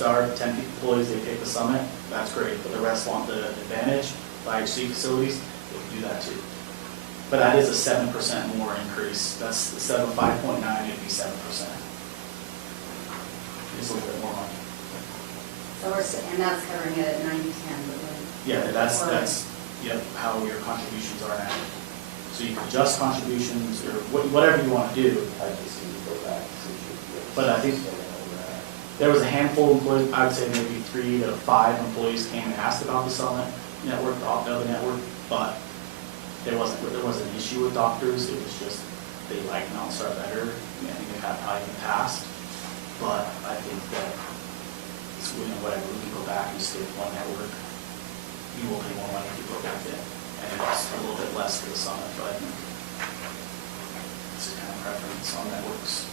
star, 10 employees, they take the Summit, that's great, but the rest want the Advantage, the IHC facilities, they can do that too. But that is a 7% more increase, that's instead of 5.9, it'd be 7%. It's a little bit more money. So and that's covering it at 90/10, but then. Yeah, that's, yep, how your contributions are now. So you can adjust contributions, or whatever you want to do. I just see you go back, see if you. But I think there was a handful of employees, I would say maybe 3 to 5 employees came and asked about the Summit network, the other network, but there wasn't an issue with doctors. It was just they like Mount Star better. I think they have probably in the past, but I think that it's, you know, whatever, we can go back and stay with one network. You will pay more money if you go back in, and it's a little bit less for the Summit, but I think it's a kind of preference on networks.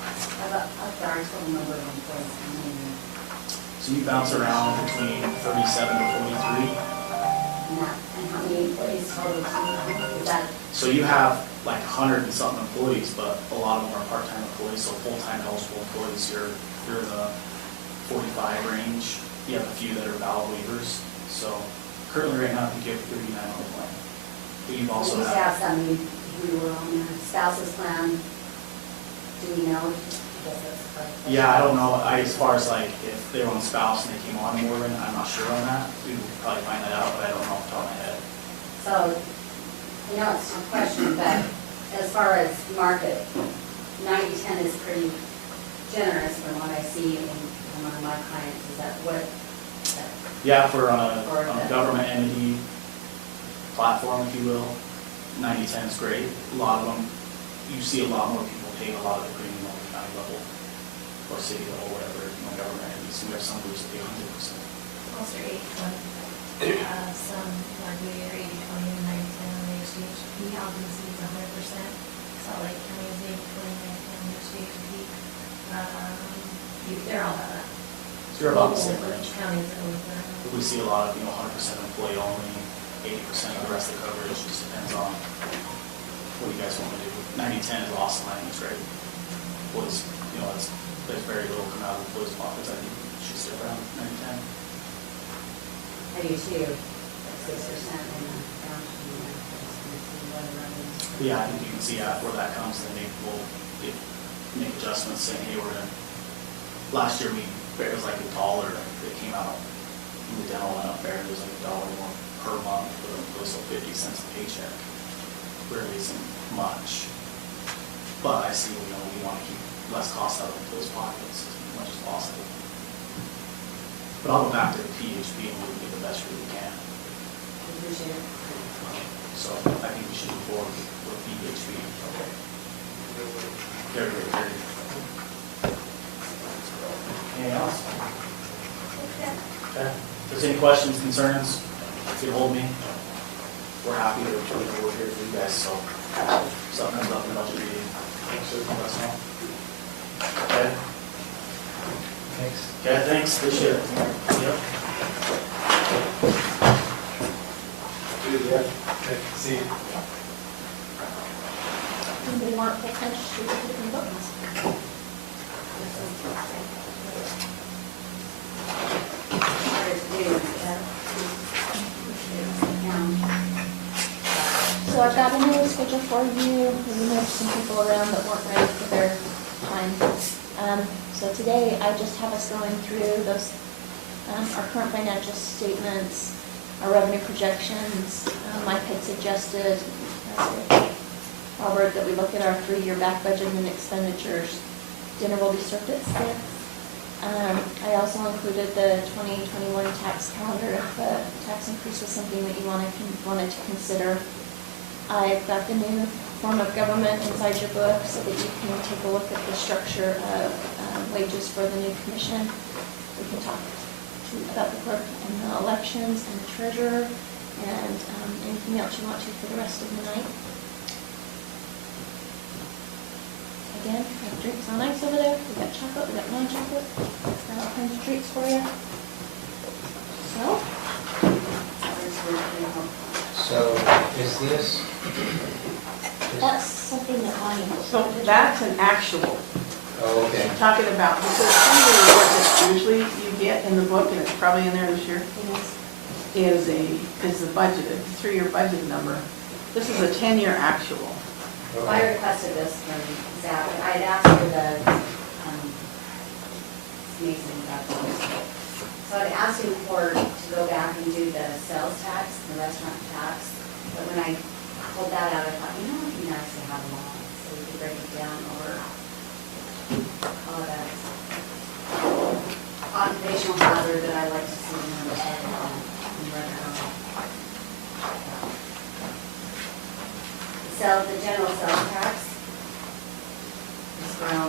I've got our total number of employees. How many? So you bounce around between 37 to 43. And how many employees total? Is that? So you have like 100 and something employees, but a lot of them are part-time employees, so full-time eligible employees, you're in the 45 range. You have a few that are valve waivers. So currently right now, I think you have 39 on the plan. But you've also We used to have some who were on their spouse's plan. Do we know? I guess that's a question. Yeah, I don't know, as far as like if they were on spouse and they came on more than, I'm not sure on that. We would probably find that out, but I don't know off the top of my head. So, I know it's a question, but as far as market, 90/10 is pretty generous from what I see among my clients. Is that what? Yeah, for on a government entity platform, if you will, 90/10 is great. A lot of them, you see a lot more people paying a lot of the premium on the county level or city level, whatever, you know, government entities. We have some groups that pay 100%. Most are 80/20. Some are either 80/20 and 90/10 on the HDHP. Obviously, it's 100%. Salt Lake County is 80/20, 90/10 on the HDHP. They're all about that. So you're about the same range. Counties are always that. But we see a lot of, you know, 100% employee only, 80% of the rest of the coverage. Just depends on what you guys want to do. 90/10 is awesome. I think it's great. Was, you know, there's very little come out of the employees' pockets. I think it should stay around 90/10. I do too, like 6% in the county. Yeah, I think you can see where that comes, and they will make adjustments saying, hey, we're gonna, last year it was like $1 that came out from the dental and up there, it was like $1 more per month for the employees, so 50 cents a paycheck. Really isn't much. But I see, you know, we want to keep less cost out of the employees' pockets as much as possible. But I'll go back to the PHP and we'll get the best we can. Appreciate it. So I think we should move forward with PHP. Okay. Very, very, very. Anything else? Okay. If there's any questions, concerns, get hold of me. We're happy to work here for you guys, so if something comes up in the budget meeting, let us know. Okay? Thanks. Okay, thanks, appreciate it. Yep. See you. They want potential different buttons. So I've got a new schedule for you. We have some people around that weren't ready for their time. So today I just have us going through those, our current financial statements, our revenue projections. Mike had suggested, Robert, that we look at our 3-year back budget and expenditures. Dinner will be served at 6. I also included the 2021 tax calendar if the tax increase was something that you wanted to consider. I've got the new form of government inside your book so that you can take a look at the structure of wages for the new commission. We can talk about the clerk and the elections and the treasurer and anything else you want to for the rest of the night. Again, we have drinks on ice over there. We got chocolate, we got non-chocolate. Got all kinds of treats for you. So, is this? That's something that I So that's an actual, Oh, okay. talking about, because usually what this usually book, and it's probably in there this year, It is. is the budgeted, 3-year budget number. This is a 10-year actual. So I requested this from Zach, I'd asked for the, Mason got this. So I'd asked him to go back and do the sales tax, the restaurant tax, but when I pulled that out, I thought, you know, it'd be nice to have them all, so we could break it down over all that occupational hazard that I like to see in the the general sales tax is from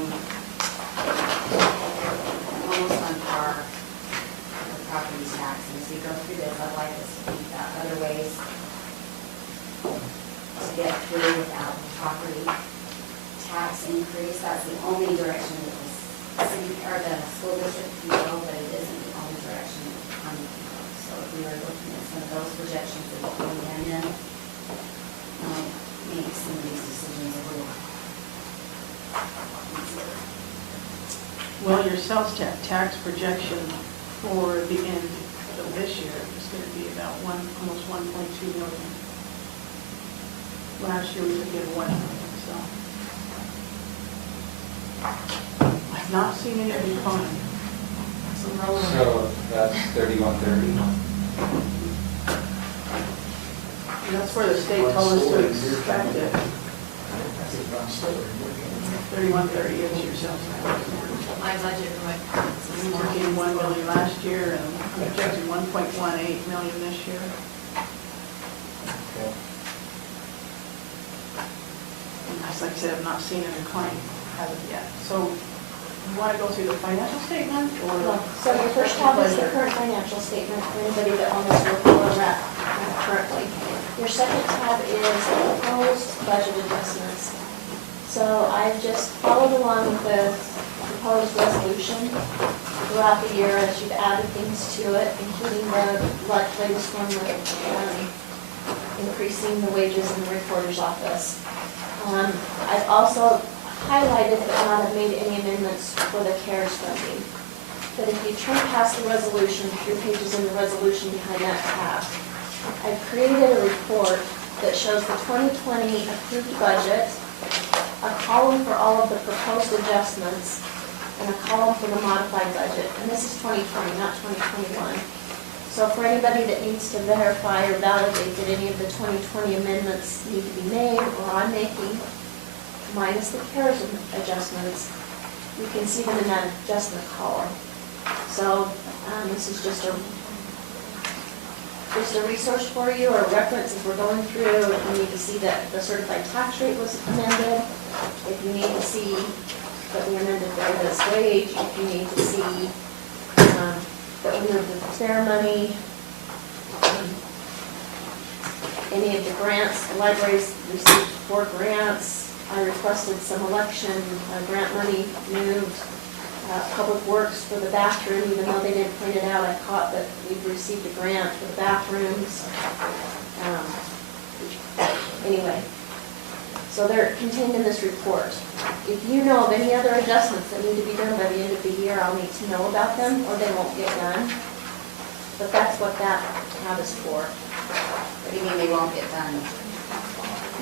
almost on par with property tax. And as we go through this, I'd like us to think about other ways to get through without the property tax increase. That's the only direction that the city or the school district can go, but it isn't the only direction that the county can go. So if we were looking at some of those projections that we can end in, make some of these decisions a little easier. Well, your sales tax projection for the end of this year is going to be about almost 1.2 million. Last year we took in 1 million, so. I've not seen any decline. So that's 3130. And that's where the state told us to expect it. 3130 is your sales tax. My budget for my We took in 1 million last year and projected 1.18 million this year. Okay. And as like I said, I've not seen a decline as of yet. So you want to go through the financial statement or? So your first tab is the current financial statement for anybody that owns your full rep currently. Your second tab is proposed budget adjustments. So I've just followed along with the proposed resolution throughout the year as you've added things to it, including the latest one with increasing the wages in the recorder's office. I've also highlighted but not have made any amendments for the CARES funding. But if you turn past the resolution, 3 pages in the resolution behind that tab, I've created a report that shows the 2020 approved budget, a column for all of the proposed adjustments, and a column for the modified budget. And this is 2020, not 2021. So for anybody that needs to verify or validate that any of the 2020 amendments need to be made or I'm making, minus the CARES adjustments, you can see them in that adjustment column. So this is just a resource for you or a reference as we're going through. If you need to see that the certified tax rate was amended, if you need to see that we amended the wage, if you need to see that we moved the fair money, any of the grants, the libraries received 4 grants. I requested some election grant money moved. Public Works for the bathroom, even though they didn't point it out, I caught that we've received a grant for the bathrooms. Anyway, so they're contained in this report. If you know of any other adjustments that need to be done by the end of the year, I'll need to know about them or they won't get done. But that's what that tab is for. What do you mean they won't get done?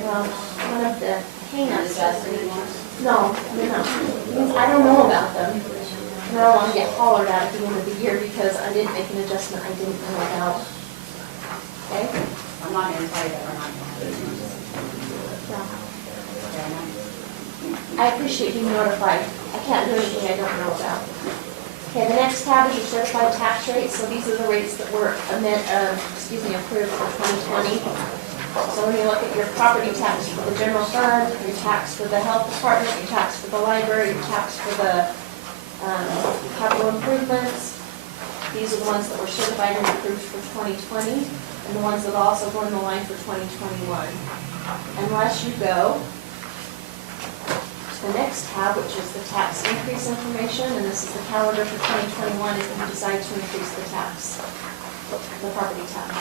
Well, one of the hang-ups. Adjusted ones? No, no. I don't know about them. They're all going to get hollered at the end of the year because I didn't make an adjustment I didn't know about. Okay? I'm not going to tell you that we're not going to have it. Yeah. Fair enough. I appreciate being notified. I can't do anything I don't know about. Okay, the next tab is your certified tax rates. So these are the rates that were approved for 2020. So when you look at your property tax for the general fund, your tax for the health department, your tax for the library, your tax for the capital improvements, these are the ones that were certified and approved for 2020, and the ones that also go in the line for 2021. Unless you go to the next tab, which is the tax increase information, and this is the calendar for 2021 if you decide to increase the tax, the property tax.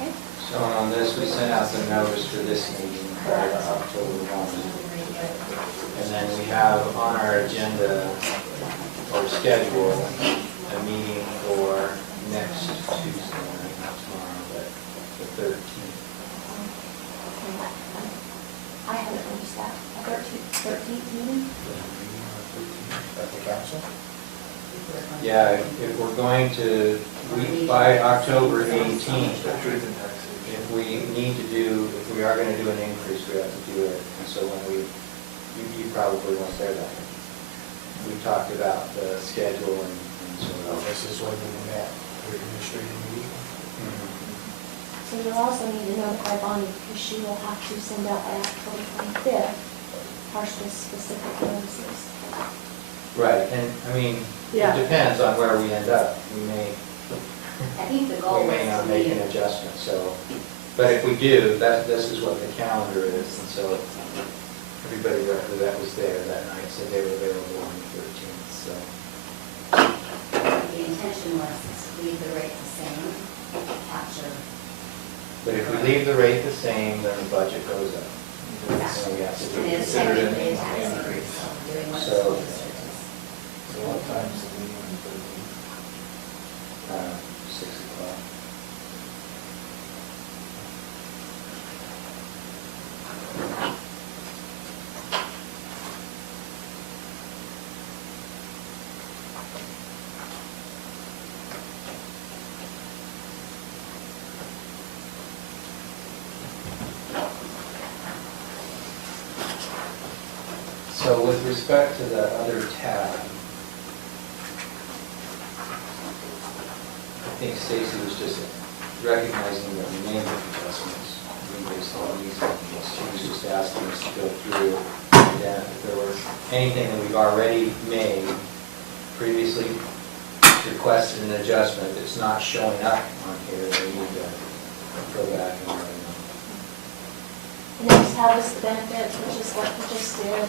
Okay? So on this, we sent out the notice for this meeting, October 1. And then we have on our agenda, or schedule a meeting for next Tuesday, not tomorrow, but the 13th. I haven't noticed that, 13th meeting? At the council? Yeah, if we're going to, by October 18th, if we need to do, if we are going to do an increase, we have to do it. And so when you probably weren't there that night. We talked about the schedule and so Oh, on. this is when we met, the administrative meeting. So you'll also need to notify Bonnie, because she will have to send out by October 25th, partial specific notices. Right, and I mean, Yeah. it depends on where we end up. We may I think the goal We was may not to make be, an adjustment, so, but if we do, this is what the calendar is, and so everybody that was there that night said they were available on the 13th, so. the intention was to leave the rate the same, capture. But if we leave the rate the same, then the budget goes up. Exactly. So we have to And it's consider it technically a an tax increase, increase. doing what the So- school district is. So what time's the meeting on the 13th? 6 o'clock. So with respect to the other tab, I think Stacy was just recognizing that we made the adjustments based on these things. She was just asking us to go through and then if there were anything that we've already made, previously requested an adjustment that's not showing up on here, we need to go back and let them know. The next tab is the benefits, which is what we just did.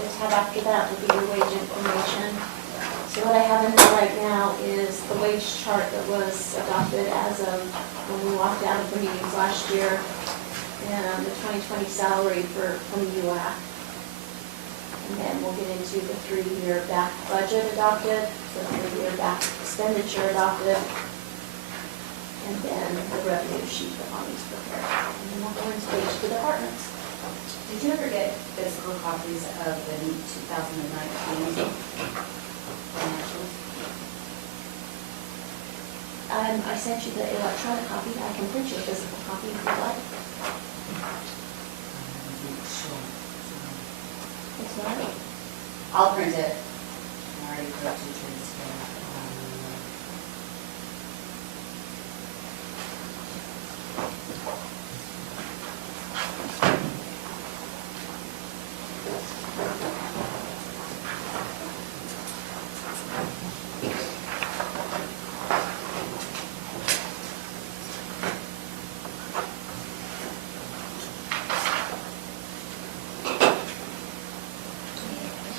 The tab after that will be your wage information. So what I have in there right now is the wage chart that was adopted as of when we walked out of the meetings last year, and the 2020 salary from UAC. And then we'll get into the 3-year back budget adopted, the 3-year back expenditure adopted, and then the revenue sheet that Bonnie's prepared. And then we'll go into each of the departments. Did you ever get physical copies of the 2019 financials? I sent you the electronic copy. I can print you a physical copy if you'd like. It's all right. I'll print it. I already put teachers.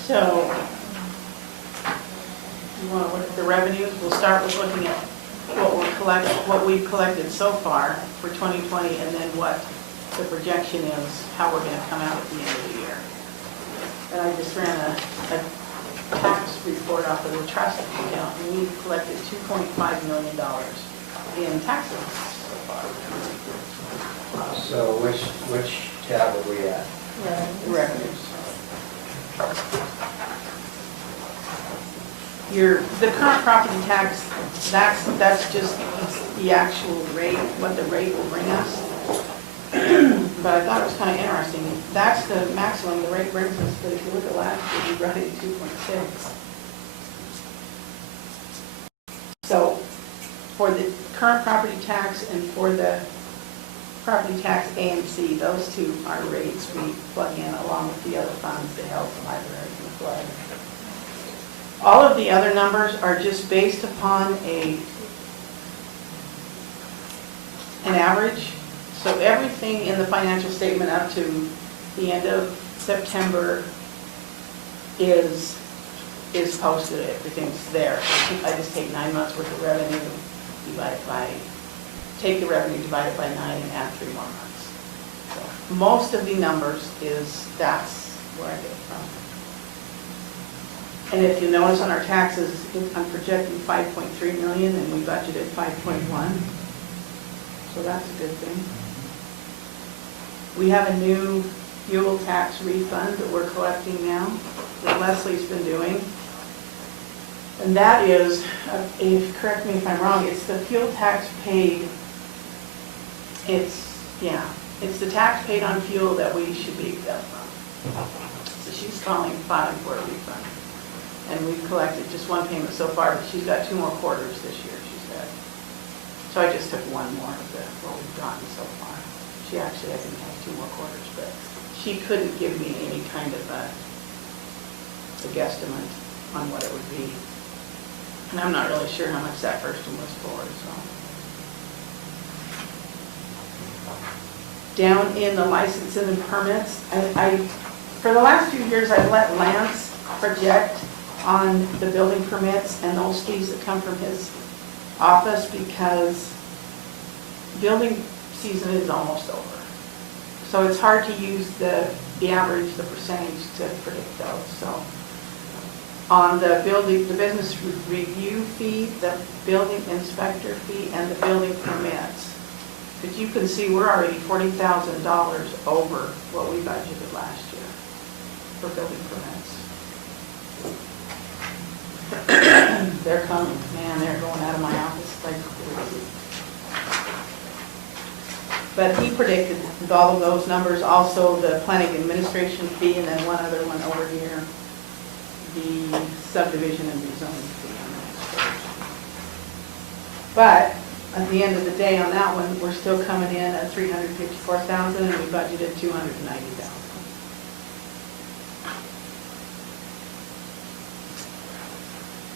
So, you want to look at the revenues? We'll start with looking at what we've collected so far for 2020, and then what the projection is, how we're going to come out at the end of the year. And I just ran a tax report off of the trust account, and we've collected $2.5 million in taxes so far. So which tab are we at? Revenues. The current property tax, that's just the actual rate, what the rate will bring us. But I thought it was kind of interesting. That's the maximum the rate brings us, but if you look at last year, we brought it to 2.6. So for the current property tax and for the property tax A and C, those two are rates we plug in along with the other funds, the health, the library, and the flood. All of the other numbers are just based upon an average. So everything in the financial statement up to the end of September is posted, everything's there. I just take 9 months worth of revenue, take the revenue, divide it by 9, and add 3 more months. So most of the numbers that's where I get it from. And if you notice on our taxes, I'm projecting 5.3 million and we budgeted 5.1. So that's a good thing. We have a new fuel tax refund that we're collecting now, that Leslie's been doing. And that is, correct me if I'm wrong, it's the fuel tax paid, it's the tax paid on fuel that we should be exempt from. So she's filing for a refund. And we've collected just one payment so far, but she's got 2 more quarters this year, she said. So I just took one more of what we've gotten so far. She actually, I think, has 2 more quarters, but she couldn't give me any kind of a guesstimate on what it would be. And I'm not really sure how much that first one was for, so. Down in the licenses and permits, for the last few years, I've let Lance project on the building permits and those fees that come from his office because building season is almost over. So it's hard to use the average, the percentage to predict those. So on the business review fee, the building inspector fee, and the building permits, but you can see we're already $40,000 over what we budgeted last year for building permits. They're coming, man, they're going out of my office like crazy. But he predicted all of those numbers, also the planning administration fee, and then one other one over here, the subdivision and rezoning fee on that. But at the end of the day on that one, we're still coming in at $354,000 and we budgeted $290,000.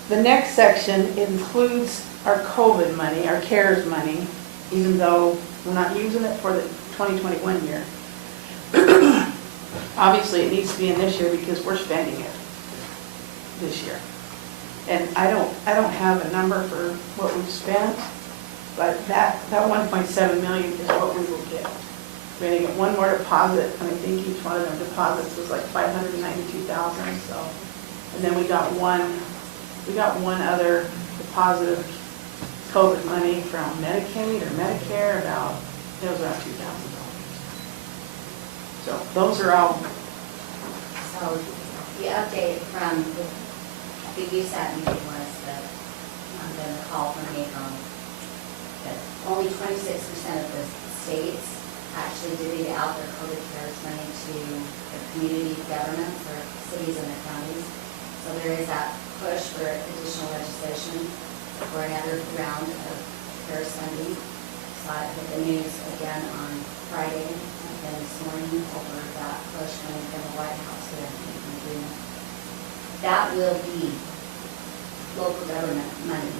The next section includes our COVID money, our CARES money, even though we're not using it for the 2021 year. Obviously, it needs to be in this year because we're spending it this year. And I don't have a number for what we've spent, but that 1.7 million is what we will get. We're gonna get one more deposit, and I think each one of them deposits was like 592,000. So, and then we got one other deposit of COVID money from Medicaid or Medicare, it was around $2,000. So those are all. So the update from the USAT meeting was that, the call from NACOM, that only 26% of the states actually divvied out their COVID CARES money to the community governments or cities and the counties. So there is that push for additional legislation for another round of CARES funding. So I hit the news again on Friday and this morning over that push coming from the White House here in June. That will be local government money.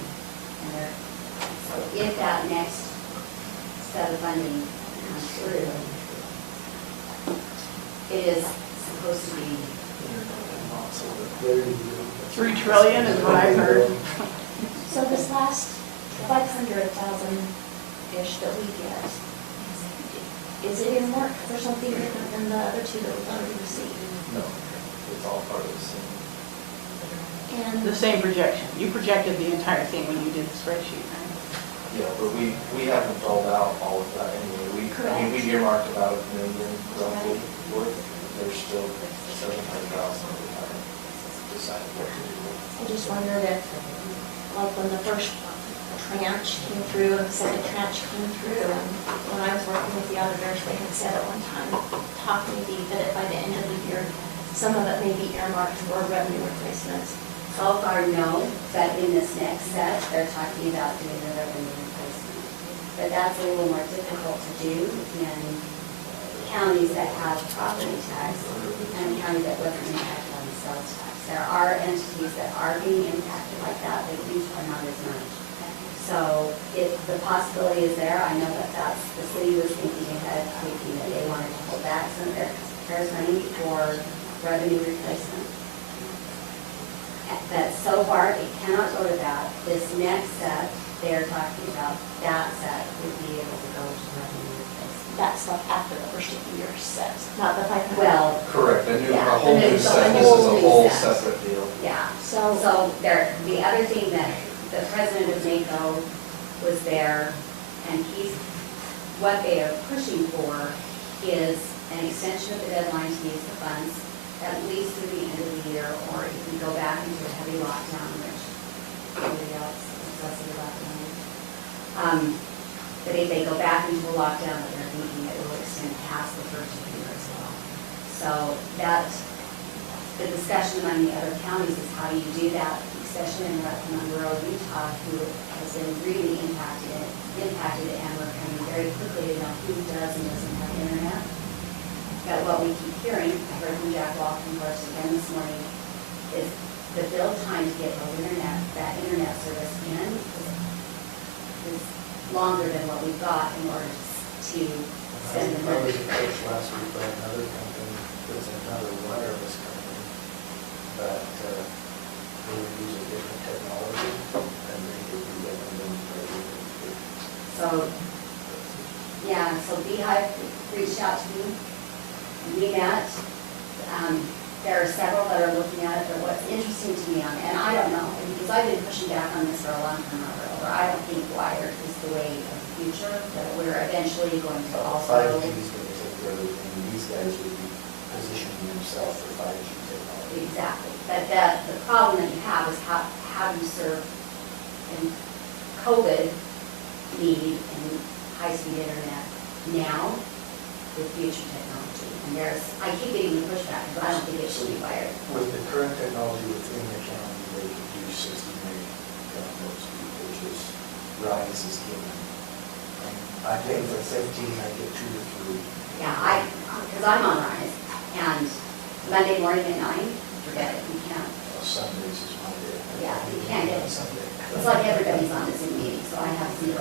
And so if that next set of funding comes through, it is supposed to be 3 trillion is what I heard. So this last 500,000-ish that we get, is it earmarked for something different than the other two that we've already received? No, it's all part of the same. And The same projection. You projected the entire thing when you did the spreadsheet, right? Yeah, but we haven't rolled out all of that anyway. We earmarked about $1 million roughly worth. There's still 700,000 that we haven't decided what to do with. I just wondered if, like when the first tranche came through and the second tranche came through, and when I was working with the auditors, they had said at one time, talk maybe that by the end of the year, some of it may be earmarked for revenue replacements. so far no, but in this next set, they're talking about doing the revenue replacement. But that's a little more difficult to do in counties that have property tax and counties that wasn't impacted on the sales tax. There are entities that are being impacted like that, but usually not as much. So if the possibility is there, I know that the city was thinking ahead, thinking that they wanted to hold back some of their CARES money for revenue replacement. But so far, it cannot go to that. This next set, they're talking about that set would be able to go to revenue replacement. that stuff after the first of the year is set, not the 500. Well, Correct, a Yeah, whole and new then set, a this is whole a new whole set. separate deal. yeah. So, So there, the other thing that the president of NACO was there, and what they are pushing for is an extension of the deadline to use the funds at least through the end of the year, or if we go back into a heavy lockdown, which nobody else is fussy about the money. But if they go back into a lockdown, that they're thinking it will extend past the first of the year as well. So that, the discussion among the other counties is how do you do that, especially in rural Utah, who has been really impacted, and we're coming very quickly to know who does and doesn't have internet. But what we keep hearing, I heard from Jack Walton, of course, again this morning, is the build time to get that internet service in is longer than what we've got in order to spend the I money. was approached last week by another company, that's another wireless company, but they were using different technology, and they would be recommending for So, yeah, so Beehive reached out to me, we met. There are several that are looking at it, but what's interesting to me and I don't know, because I've been pushing back on this for a long time over, I don't think wired is the way of the future, that we're eventually going to also. 5G is going to take care of everything, and these guys would be positioning themselves for 5G technology. Exactly, but the problem that you have is how do you serve in COVID need and high-speed internet now with future technology? And I keep getting the pushback, because I don't think it should be wired. With the current technology within the county, they could do 60 meg download speed, which is Rise is given. I pay for 15, I get 2 to 3. Yeah, because I'm on Rise, and Monday morning at 9, forget it, you can't. Sundays is my day. Yeah, you can't get it. Sunday. It's like everybody's on this Zoom meeting, so I have 0.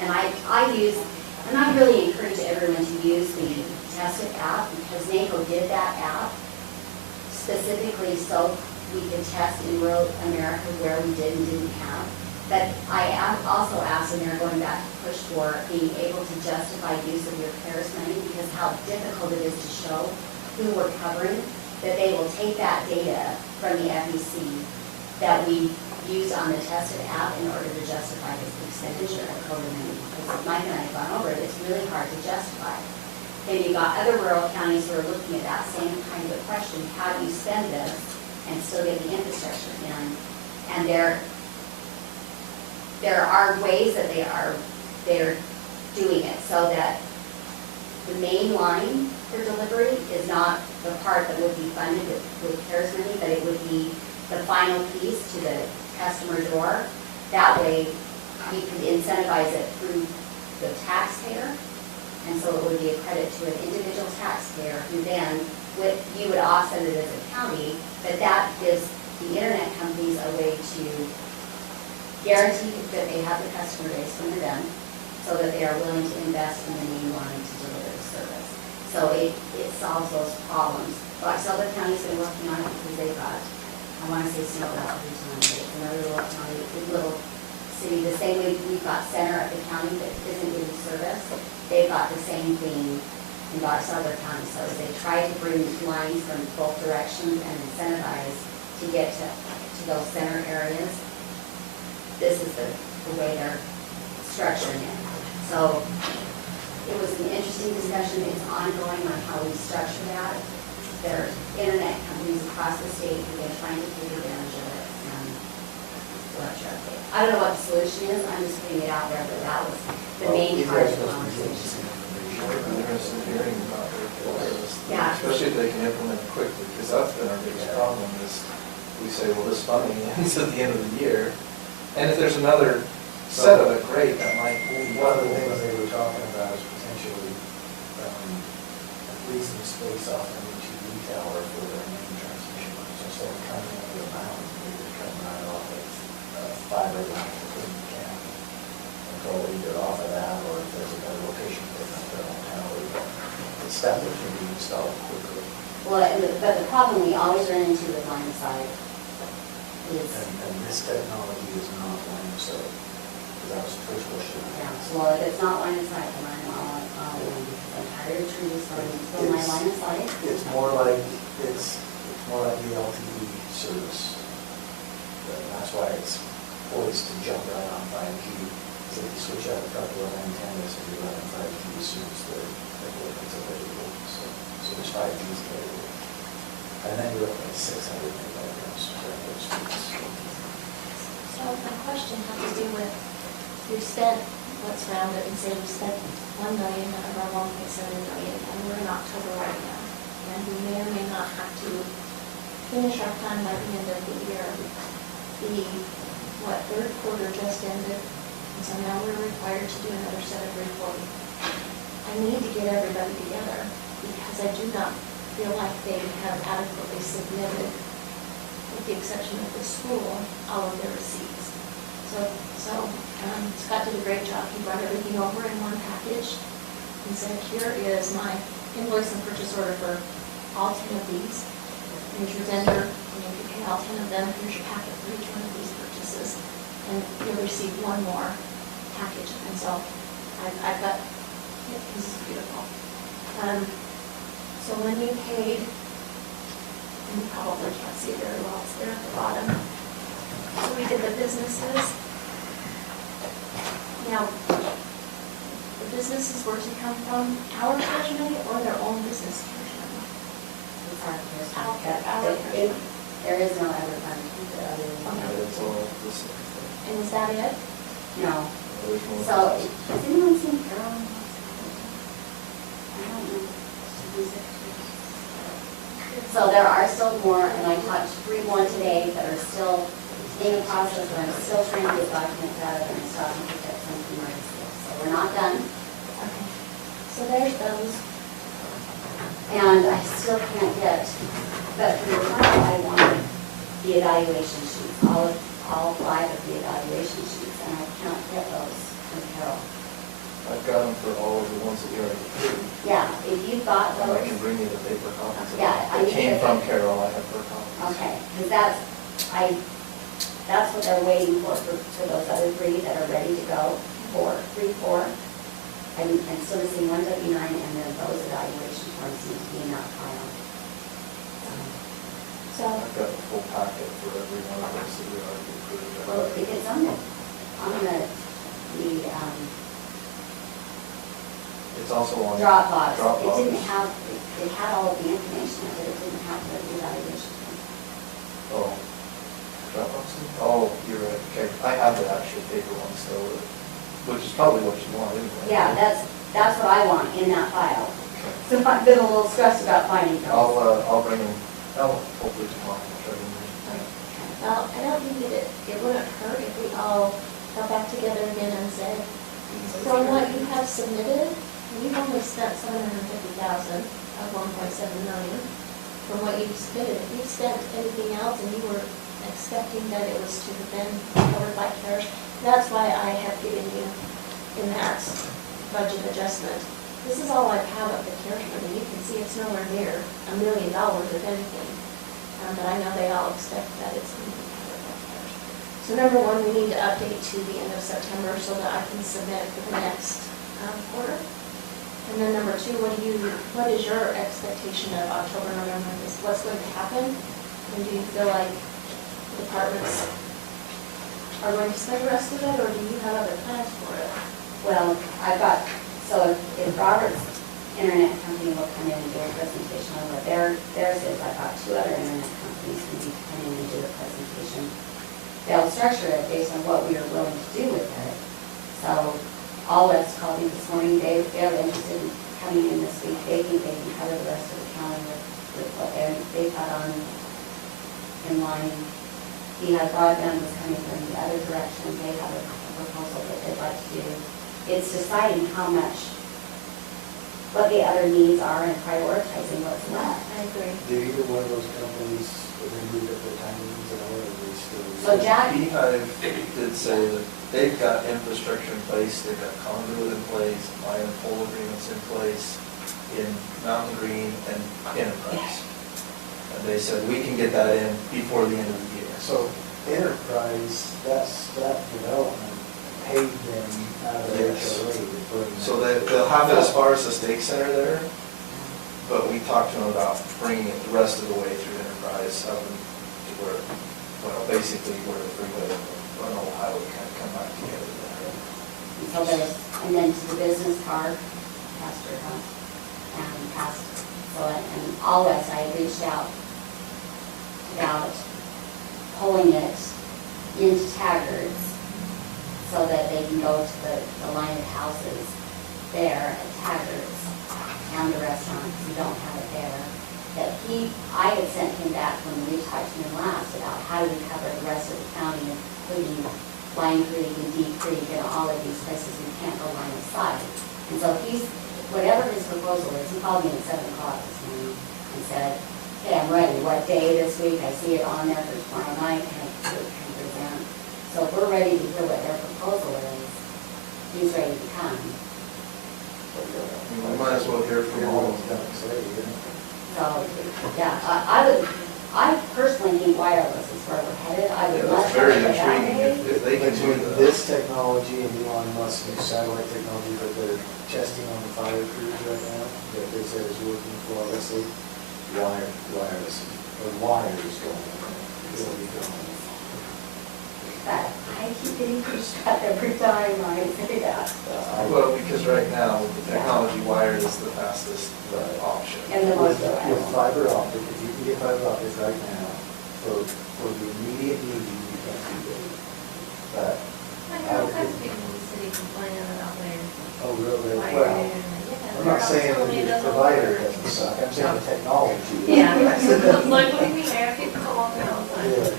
And I really encourage everyone to use the Test It app, because NACO did that app specifically so we could test in rural America where we did and didn't have. But I also asked, and they're going back to push for being able to justify use of your CARES money, because how difficult it is to show who we're covering, that they will take that data from the FEC that we used on the Tested app in order to justify this expenditure of COVID money. Because Mike and I have gone over it, it's really hard to justify. Then you've got other rural counties who are looking at that same kind of a question, how do you spend this and still get the infrastructure in? And there are ways that they're doing it so that the main line for delivery is not the part that would be funded with CARES money, but it would be the final piece to the customer door. That way, you could incentivize it through the taxpayer, and so it would be a credit to an individual taxpayer who then, you would offset it as a county, but that gives the internet companies a way to guarantee that they have the customer base when they're done, so that they are willing to invest in the main line to deliver the service. So it solves those problems. Fox Elder County's been working on it because they've got, I want to say Snowbell every time, but it's another little county, little city, the same way we've got Center at the county that isn't getting service. They've got the same thing in Fox Elder County. So they try to bring lines from both directions and incentivize to get to those center areas. This is the way they're structuring it. So it was an interesting discussion. It's ongoing on how we structure that. There are internet companies across the state who are trying to take advantage of it. And what's your update? I don't know what the solution is. I'm just putting it out there, but that was the main part of the conversation. We're interested in hearing about their wireless, Yeah. especially if they can implement it quickly, because that's been our biggest problem is we say, well, this funding ends at the end of the year. And if there's another set of it, great, that might be One of the things they were talking about is potentially leasing space off an ATV tower for their main transmission lines. So instead of coming over the mountain, they would come right off of fiber line within the county and go either off of that, or if there's a better location for their own tower. It's stuff that can be installed quickly. Well, but the problem we always run into with line of sight is, And this technology is not line of sight, because that was the first question I yeah, asked. well, if it's not line of sight, then I'm all in, because I trees from my line of sight. It's more like the LTE service. And that's why it's poised to jump right on 5G. So if you switch out a couple of antennas and you're running 5G as soon as the equipment's available. So there's 5G available. And then you're looking at 600 megahertz for those speeds. So my question has to do with, we've spent, let's round it and say we spent 1 million out of our 1.7 million, and we're in October right now. And we may or may not have to finish our plan by the end of the year. Third quarter just ended, and so now we're required to do another set of reporting. I need to get everybody together, because I do not feel like they have adequately submitted, with the exception of the school, all of their receipts. So Scott did a great job. He brought everything over in one package and said, here is my invoice and purchase order for all 10 of these. Here's your vendor, and if you pay all 10 of them, here's your packet for each one of these purchases. And you'll receive one more package. And so I've got, this is beautiful. So when we paid, and you probably can't see it very well, it's there at the bottom. So we did the businesses. Now, the businesses were to come from our treasury or their own business treasury? It's our first Our- that- our that- There is no other fund. Yeah, it's all the same thing. And is that it? No. There's more So, businesses. has anyone seen Carol? I don't know. So there are still more, and I talked to 3-1 today that are still in the process, and I'm still trying to get documents out of them and stuff and protect some emergency. So we're not done, Okay. So there's those. and I still can't get, but for the file, I wanted the evaluation sheets, all 5 of the evaluation sheets, and I can't get those from Carol. I've got them for all of the ones that you already approved. Yeah, if you've got And I can those, bring you the paper copies. of Yeah, it. I They need came to- from Carol, I have her copies. okay, because that's what they're waiting for those other 3 that are ready to go, 4. I'm still missing 1 W-9, and then those evaluation forms need to be in that file. So, I've got a full packet for every one of those that we already approved. Well, it's on the, It's also on. Dropbox. It Dropbox. didn't have, it had all of the information, but it didn't have the evaluation form. Oh, Dropbox? Oh, you're right, okay. I have the actual paper one still, which is probably what you want anyway. Yeah, that's what I want in that file. Okay. So I've been a little stressed about finding those. I'll bring them, hopefully tomorrow, I'll try to bring them. well, I don't think that it wouldn't hurt if we all got back together again and said, from what you have submitted, we've only spent 750,000 of 1.7 million. From what you've submitted, if you've spent anything else and you were expecting that it was to have been covered by CARES, that's why I have given you in that budget adjustment. This is all I have of the CARES money. You can see it's nowhere near $1 million if anything. But I know they all expect that it's going to be covered by CARES. So number 1, we need to update to the end of September so that I can submit for the next quarter. And then number 2, what is your expectation of October, November, what's going to happen? And do you feel like departments are going to spend the rest of it, or do you have other plans for it? Well, so if Robert's internet company will come in and do a presentation on what theirs is, I've got 2 other internet companies who need to come in and do a presentation. They'll structure it based on what we are willing to do with it. So all that's called me this morning, they're interested in coming in this week. They think they can cover the rest of the county with what they've got on in line. Lehigh Broadband was coming from the other direction. They have a proposal that they'd like to do. It's deciding how much, what the other needs are and prioritizing what's left. I agree. Did either one of those companies remove their timings at all, or are they still? So Jack, Beehive did say that they've got infrastructure in place, they've got conduit in place, line and pole agreements in place in Mountain Green and Enterprise. And they said, we can get that in before the end of the year. So Enterprise, that development paid them out of their HOA to bring. So they'll have it as far as the stake center there, But we talked to them about bringing it the rest of the way through Enterprise, up to where, well, basically where the freeway and Old Highway kind of come back together there. And so there's, and then to the business park, past your house, and past, so, and all west, I reached out about pulling it into Taggart's so that they can go to the line of houses there at Taggart's and the restaurant, because we don't have it there. That I had sent him back when we talked to him last about how do we cover the rest of the county, including Lion Creek and Deep Creek and all of these places we can't go line of sight. And so whatever his proposal is, he called me at 7 o'clock this morning and said, hey, I'm ready, what day this week? I see it on there for tomorrow night, can present. So if we're ready to hear what their proposal is, he's ready to come. We might as well hear from all of them. So, yeah, I personally think wireless is where we're headed. I would Yeah, much that's very rather that intriguing way. if they can do Between that. this technology and Elon Musk's new satellite technology that they're testing on the fire crews right now, that they said is working flawlessly, wireless, or wires going, it'll be going. But I keep getting pushed back every time I say that. Well, because right now, with the technology, wired is the fastest option. And the most With reliable. fiber optic, if you can get fiber optic right now, for the immediate need, you can't do it. But, I know all kinds of people in the city complaining about their oh, really? wiring. Well, Yeah, I'm not saying they're all that telling me the it doesn't provider work. doesn't suck, I'm saying the technology. Yeah, like, what do you mean, I have people come up there all the time.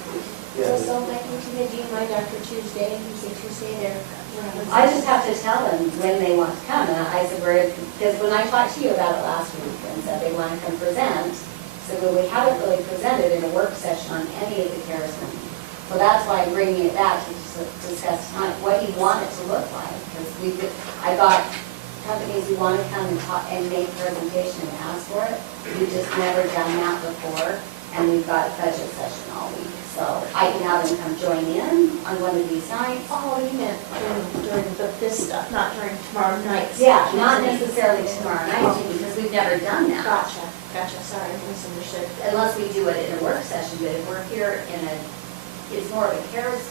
Yeah, So like you can do my Dr. Tuesday, you say Tuesday there. I just have to tell them when they want to come. And I said, because when I talked to you about it last week and said they want to come present, I said, well, we haven't really presented in a work session on any of the CARES money. So that's why I'm bringing it back to discuss tonight, what do you want it to look like? Because I got companies who want to come and talk and make presentation and ask for it. We've just never done that before, and we've got budget session all week. So I can have them come join in on one of these nights. Oh, you meant during this stuff, not during tomorrow night's. Yeah, not necessarily tomorrow night, because we've never done that. Gotcha, sorry, I misunderstood. Unless we do it in a work session, but if we're here it's more of a CARES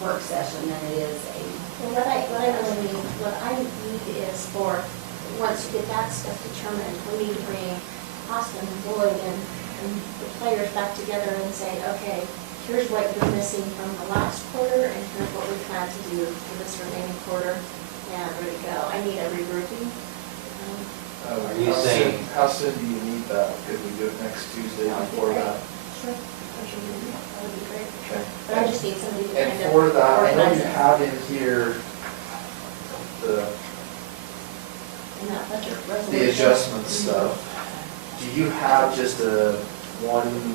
work session than it is a. Well, what I really need, what I need is for, once you get that stuff determined, we need to bring Austin and Boyd and the players back together and say, okay, here's what you're missing from the last quarter, and here's what we plan to do for this remaining quarter, and ready to go. I need a regrouping. Are you saying- How soon do you need that? Could we do it next Tuesday before that? Sure, potential meeting? that would be great. Okay. But I just need somebody to kind And of. for that, I know organize you it. have in here In that budget resolution. the adjustment stuff. Do you have just one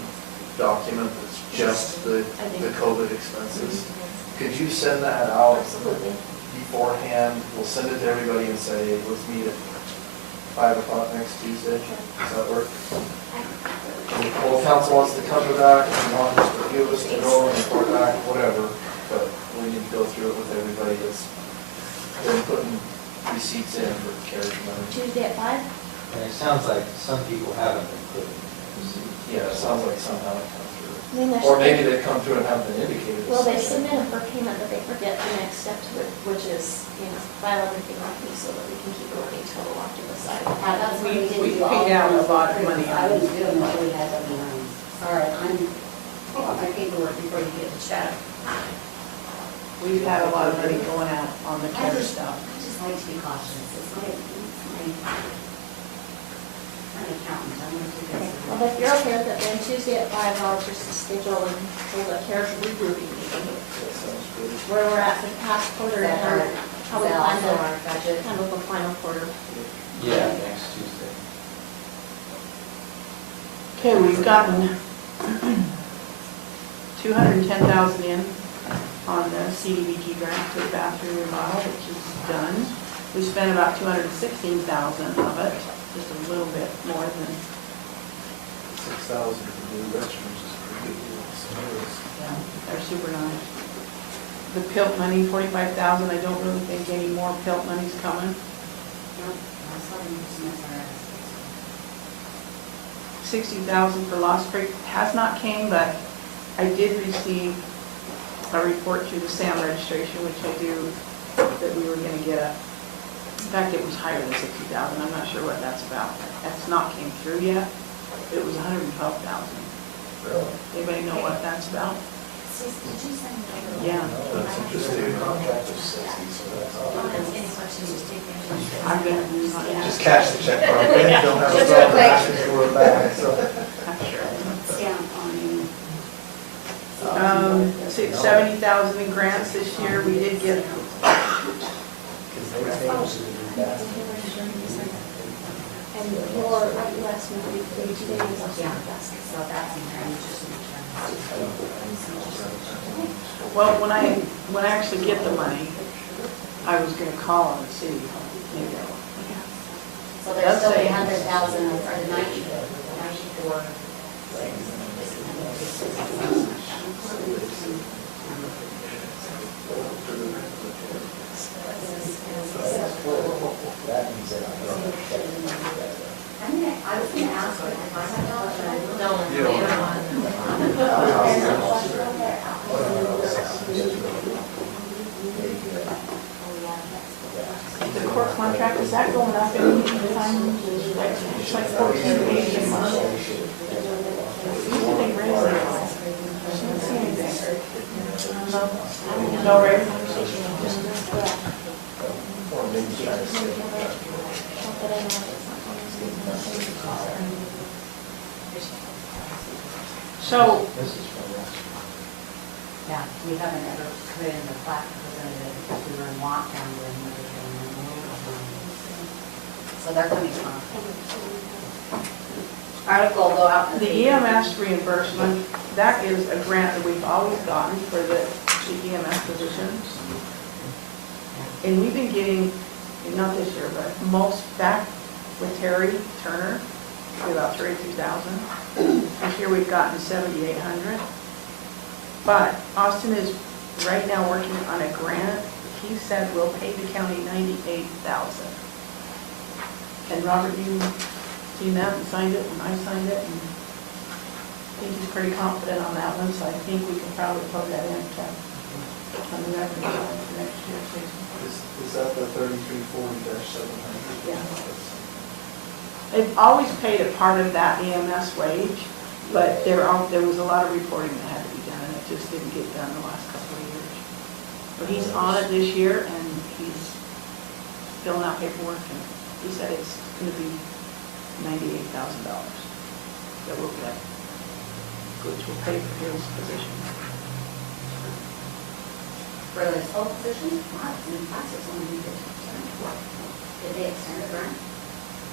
document that's just the COVID expenses? Could you send that out Absolutely. beforehand? We'll send it to everybody and say, let's meet at 5 o'clock next Tuesday. Does that work? And the whole council wants to come to that, if you want just a few of us to go and report back, whatever. But we need to go through it with everybody that's been putting receipts in for CARES money. Tuesday at 5? And it sounds like some people haven't been putting receipts. Yeah, it sounds like some haven't come I through. mean, there's. Or maybe they've come through and haven't been indicated. as Well, they such. submit it for payment, but they forget the next step to it, which is, file everything off me so that we can keep the money total off to the side. Yeah, that's what we didn't We do all paid out a of lot of those money I on wouldn't do them until we had W-9s. Sorry, I want my paperwork before you get the check. We've had a lot of money going out on the CARES stuff. I just like to be cautious. It's my accountant. I'm going to do Okay, this. well, if you're okay with it, then Tuesday at 5, I'll just schedule and hold a CARES regrouping meeting, That sounds good. where we're at for the past quarter and how we Is that plan also our to budget? handle the final quarter. Yeah, next Tuesday. Okay, we've gotten 210,000 in on the CDBG grant for the bathroom remodel, which is done. We spent about 216,000 of it, just a little bit more than, 6,000 for new restrooms is pretty good. they're super nice. The PILT money, 45,000, I don't really think any more PILT money's coming. No, I was letting you submit our estimates. 60,000 for Lost Creek has not came, but I did receive a report through the SAM registration, which I do, that we were gonna get in fact, it was higher than 60,000, I'm not sure what that's about. That's not came through yet, it was 112,000. Really? Anybody know what that's about? Did you send me over? Yeah. That's just a contract of 60, so that's all. Any questions, just take them. I'm gonna move on. Just cash the check, Ron. Then you don't have to Just start real quick. asking for it back, so. I'm sure. Stamp on you. 70,000 in grants this year, we did get, Because they changed it to do that. And your last week, 2 days off. Yeah, so that's in there, and just make well, when I actually get the money, I was gonna call and see, maybe I'll. So there's still 800,000 for the 94. That means that I'm going to check. I was gonna ask her if I had dollars, but I don't. You don't. The court contract, is that going up any time? It's like 14 days a month. Usually they raise it. I didn't see anything. No raise? Or maybe try to save it. So, This is from last Yeah, we haven't ever put in the plat representative because we were in lockdown during everything. So they're coming from. Article will go out. the EMS reimbursement, that is a grant that we've always gotten for the EMS positions. And we've been getting, not this year, but most back with Terry Turner, about 32,000. This year we've gotten 7,800. But Austin is right now working on a grant. He said we'll pay the county 98,000. And Robert, you seen that and signed it, and I signed it, and I think he's pretty confident on that one, so I think we can probably plug that in to, on the revenue side for next year, too. Is that the 3340-700? Yeah. They've always paid a part of that EMS wage, but there was a lot of reporting that had to be done, and it just didn't get done the last couple of years. But he's on it this year, and he's filling out paperwork, and he said it's gonna be $98,000 that we'll get, which will pay for his position. For this whole position, wow, it's in classes, only need to extend. Did they extend it, right?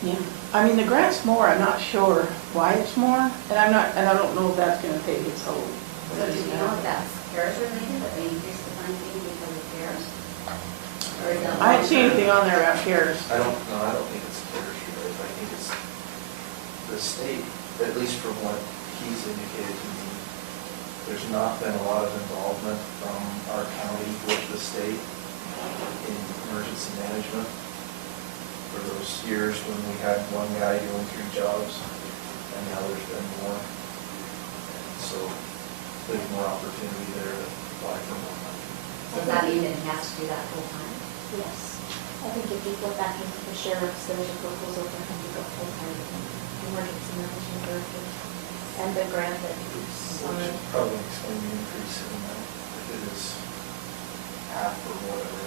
Yeah. I mean, the grant's more, I'm not sure why it's more, and I don't know if that's gonna pay its whole. So do you know if that's CARES related, that they increased the funding because of CARES? Or is that? I didn't see anything on there about CARES. I don't think it's CARES related, I think it's the state, at least from what he's indicated to me, there's not been a lot of involvement from our county with the state in emergency management for those years when we had one guy doing 3 jobs, and now there's been more. And so there's more opportunity there to apply for more money. Does that mean that he has to do that full time? Yes. I think if you go back into the sheriff's, there's a proposal for him to go full-time emergency management director. And the grant that you Which signed. probably explain the increase in that, if it is half or whatever.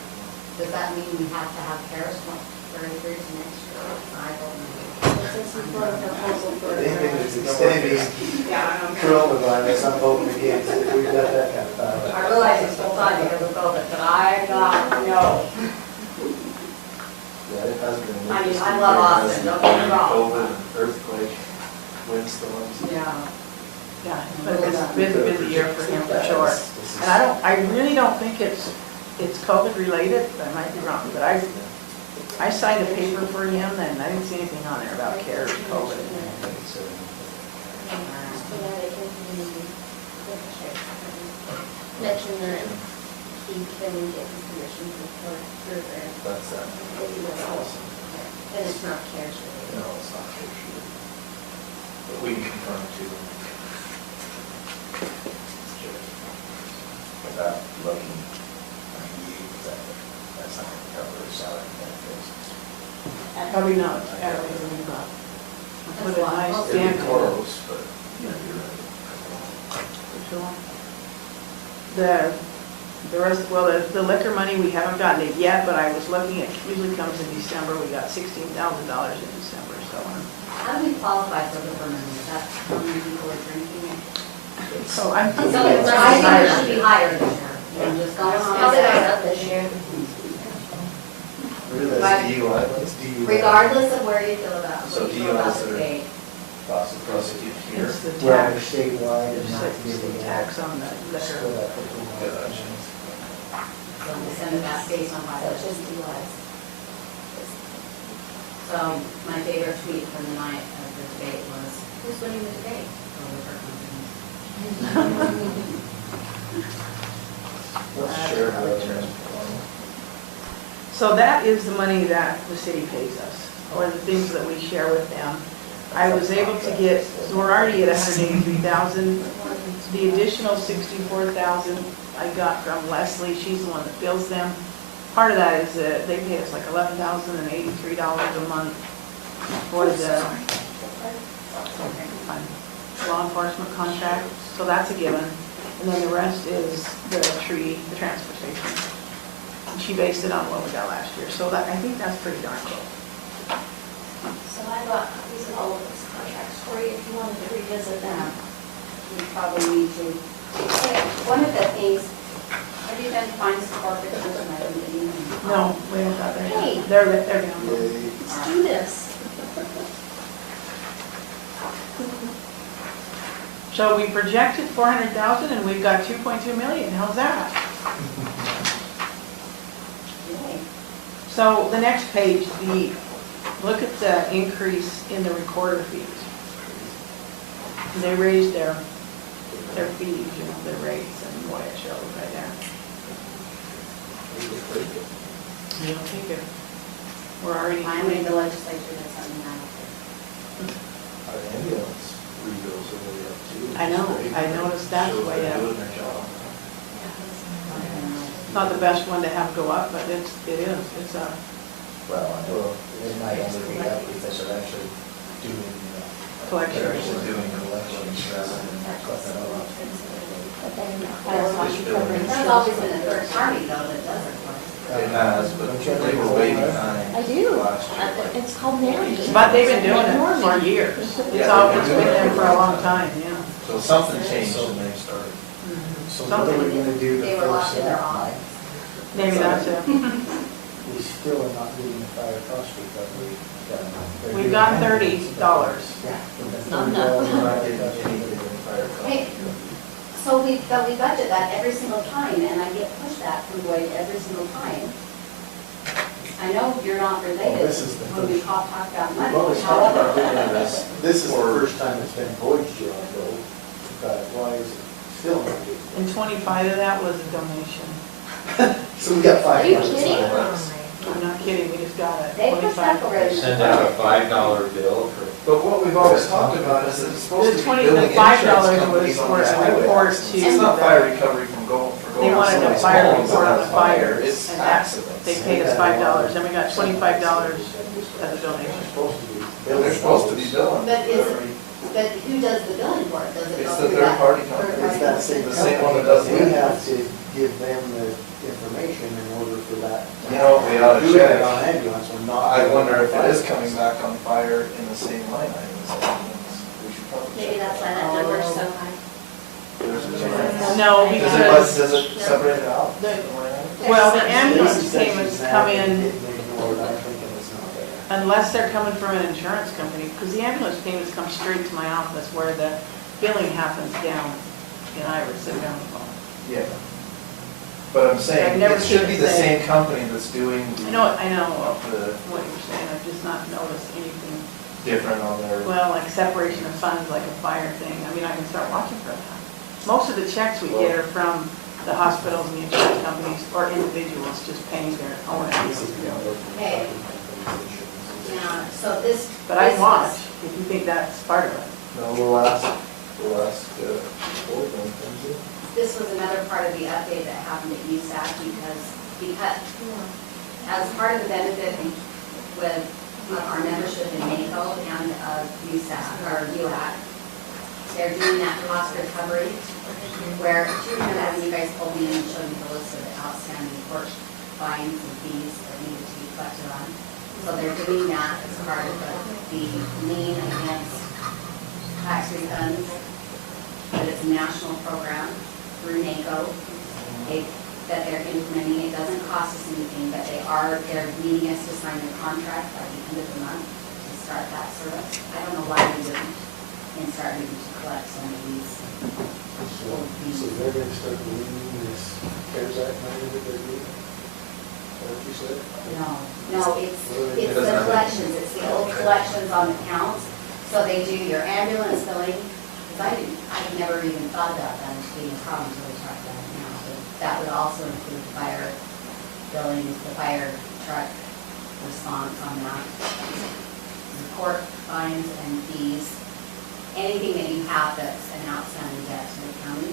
Does that mean we have to have CARES for increase next year? I don't know. It says he brought a proposal for a Anything grant. that's extending coronavirus, I'm voting against it. We've got that kind of time. I realize it's full time because of COVID, but I got no. Yeah, it has been. I mean, I interesting. love There Austin, has don't get me been wrong. COVID, earthquake, windstorms. Yeah. Yeah, but it's a busy year for him for sure. And I really don't think it's COVID related, but I might be wrong, but I signed a paper for him and I didn't see anything on there about CARES, COVID. Mention that he can get his permission to apply for a grant. That's that. And it's not CARES related. No, it's not. The But we can confirm too. Without looking, that's not gonna cover salary and benefits. Probably not, everything, but. Put a nice It'd stamp be on it. close, but, yeah, you're right. For sure. The rest, well, the liquor money, we haven't gotten it yet, but I was looking, it usually comes in December, we got $16,000 in December, so. How do we qualify for liquor money? Is that how many people are drinking? So I'm. So I think it should be higher this year. I'm just going on. Probably not up this year. Really, that's DUI, that's DUI. Regardless of where you feel about, So what you feel about DUIs the are- state. Prosecute here. It's the Well, tax, statewide and not it's giving the tax on the liquor. Gotcha. So we send it back based on So violation. it's just DUIs. So my favorite tweet from the night of the debate was, who's winning the debate? The liquor companies. What's the share of revenue? So that is the money that the city pays us, or the things that we share with them. I was able to get, so we're already at 183,000. The additional 64,000 I got from Leslie, she's the one that bills them. Part of that is that they pay us like $11,083 a month for the law enforcement contract, so that's a given. And then the rest is the transfer station. And she based it on what we got last year, so that, I think that's pretty darn close. So I got copies of all of those contracts for you if you wanted to revisit them. We probably need to. Okay, one of the things, have you been finding support for the person I didn't even? No, we haven't got there Hey. yet. They're down. Let's do this. So we projected 400,000 and we've got 2.2 million, how's that? Yay. So the next page, look at the increase in the recorder fees. They raised their fees, their rates, and what it shows right there. You don't think it, we're already. Finally, the legislature did something nice. Our ambulance rebills are way up too. I know, I noticed that's Shows way they're up. doing their job. Not the best one to have go up, but it is, it's a, Well, I know it might only be up because they're actually doing, collection. They're actually doing collections rather than collecting a lot. But then There's always been a third party though that does it for us. It has, but they were way behind. I do. Last year. It's called Mary. But they've been doing it for years. It's always been there for a long time, yeah. So something changed and they started. So what are we gonna do They the were first locked in their step? office. Maybe that's it. We still are not getting the fire cost recovery done. We've got $30. Yeah. Not enough. We're not getting anything in fire Hey, costs. so we budget that every single time, and I get pushback from Boyd every single time. I know you're not related this is the when we first- talk about money. We've always talked about doing However, this. This is the first time it's been Boyd's job though, but why is it still not being? And 25 of that was a donation. So we got Are you $5. kidding? I'm not kidding, we just got it. They pushed back 25. already. Send out a $5 bill for. But what we've always talked about is that it's supposed The to be 20, billing the $5 insurance companies was on for these a highway report accidents. to. It's not the- fire recovery from going They on wanted a somebody's fire home report on on the fire, It's and that's, accidents. they paid us $5, and we got $25 as a donation. They're supposed to be billing. But but who does the billing for it? Does it It's go the through third that party third company. It's that same The same one that does the We have ambulance. to give them the information in order for that. You know, we ought to Do it check. on ambulance, we're not. I wonder if it is coming back on fire in the same line item as ambulance. We should probably Maybe check. that's why that number's so high. There's a difference. No, because, Does it separate it out? The- well, the ambulance payments come in unless they're coming from an insurance company, because the ambulance payments come straight to my office where the billing happens down in Iris, sit down the phone. Yeah. But I'm saying, I've never it should seen be it the say- same company that's doing I know the what you're saying, I've just not noticed anything, different on their. well, like separation of funds, like a fire thing, I mean, I can start watching for that. Most of the checks we get are from the hospitals and the insurance companies, or individuals just paying their own ambulance bill. Okay. Now, so this. But I this watch, was- if you think that's part of it. No, we'll ask, Corbin, comes in. This was another part of the update that happened at USAC because as part of the benefit with our membership in NACO and USAC, or UAC, they're doing that cost recovery where, when you guys pulled me in and showed me the list of the outstanding court fines and fees that needed to be collected on. So they're doing that as part of the lien against tax refunds. But it's a national program through NACO that they're implementing. It doesn't cost us anything, but they're needing us to sign a contract by the end of the month to start that service. I don't know why we didn't and start needing to collect some of these. So they're gonna start believing this CARES Act money that they're getting? What you said? No, it's the collections, it's the old collections on accounts. So they do your ambulance billing, because I've never even thought about that as being a problem until we talked about it now. But that would also include fire billing, the fire truck response on that. The court fines and fees, anything that you have that's an outstanding debt to the county.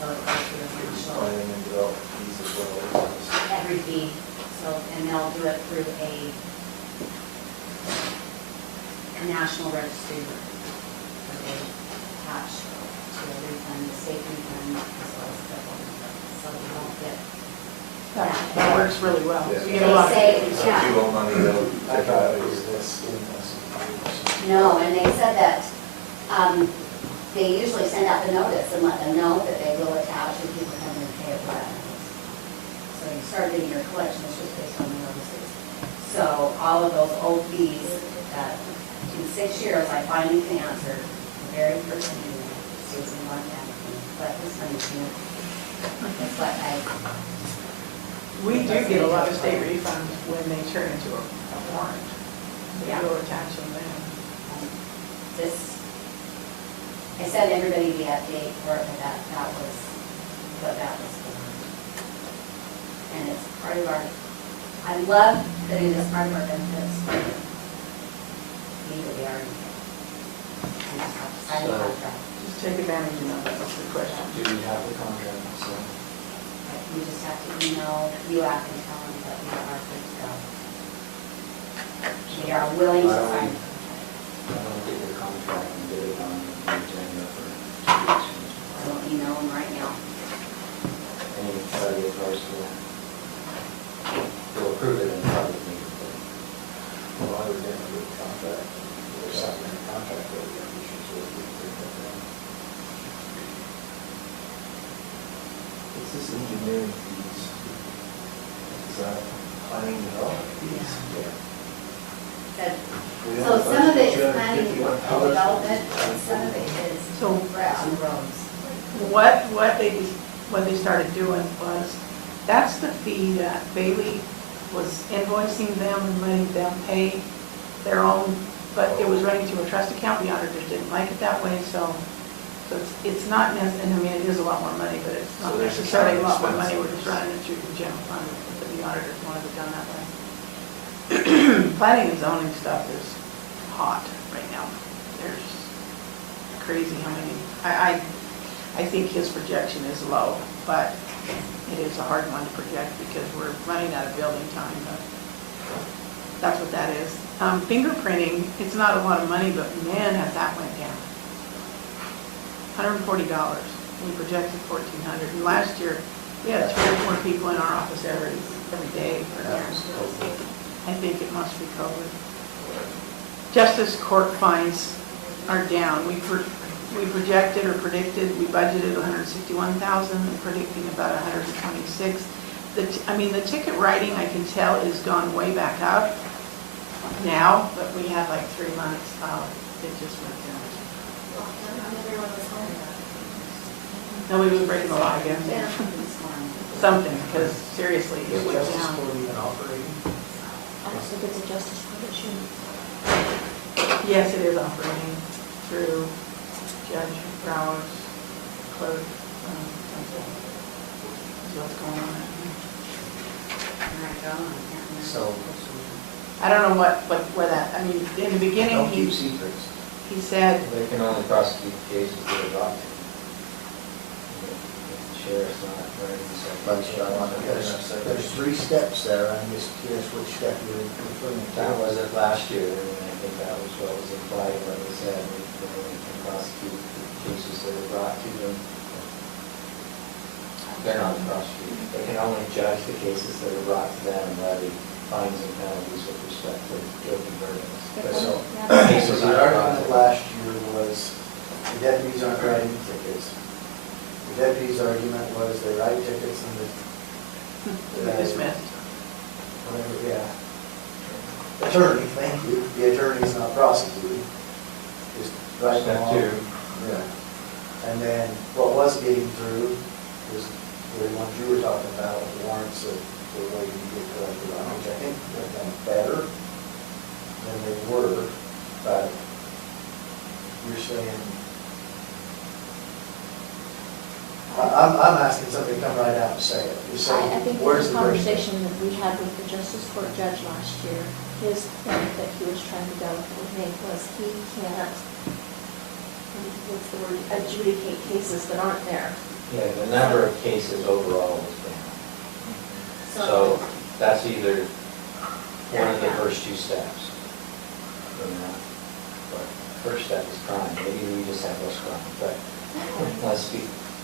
So it goes through the financial, Planning and development fees as well. every fee. So, and they'll do it through a national registry that they attach to a refund, the state refund, as well as the federal refund. So we won't get That works really well. Yeah. We get a lot of. They say, So if you owe money, they'll I take thought out it was of this in this. no, and they said that they usually send out the notice and let them know that they will attach if people come in and pay it for that notice. So you start getting your collections just based on the notices. So all of those old fees that in 6 years I finally can answer the very first email, Susan Montana, but this time it's new. It's like We do get a lot of state refunds when they turn into a warrant. They Yeah. will attach them then. this, I sent everybody the update for it, but that was what that was for. And it's part of our, I love that it is part of our benefits. Legally, are. We just have to sign the So- contract. Just take advantage of that, that's the question. Do we have the contract? So, We just have to email you out and tell them that we are good to go. We are willing to sign. I don't get the contract and get it on the agenda for 2 weeks. I will email them right now. And you try to get ours to approve it and probably make it. Well, I would never get a contract, or something in the contract that we have issues with. We bring that down. What's this engineering fees? Is that planning and development fees? Yeah. Said, We so have some of it is budgeted planning and $251. development, and some of it is So- on roads. What they started doing was, that's the fee that Bailey was invoicing them and letting them pay their own, but it was running through a trust account. The auditors didn't like it that way, so it's not necessarily, I mean, it is a lot more money, but it's not So there's necessarily a lot more accounting money. We're expenses. just running it through the general fund, but the auditors wanted it done that way. Planning and zoning stuff is hot right now. There's crazy how many, I think his projection is low, but it is a hard one to project because we're running out of building time, but that's what that is. Fingerprinting, it's not a lot of money, but man, has that went down. $140, we projected $1,400, and last year, we had 3 or 4 people in our office every day for years. I think it must be COVID. Justice court fines are down. We projected or predicted, we budgeted 161,000 and predicting about 126. The ticket writing, I can tell, is gone way back up now, but we had like 3 months, it just went down. Everyone was home. Nobody was breaking the law again. Yeah, this morning. Something, because seriously, it Is went justice down. court even operating? I don't think it's a justice court issue. Yes, it is operating through Judge Brower's clerk. Is what's going on. Right, John, I can't remember. So- I don't know where that, I mean, in the beginning, Don't he keep secrets. he said, They can only prosecute cases that are brought to them. The sheriff's not writing But this. there's 3 steps there, I'm just curious which step you're referring to. That was it last year, and I think that was what was implied, what was said, they only can prosecute cases that are brought to them. They're not prosecuting, they can only judge the cases that are brought to them and levy fines and penalties with respect to guilty verdicts. But So, yeah. Cases the aren't argument brought. last year was the deputies aren't writing tickets. The deputies' argument was they write tickets and we dismissed. whatever, yeah. Attorney, thank you, the attorney's not prosecuting, just writing them Step all. 2. Yeah. And then what was getting through was the ones you were talking about, the warrants that were waiting to get collected on, which I think have done better than they were, but you're saying, I'm asking somebody to come right out and say it. You're saying, I think where's the the first conversation that we had with the Justice Court judge last year, his point that he was trying to make was he can't, what's the word, adjudicate cases that aren't there. Yeah, the number of cases overall was down. So that's either one of the first 2 steps. But first step is crime, maybe we just have less crime, but let's be,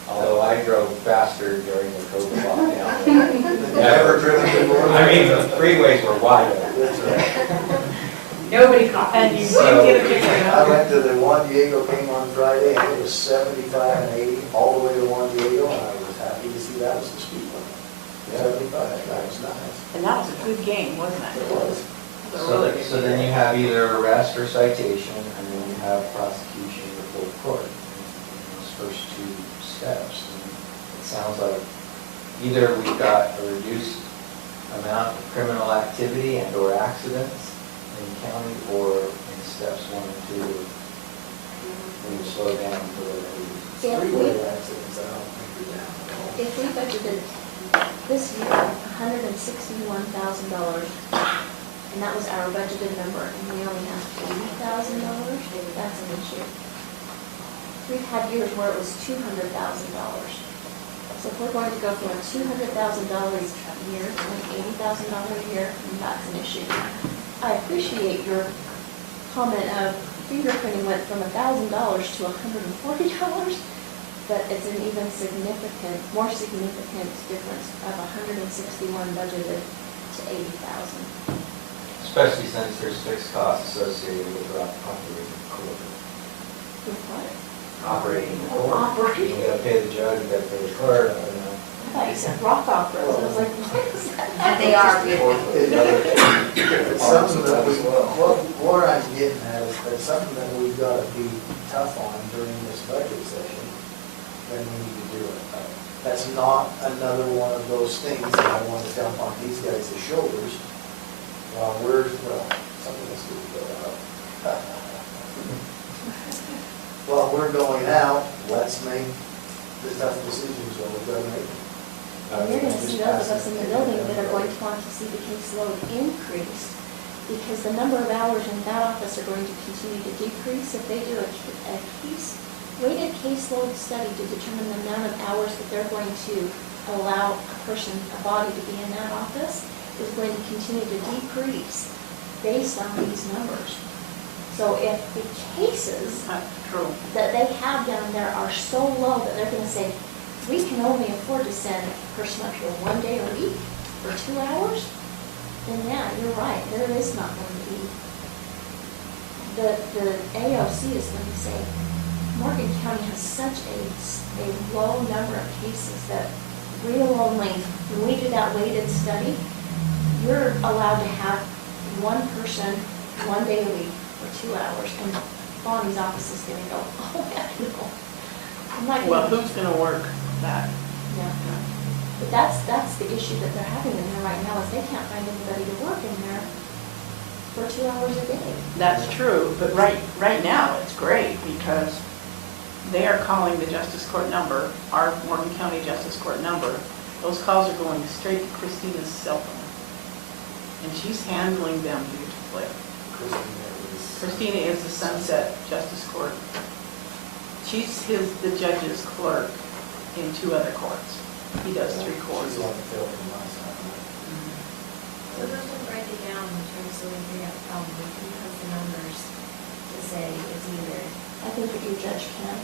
although I drove faster during the COVID lockdown. Never driven before. I mean, the freeways were wide open. That's right. Nobody caught And you me. did get a ticket, I went to the Juan Diego, came on Friday, and it was 75 and 80, all the way to Juan Diego, and I was happy to see that was the speed limit. 75, that was nice. and that was a good game, wasn't it? It was. It was a really good So then game. you have either arrest or citation, and then you have prosecution before court. In those first 2 steps. And it sounds like either we've got a reduced amount of criminal activity and or accidents in the county, or in steps 1 and 2, we slow down for whatever reason. If Three-way we, accidents, I don't think we're down at all. if we budgeted this year $161,000, and that was our budgeted number, and we only have $80,000, that's an issue. We've had years where it was $200,000. So if we're going to go from a $200,000 a year to an $80,000 a year, that's an issue. I appreciate your comment of fingerprinting went from $1,000 to $140, but it's an even more significant difference of 161 budgeted to 80,000. Especially since there's fixed costs associated with operating the court. With what? Operating the Oh, court. operating. You gotta pay the judge, you gotta pay the clerk, you know. I thought you said rock opera, so I was like, what is that? And they are beautiful. It's something that we, what I'm getting at is that something that we've got to be tough on during this budget session, then we need to do it. That's not another one of those things that I want to dump on these guys' shoulders. Something else we go out. While we're going out, let's make the tough decisions that we've got to make. You're gonna see those of us in the building that are going to want to see the caseload increase, because the number of hours in that office are going to continue to decrease. If they do a weighted caseload study to determine the amount of hours that they're going to allow a body to be in that office, is going to continue to decrease based on these numbers. So if the cases That's true. that they have down there are so low that they're gonna say, we can only afford to send a person up here 1 day a week for 2 hours, then yeah, you're right, there is not going to be. The AOC is going to say, Morgan County has such a low number of cases that we'll only, when we do that weighted study, you're allowed to have 1 person 1 day a week for 2 hours, and Bonnie's office is gonna go, oh, heck no. I'm not Well, gonna, who's gonna work that? yeah. But that's the issue that they're having in there right now, is they can't find anybody to work in there for 2 hours a day. That's true, but right now, it's great, because they are calling the Justice Court number, our Morgan County Justice Court number. Those calls are going straight to Christina's cell phone. And she's handling them beautifully. Christina is the Sunset Justice Court. She's the judge's clerk in 2 other courts. He does 3 courts. She's on the field from my side. So those would break it down in terms of when we have a problem, we can have the numbers to say it's either. I think that your judge can.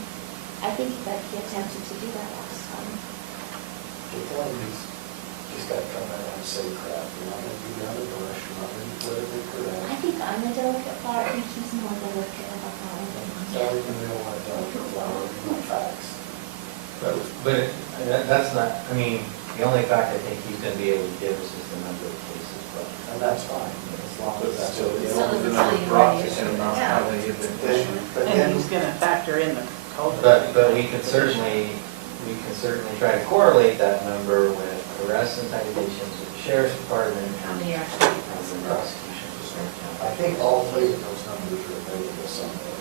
I think that he attempted to do that last time. Just tell him he's just got to come out and say crap. You're not going to be down the brush, you're not going to be politically I correct. think I'm a delicate flower, I think he's more delicate about that. Tell him you don't want to delicate flower, you want facts. But that's not, I mean, the only fact I think he's gonna be able to give us is the number of cases, but. And that's fine, as long But as that's still, what you it is. know, the number of projects and amount, how they get been issued. But And then, he's gonna factor in the code. But we can certainly try to correlate that number with arrests and citations with the sheriff's department How and many actually? the prosecution. I think all 3 of those numbers are available somewhere.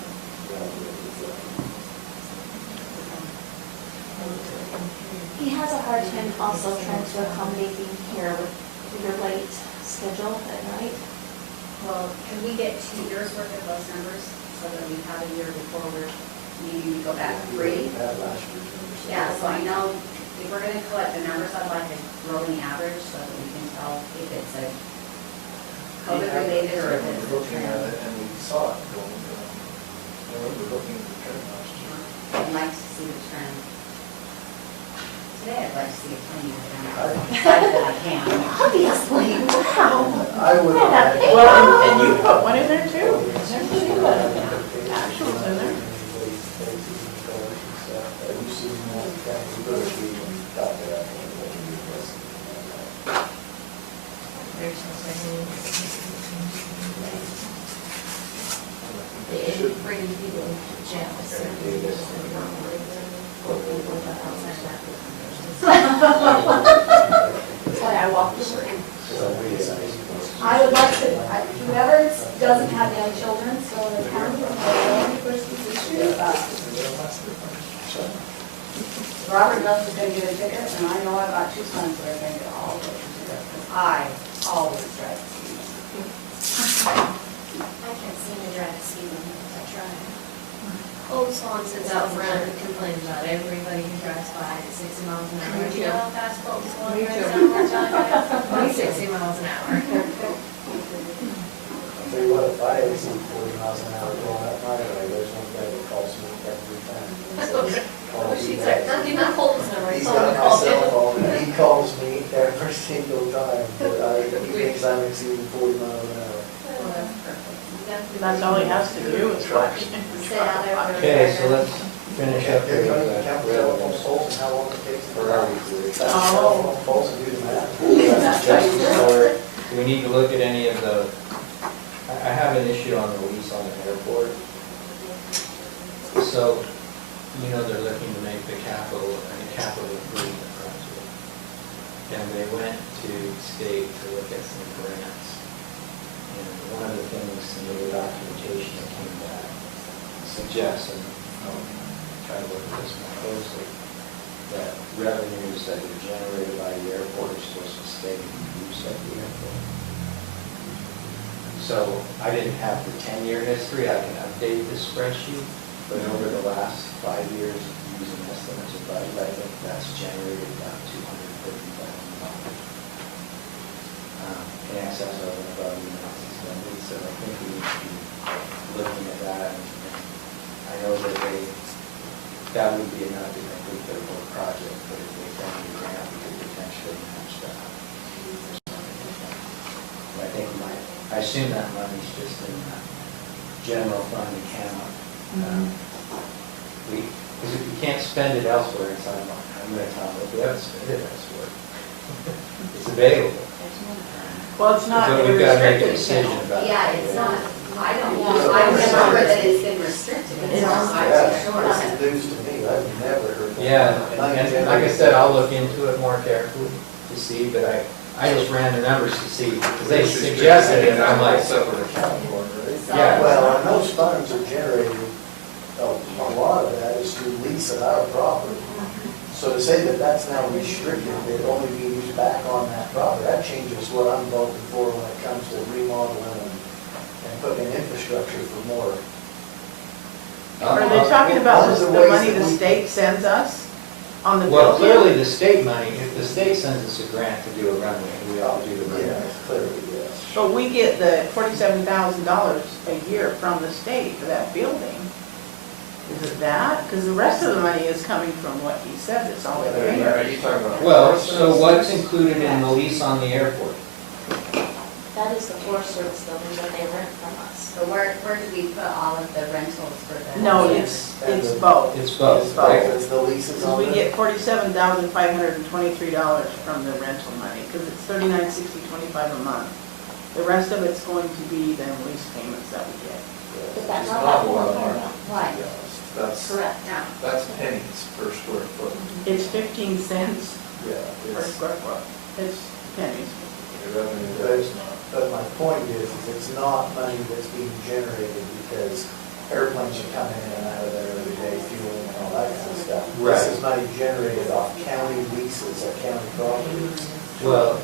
He has a hard time also trying to accommodate being here with your late schedule at night. Well, can we get 2 years worth of those numbers so that we have a year before we're needing to go back free? That last year's numbers. Yeah, so I know if we're gonna collect the numbers, I'd like a rolling average so that we can tell if it's a COVID related or if When it's we're a looking at trend. it and we saw it going, we're looking at the trend last year. I'd like to see the trend. Today, I'd like to see a 10-year trend. I- Decided that I can. Obviously, wow. I would. Well, and you put one in there too? There's actuals in there. There's no second. It should, Bringing people to jail. So That's why I walked to work. I would like to, whoever doesn't have young children, so the county will only push this issue. Robert knows he's gonna get a ticket, and I know I've got 2 sons that are gonna get all those tickets, because I always drive the speed limit. I can't seem to drive the speed limit if I try. Old Swan sits out front and complains about everybody who drives by at 60 miles an hour. Do you know how fast Old Swan Me drives too. down March 60 miles an hour. I'll tell you what, if I exceed 40 miles an hour going up my way, there's one guy that calls me every time. She's like, no, do not hold this number. He's It's only got my call cell you. phone, and he calls me every single time, that he thinks I'm exceeding 40 miles an hour. Well, that's perfect. That's all he has to do is watch. Sit out there for a Okay, so second. let's finish up They're here trying to with count the the cell phone railroads. poles and how long it takes. Where are we? Cell phone poles and do the math. Or do we need to look at any of the, I have an issue on the lease on the airport. So, you know, they're looking to make the capital improvement project. And they went to state to look at some grants. And one of the things in the documentation that came back suggests, and I'll try to look at this more closely, that revenues that are generated by the airport are supposed to stay in use at the airport. So I didn't have the 10-year history, I can update this spreadsheet, but over the last 5 years, using estimates of budget, I think that's generated about $250,000 in excess of and above the amounts expended. So I think we need to be looking at that. And I know that that would be enough to complete their whole project, but if they found a grant, we could potentially match that. I think I assume that money's just in that general fund account. Because if you can't spend it elsewhere, it's on, I'm going to tell them, if we haven't spent it elsewhere, it's available. Well, it's not But we've got to make a restricted. decision about it. Yeah, it's not, I don't, I've never heard that it's been restricted. It's not, Yeah, I'm sure. this is news to me, I've never heard. Yeah, and like I said, I'll look into it more carefully to see, but I just ran the numbers to see, because they suggested it, and I'm like, separate account for it, right? Yeah. Well, and those funds are generated, a lot of that is through lease of our property. So to say that that's now restricted, it only be used back on that property, that changes what I'm voting for when it comes to remodeling and put in infrastructure for more. Are they talking about One of the ways money that the we- state sends us on the Well, bill? clearly the state money, if the state sends us a grant to do a runway, we ought to do the Yeah, runway. clearly, yes. But we get the $47,000 a year from the state for that building. Is it that? Because the rest of the money is coming from what he said, it's all in Are there. you talking about? Well, so what's included in the lease on the airport? That is the Forest Service building that they rent from us. So where did we put all of the rentals for the? No, it's both. It's both, It's right? It's the leases Because on we it. get $47,523 from the rental money, because it's $39.6025 a month. The rest of it's going to be then lease payments that we get. But that's It's not not that a lot one of money. Right, That's, correct, now. that's pennies per square foot. It's 15 cents Yeah, per it's, square foot. It's pennies. The revenue there is not. but my point is it's not money that's being generated because airplanes are coming in and out of there every day, fueling and all that kind of stuff. Right. This is money generated off county leases of county properties. Well,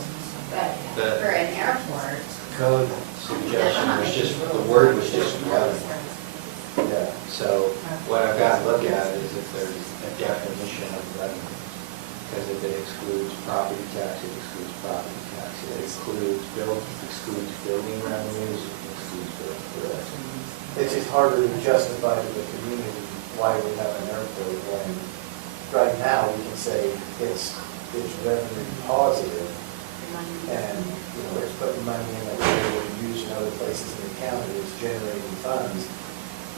But the for an airport, code suggestion was just, the word was just revenue. Yeah. So what I've got to look at is if there's a definition of revenue. Because if it excludes property tax, it excludes property tax. It excludes building revenues, it excludes building. It's just harder to justify to the community why we have an airport when right now we can say it's revenue positive and, you know, it's putting money in that we're able to use in other places in the county, it's generating funds.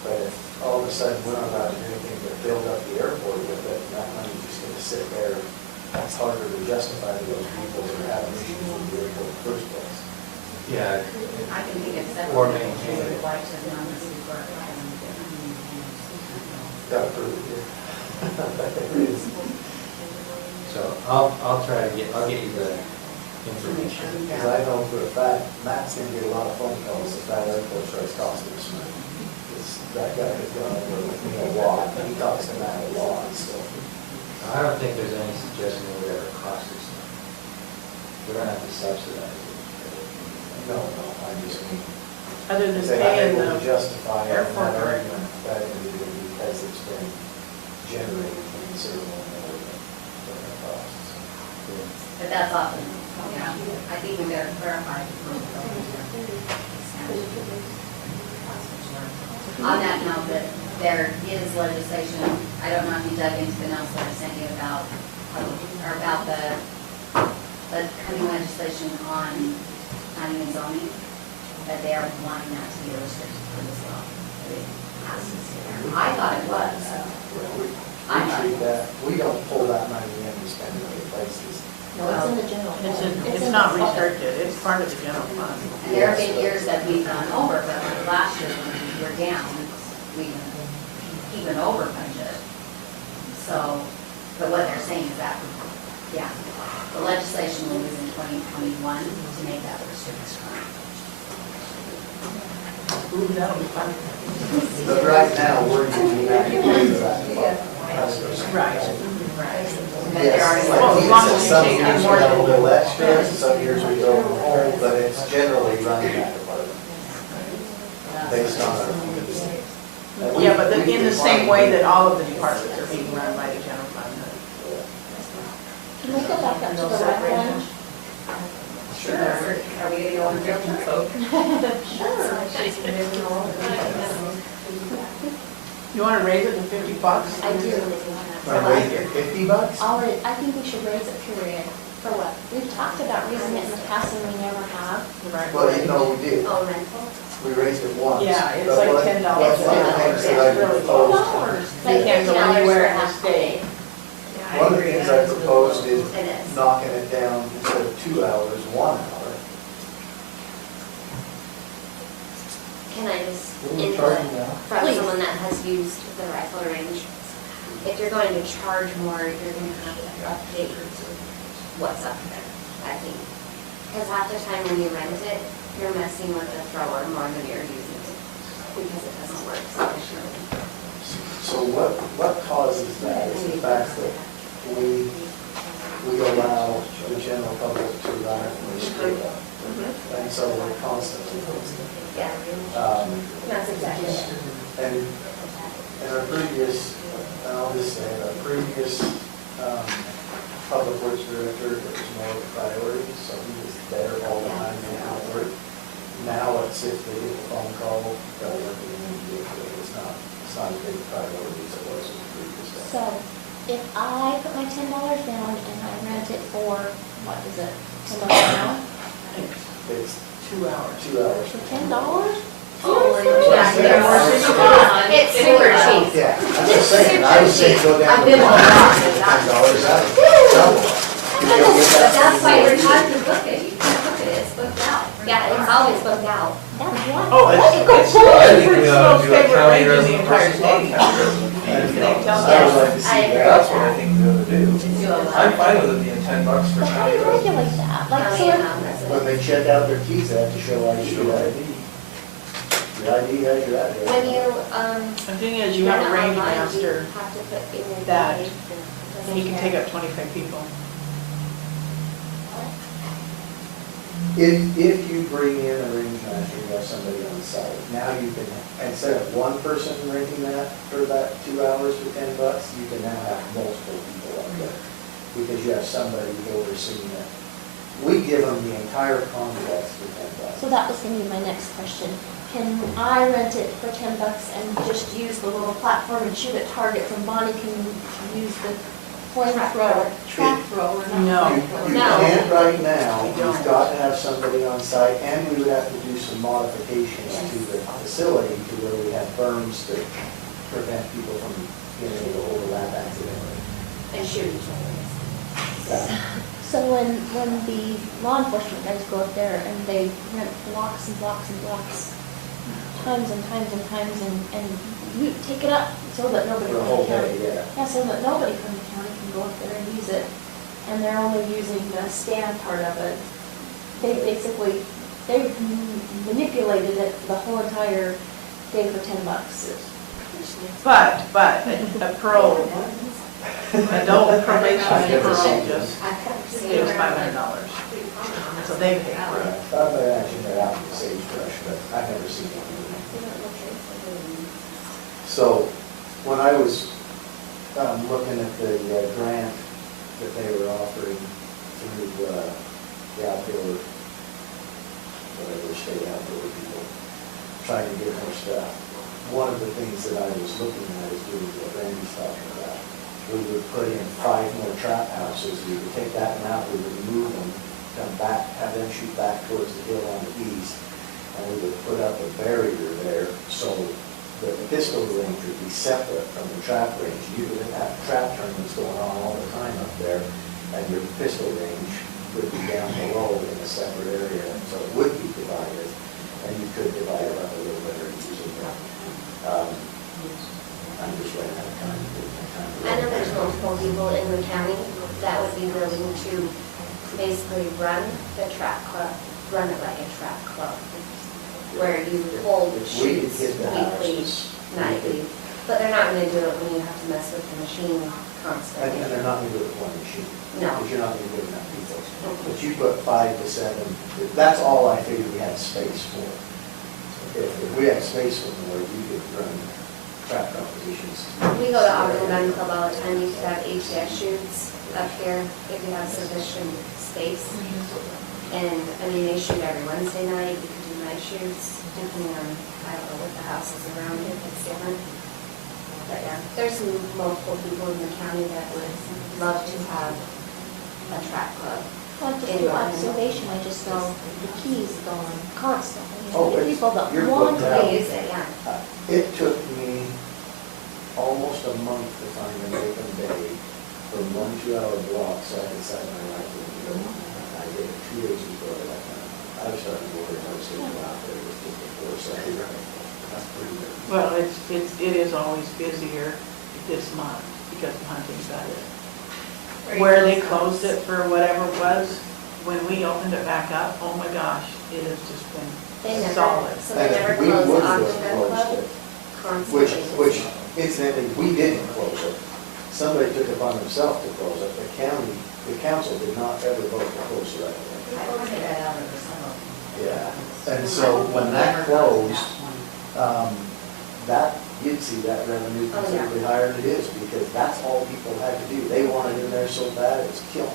But if all of a sudden we're not allowed to do anything but build up the airport with it, that money's just gonna sit there, that's harder to justify to those people that are having issues with the airport in the first place. Yeah, I can think of several. Or maintain it. Would like to run this before. Got approved here. There is. so I'll try to I'll get you the information. Because I know for a fact, Matt's gonna get a lot of phone calls if that airport starts costing us money. 'Cause that guy has gone over with me a lot, and he talks to Matt a lot, so. I don't think there's any suggestion it would ever cost us money. We don't have to subsidize it. No, I just mean, Other than if they have paying able to the, justify it, airport that rent. argument, that individual, because it's been generated from considerable more than it costs. But that's often, you know, I think we better clarify. On that note, that there is legislation, I don't know if you dug into the notes that I sent you about, or about the coming legislation on planning and zoning, that they are wanting that to be a restriction for this law. that it passes here. I thought it was. We I thought treat that, we don't pull that money in and spend it other places. No, it's in the general fund. it's in not the public. restricted, it's part of the general fund. And there have been years that we've gone over, but like last year when we were down, we even over budget. So, but what they're saying is that, yeah, the legislation will move in 2021 to make that restricted. Ooh, that'll be fun. But right now, we're using that because of that department. Right. But there are, Well, as long as we Some take in years we more have a than- little extra, some years we go home, but it's generally running that department based on our. and we- Yeah, but we in the same way that all of the departments are being run by the general fund. Can we go back up to the rec lounge? sure, are we gonna go on a field trip? You want to raise it to $50? I do. Wanna raise it $50? I think we should raise it, period. For what? We've talked about raising it in the past and we never have. Well, you know, we did. Oh, rental? We raised it once. Yeah, it's But like what- $10. One of the things that I It's really proposed, But You can't go $50 anywhere for in the half state. day. one of the things I proposed is It is. knocking it down instead of 2 hours, 1 hour. Can I just What are we input charging now? from Please. someone that has used the rifle range? If you're going to charge more, you're going to have to update what's up there, I think. Because half the time when you rent it, you're messing with the thrower more than you're using it, because it doesn't work sufficiently. So what causes that is the fact that we allow the general public to run it and they screw it up. And so we're constantly posting. Yeah, that's exactly it. And our previous, and I'll just say, our previous public works director, it was more of a priority, so he was there all the time making it work. Now it's if they get a phone call, they'll work it immediately. It's not a big priority as it was in the previous day. So if I put my $10 down and I rent it for, what is it, $10 an hour? It's 2 hours. 2 hours. For $10? Oh, Seriously? yeah, It's super cheap. Yeah, I'm just saying, I would say go down I've to been on that. $10 out. Double. You don't get But that that's why many we're days. trying to book it, you can't book it, it's booked out. Yeah, it's always booked out. That's what? Oh, it's I think we ought to do a favorite county range in the resident entire versus state. non-county resident. I would like to see I agree. that. That's what I think we ought to do. Do a lot. I'm fine with it being $10 for But how do county you residents. regulate that? Like, so County and if- non-resident. When they check out their keys, they have to show ID. Your ID has your address. When you, The thing is, you have a range master, have to put in your. that guide. and he can take up 25 people. If you bring in a range master, you have somebody on site, now you can, instead of one person renting that for that 2 hours for $10, you can now have multiple people up there, because you have somebody overseeing it. We give them the entire complex for So $10. that was gonna be my next question. Can I rent it for $10 and just use the little platform and shoot at targets, and Bonnie can use the flamethrower, track thrower? No. You No. can't right now, You you've don't. got to have somebody on site, and we would have to do some modifications to the facility to where we have berms to prevent people from being able to overlap accidentally. And shoot each other. Yeah. So when the law enforcement guys go up there and they rent blocks and blocks and blocks, times and times and times, and you take it up so that nobody For a from whole the county. day, yeah. Yeah, so that nobody from the county can go up there and use it, and they're only using the stand part of it. They basically, they manipulated it the whole entire day for $10. But a parole, adult probation parole just is $500. So they pay for I it. thought they actually got out in the sagebrush, but I've never seen one. So, when I was looking at the grant that they were offering through the outdoor, whatever, state outdoor people, trying to get more stuff, one of the things that I was looking at is doing what Randy's talking about. We would put in 5 more trap houses, we would take that amount, we would move them, come back, have them shoot back towards the hill on the east, and we would put up a barrier there, so the pistol range would be separate from the trap range. You would have trap tournaments going on all the time up there, and your pistol range would be down below in a separate area, so it would be divided, and you could divide it up a little better using that. I'm just running out of time. I know there's multiple people in the county that would be willing to basically run the track club, run it like a track club, where you hold We could shoots get the weekly, houses. nightly, but they're not gonna do it when you have to mess with the machine And constantly. they're not going to do it with one machine. No. Because you're not going to get enough people. But you put 5 to 7, that's all I figured we had space for. If we had space for more, you could run trap competitions. We go to Auburn Gun Club all the time, you could have HDX shoots up here if you have sufficient space. And, I mean, they shoot every Wednesday night, you can do night shoots, depending on, I don't know what the house is around it, it's different. But yeah, there's some multiple people in the county that would love to have a track club. Well, just through observation, I just know the keys going constantly. Oh, it's- People that you're want booked out. They it. use it, yeah. It took me almost a month to find an open day for 1 2-hour block, so I could set my rifle and go. I did it 2 days before I left. I was starting to worry, I was thinking out there, it was just before Saturday. That's pretty good. Well, it is always busier this month because the hunting's got it. Where they closed it for whatever it was, when we opened it back up, oh my gosh, it has just They been never, solid. so they And never we close would the Ogden have Gun closed Club it. constantly. Which incidentally, we didn't close it. Somebody took it upon themselves to close it. The council did not ever vote to close it. I don't take that out of the summer. Yeah. And so when that closed, that, you'd see that revenue Oh, yeah. considerably higher than it is, because that's all people had to do. They wanted in there so bad, it was killing.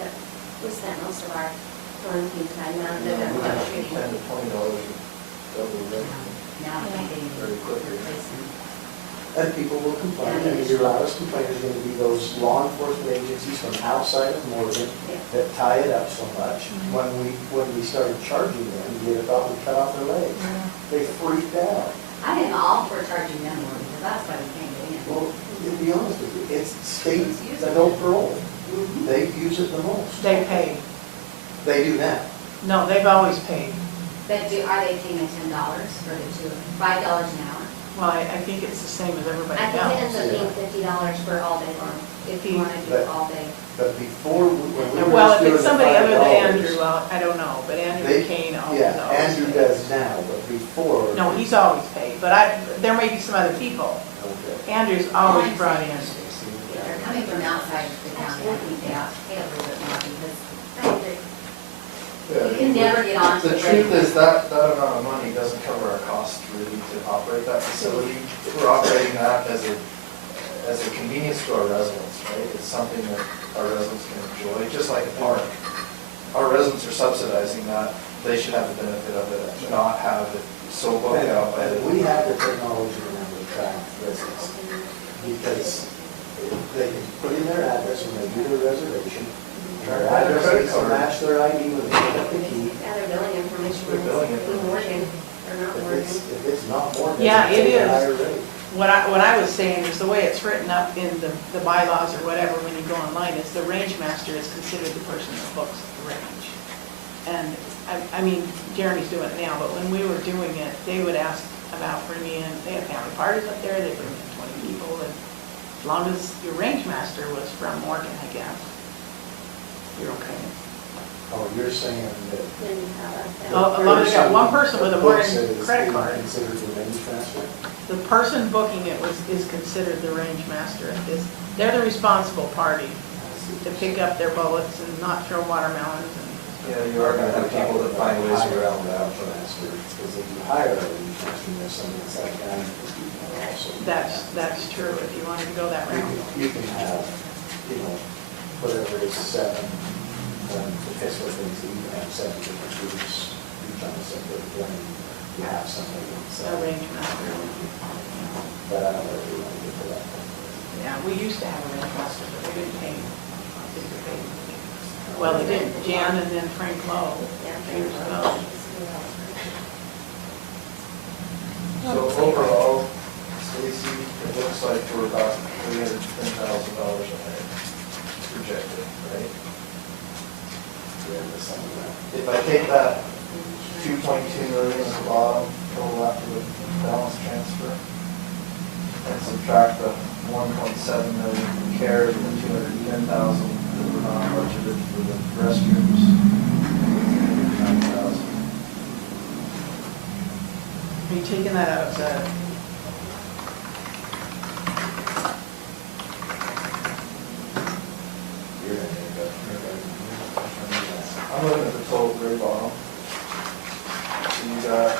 Yep. We spent most of our quarantine time down We there. have $10 to $20 double rate Now I think they need very quickly. replacement. And people will complain, and your loudest complaint is gonna be those law enforcement agencies from outside of Morgan that tie it up so much. When we started charging them, you thought we cut off their legs. They freaked out. I am all for charging them more, because that's why we can't get in. Well, to be honest with you, it's state adult parole. They use it the most. They pay. They do now. No, they've always paid. But are they paying the $10 for the $5 an hour? Well, I think it's the same as everybody I think it else. ends up being $50 for all day long, if you want to do it all day. But before, when we were Well, just if doing it's the somebody other than $5, Andrew, well, I don't know, but Andrew they- Kane always. Yeah, always Andrew pays. does now, but before. No, he's always paid, but there may be some other people. Okay. Andrew's always brought in. If they're coming from outside of the county, I think they ought to pay a little bit more, because I agree. You can never get onto The the truth rate. is that amount of money doesn't cover our costs really to operate that facility. We're operating that as a convenience to our residents, right? It's something that our residents can enjoy, just like a park. Our residents are subsidizing that, they should have the benefit of it, not have it so booked out by the. And we have the technology now to track residents, because they can put in their address when they do their reservation. Their address needs to match their ID when they pick up the key. Yeah, their billing information Their billing is information. Morgan, or not Morgan. If it's not more. Yeah, it it's a is. higher rate. What I was saying is the way it's written up in the bylaws or whatever, when you go online, is the range master is considered the person that books the range. And, I mean, Jeremy's doing it now, but when we were doing it, they would ask about bringing in, they had family parties up there, they bring in 20 people, and as long as your range master was from Morgan, I guess, you're okay. Oh, you're saying that. Then you have a- Oh, as long as you got one person with a Morgan Books it is credit being card. Considered the range transfer? The person booking it is considered the range master. They're the responsible party to pick up their bullets and not throw watermelons and. Yeah, you are gonna have people that find ways around that. Transfer, because if you hire a range transfer, there's something that's like that. That's true, if you wanted to go that route. You can have, whatever it is, 7, because what things, you can have 7 different groups, each on a separate one, you have something. A range master. But I don't know if you want to get to that. Yeah, we used to have a range master, but they didn't pay. Well, they did, Jan and then Frank Lowe, years ago. So overall, Stacy, it looks like we're about $310,000 ahead projected, right? Yeah, there's some of that. If I take that 2.2 million at the bottom, total after the balance transfer, and subtract the 1.7 million from CARES and the 210,000 that were not budgeted for the restrooms, 309,000. Are you taking that out of the, You're gonna end up. I'm looking at the total very bottom. So you got,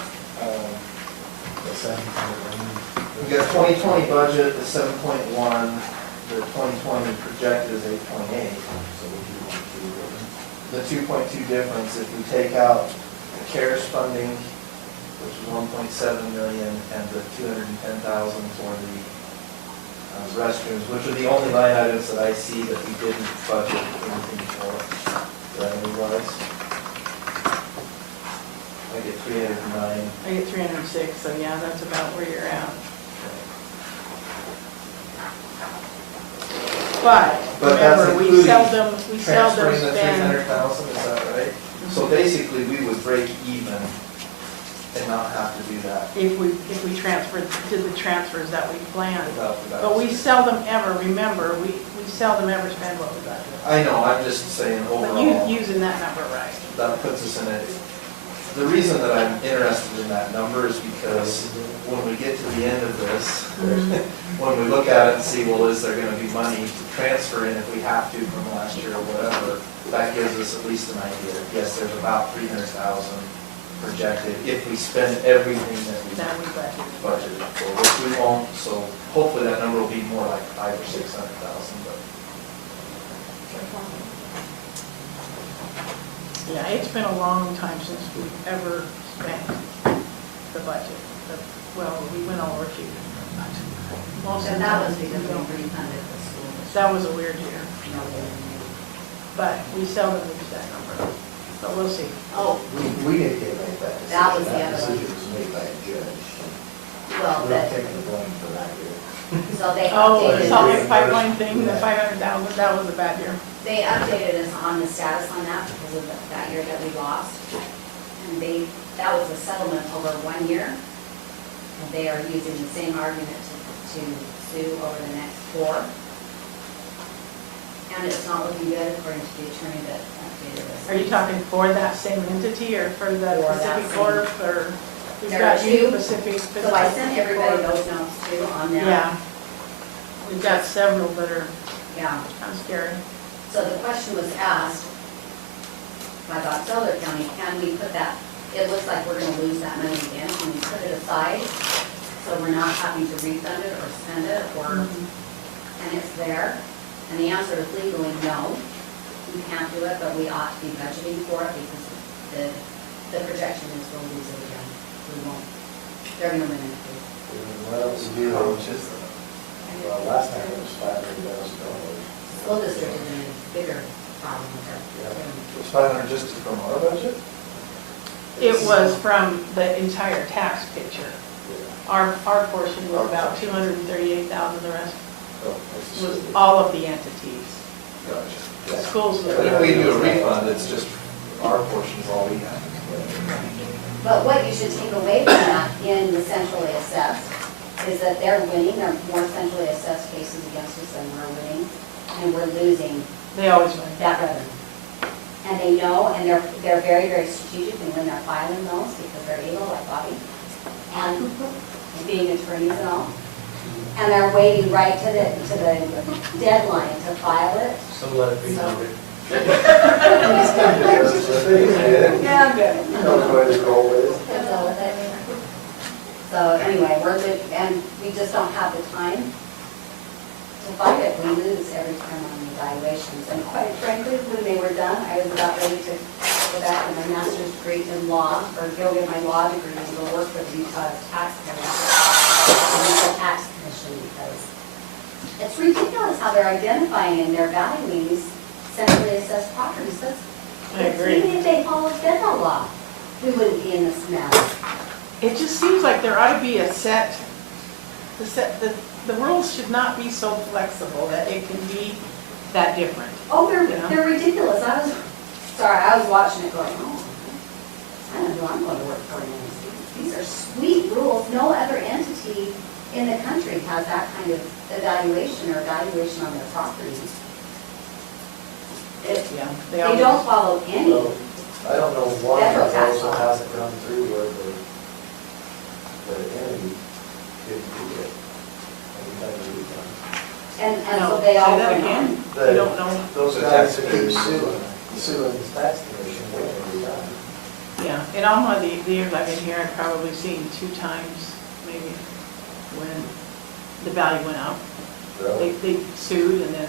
we got 2020 budget is 7.1, the 2020 projected is 8.8. The 2.2 difference, if we take out the CARES funding, which is 1.7 million, and the 210,000 for the restrooms, which are the only line items that I see that we didn't budget anything for, revenue-wise. I get 309. I get 306, so yeah, that's about where you're at. But But that's remember, we including seldom Transferring the spend. 300,000, is that right? So basically, we would break even and not have to do that If we did the transfers that we planned. without the balance. But we seldom ever, remember, we seldom ever spend what we budgeted. I know, I'm just saying But overall, you using that number right. that puts us in it. The reason that I'm interested in that number is because when we get to the end of this, when we look at it and see, well, is there gonna be money to transfer in if we have to from last year or whatever, that gives us at least an idea. Yes, there's about 300,000 projected if we spend everything that we That we budgeted. budgeted for, which we won't, so hopefully that number will be more like 500,000 or 600,000, but. Yeah, it's been a long time since we've ever spent the budget. Well, we went over a few. Most of And the that time, was because we we don't. refunded the school. That was a weird year, No, they didn't. but we seldom reach that number. So we'll see. Oh, We didn't get made that decision. That was the other one. decision was made by a judge. well, We're that, taking the blame for that year. so they Oh, the updated, Salt us- Lake pipeline thing, the 500,000, that was a bad year. they updated us on the status on that because of that year that we lost. And that was a settlement over 1 year. And they are using the same argument to sue over the next 4. And it's not looking good according to the attorney that updated us. Are you talking for that same entity or for the For that Pacific same- Corp or? We've There are got Union two. Pacific. So I sent everybody Corp. those notes too on that. Yeah. We've got several that are Yeah. kind of scary. So the question was asked by Box Elder County, can we put that, it looks like we're gonna lose that money again, can we put it aside? So we're not having to refund it or spend it, or, and it's there? And the answer is legally, no, we can't do it, but we ought to be budgeting for it because the projection is we'll lose it again. We won't, they're gonna win it. Well, we do, How much is that? well, last time it was $500,000. School district is in a bigger problem with Yeah. it. It's 500 just from our budget? It was from the entire tax picture. Yeah. Our portion was about 238,000, the rest Oh, I see. was all of the entities. Gotcha. Yeah. Schools. But if we do a refund, it's just our portion is all we have. But what you should take away from that in the centrally assessed is that they're winning, there are more centrally assessed cases against us than we're winning, and we're losing They always win. that revenue. And they know, and they're very, very strategic in when they're filing those, because they're able, like Bobby, and being attorneys and all. And they're waiting right to the deadline to file it. So let it be noted. Yeah, I'm good. You know the way the goal is. So anyway, and we just don't have the time to fight it. We lose every time on the evaluations. And quite frankly, when they were done, I was about ready to go back in my master's degree in law, or go get my law degree and go work for the Utah Tax Commission, because it's ridiculous how they're identifying and they're valuing these centrally assessed properties. I agree. Even if they followed federal law, we wouldn't be in this mess. It just seems like there ought to be the rules should not be so flexible that it can be that different. Oh, Yeah. they're ridiculous. I was watching it going, oh, I don't know who I'm going to work for. These are sweet rules. No other entity in the country has that kind of evaluation on their properties. Yeah. They always- don't follow any. Well, I don't know why Federal it tax also law. hasn't run through where the entity didn't do it. Every time we do And No, so they all say that go again. on. that. You don't know. Those The guys that taxpayers. keep suing the tax commission every time. Yeah, in all my the years I've been here, I've probably seen 2 times, maybe, when the value went up. They sued and then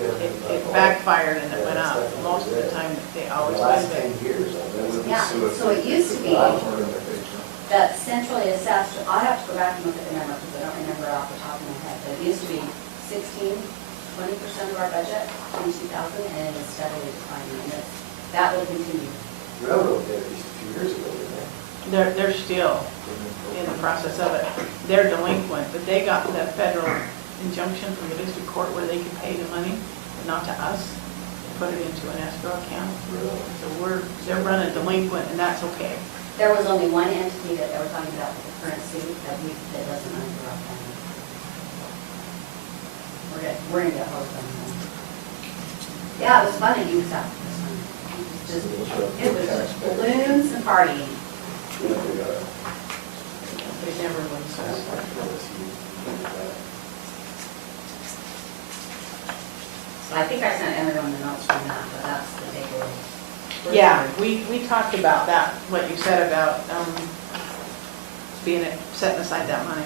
it backfired and it went up. Most of the time, they always The last win. 10 years, I bet. Yeah, so it used to be that centrally assessed, I'll have to go back and look at the number because I don't remember off the top of my head, but it used to be 20% of our budget in 2000, and it is steadily declining, and that will continue. Railroad did it just a few years ago, didn't They're still in the process of it. They're delinquent, but they got the federal injunction from the district court where they could pay the money, but not to us, put it into an escrow account. Really? So they're running delinquent, and that's okay. There was only one entity that they were talking about with the current suit that doesn't interrupt them. We're gonna get hold of them. Yeah, it was fun to use that. It was just balloons and partying. They never win satisfied. So I think I sent everyone the notes from that, but that's the takeaway. Yeah, we talked about that, what you said about setting aside that money.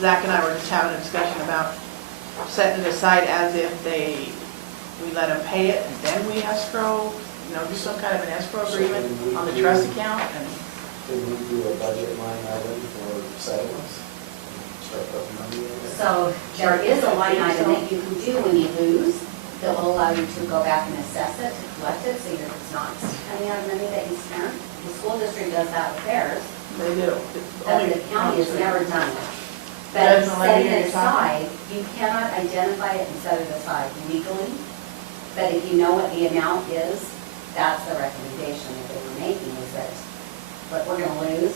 Zach and I were just having a discussion about setting it aside as if we let them pay it and then we escrow, do some kind of an escrow agreement on the trust account and. Did we do a budget line item for settlements? Start putting money in there? So there is a line item that you can do when you lose that will allow you to go back and assess it, to collect it, so that it's not coming out of money that you spent. The school district does that with theirs, They do. but the county has never done it. But Judge Maloney, setting you're it talking- aside, you cannot identify it and set it aside legally. But if you know what the amount is, that's the recommendation that they were making, is that what we're gonna lose.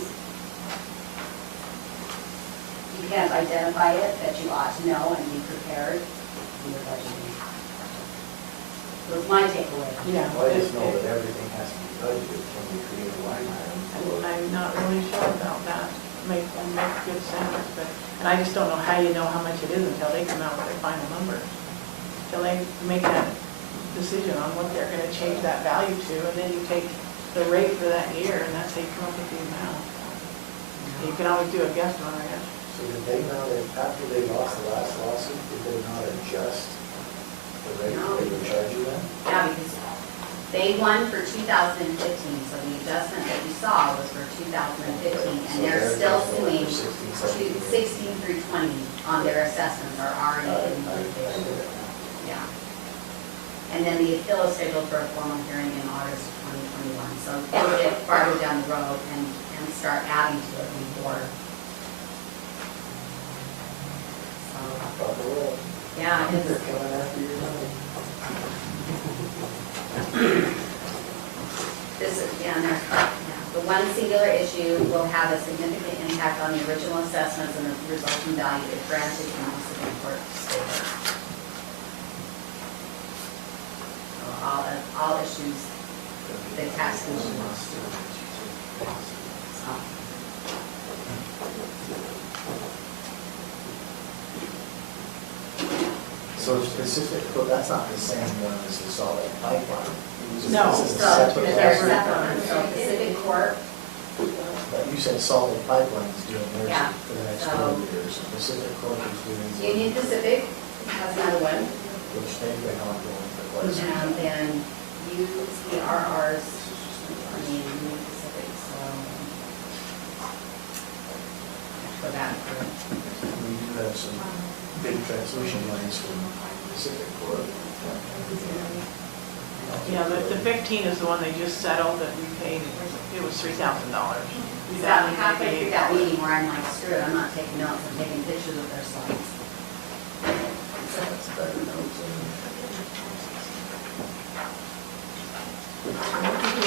You can't identify it, but you ought to know and be prepared in your budgeting. Was my takeaway. Yeah. Well, I just know that everything has to be budgeted. Can we create a line item? I'm not really sure about that. Make good sense, and I just don't know how you know how much it is until they come out with their final number. Until they make that decision on what they're gonna change that value to, and then you take the rate for that year, and that's how you come up with the amount. You can always do a guesstimate, I guess. So did they not, after they lost the last lawsuit, did they not adjust the rate No. they were charging them? Yeah, because they won for 2015, so the adjustment that you saw was for 2015, and So they're they're still just going suing for 16, 17. 16 through 20 on their assessments are already in I litigation. get it. Yeah. And then the appeal is scheduled for a formal hearing in August of 2021, so we'll get farther down the road and start adding to it before. So, About the road. yeah, They're it's, coming after your money. this is, yeah, and there's, yeah, the one singular issue will have a significant impact on the original assessments and the resulting value if granted in the Supreme Court favor. So all issues, the tax issue. So, So specific, but that's not the same one as the solid pipeline. No. This is a So, separate they're one. separate, so Pacific Corp, But you said solid pipeline is doing theirs Yeah. for the next So- 12 years. and Pacific Corp is doing. Union Pacific has another one, Which they've been ongoing for quite some and time. then UCRR's, I mean, Union Pacific, so. For that, We do have some big transmission lines from Pacific Corp. Yeah, the 15 is the one they just settled that we paid, it was $3,000. we got halfway through that meeting where I'm like, screw it, I'm not taking notes, I'm taking pictures of their slides. That's better notes.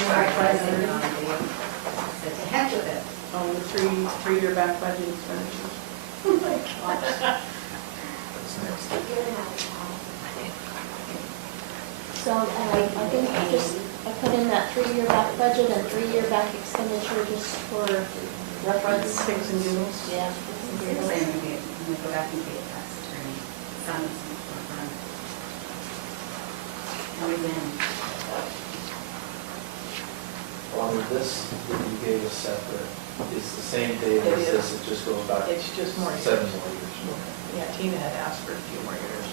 Sorry, what I said, no, I said, to heck with it. Oh, the three-year back budget expenditures. That's next. So I think I put in that 3-year back budget and 3-year back expenditure just for reference. Six and giggles. Yeah. Same thing, when we go back and pay the tax attorney, some is more fun. And we win. Along with this, that you gave us separate, it's the same date as this, it just goes back It's just more 7 years. more years. Yeah, Tina had asked for a few more years.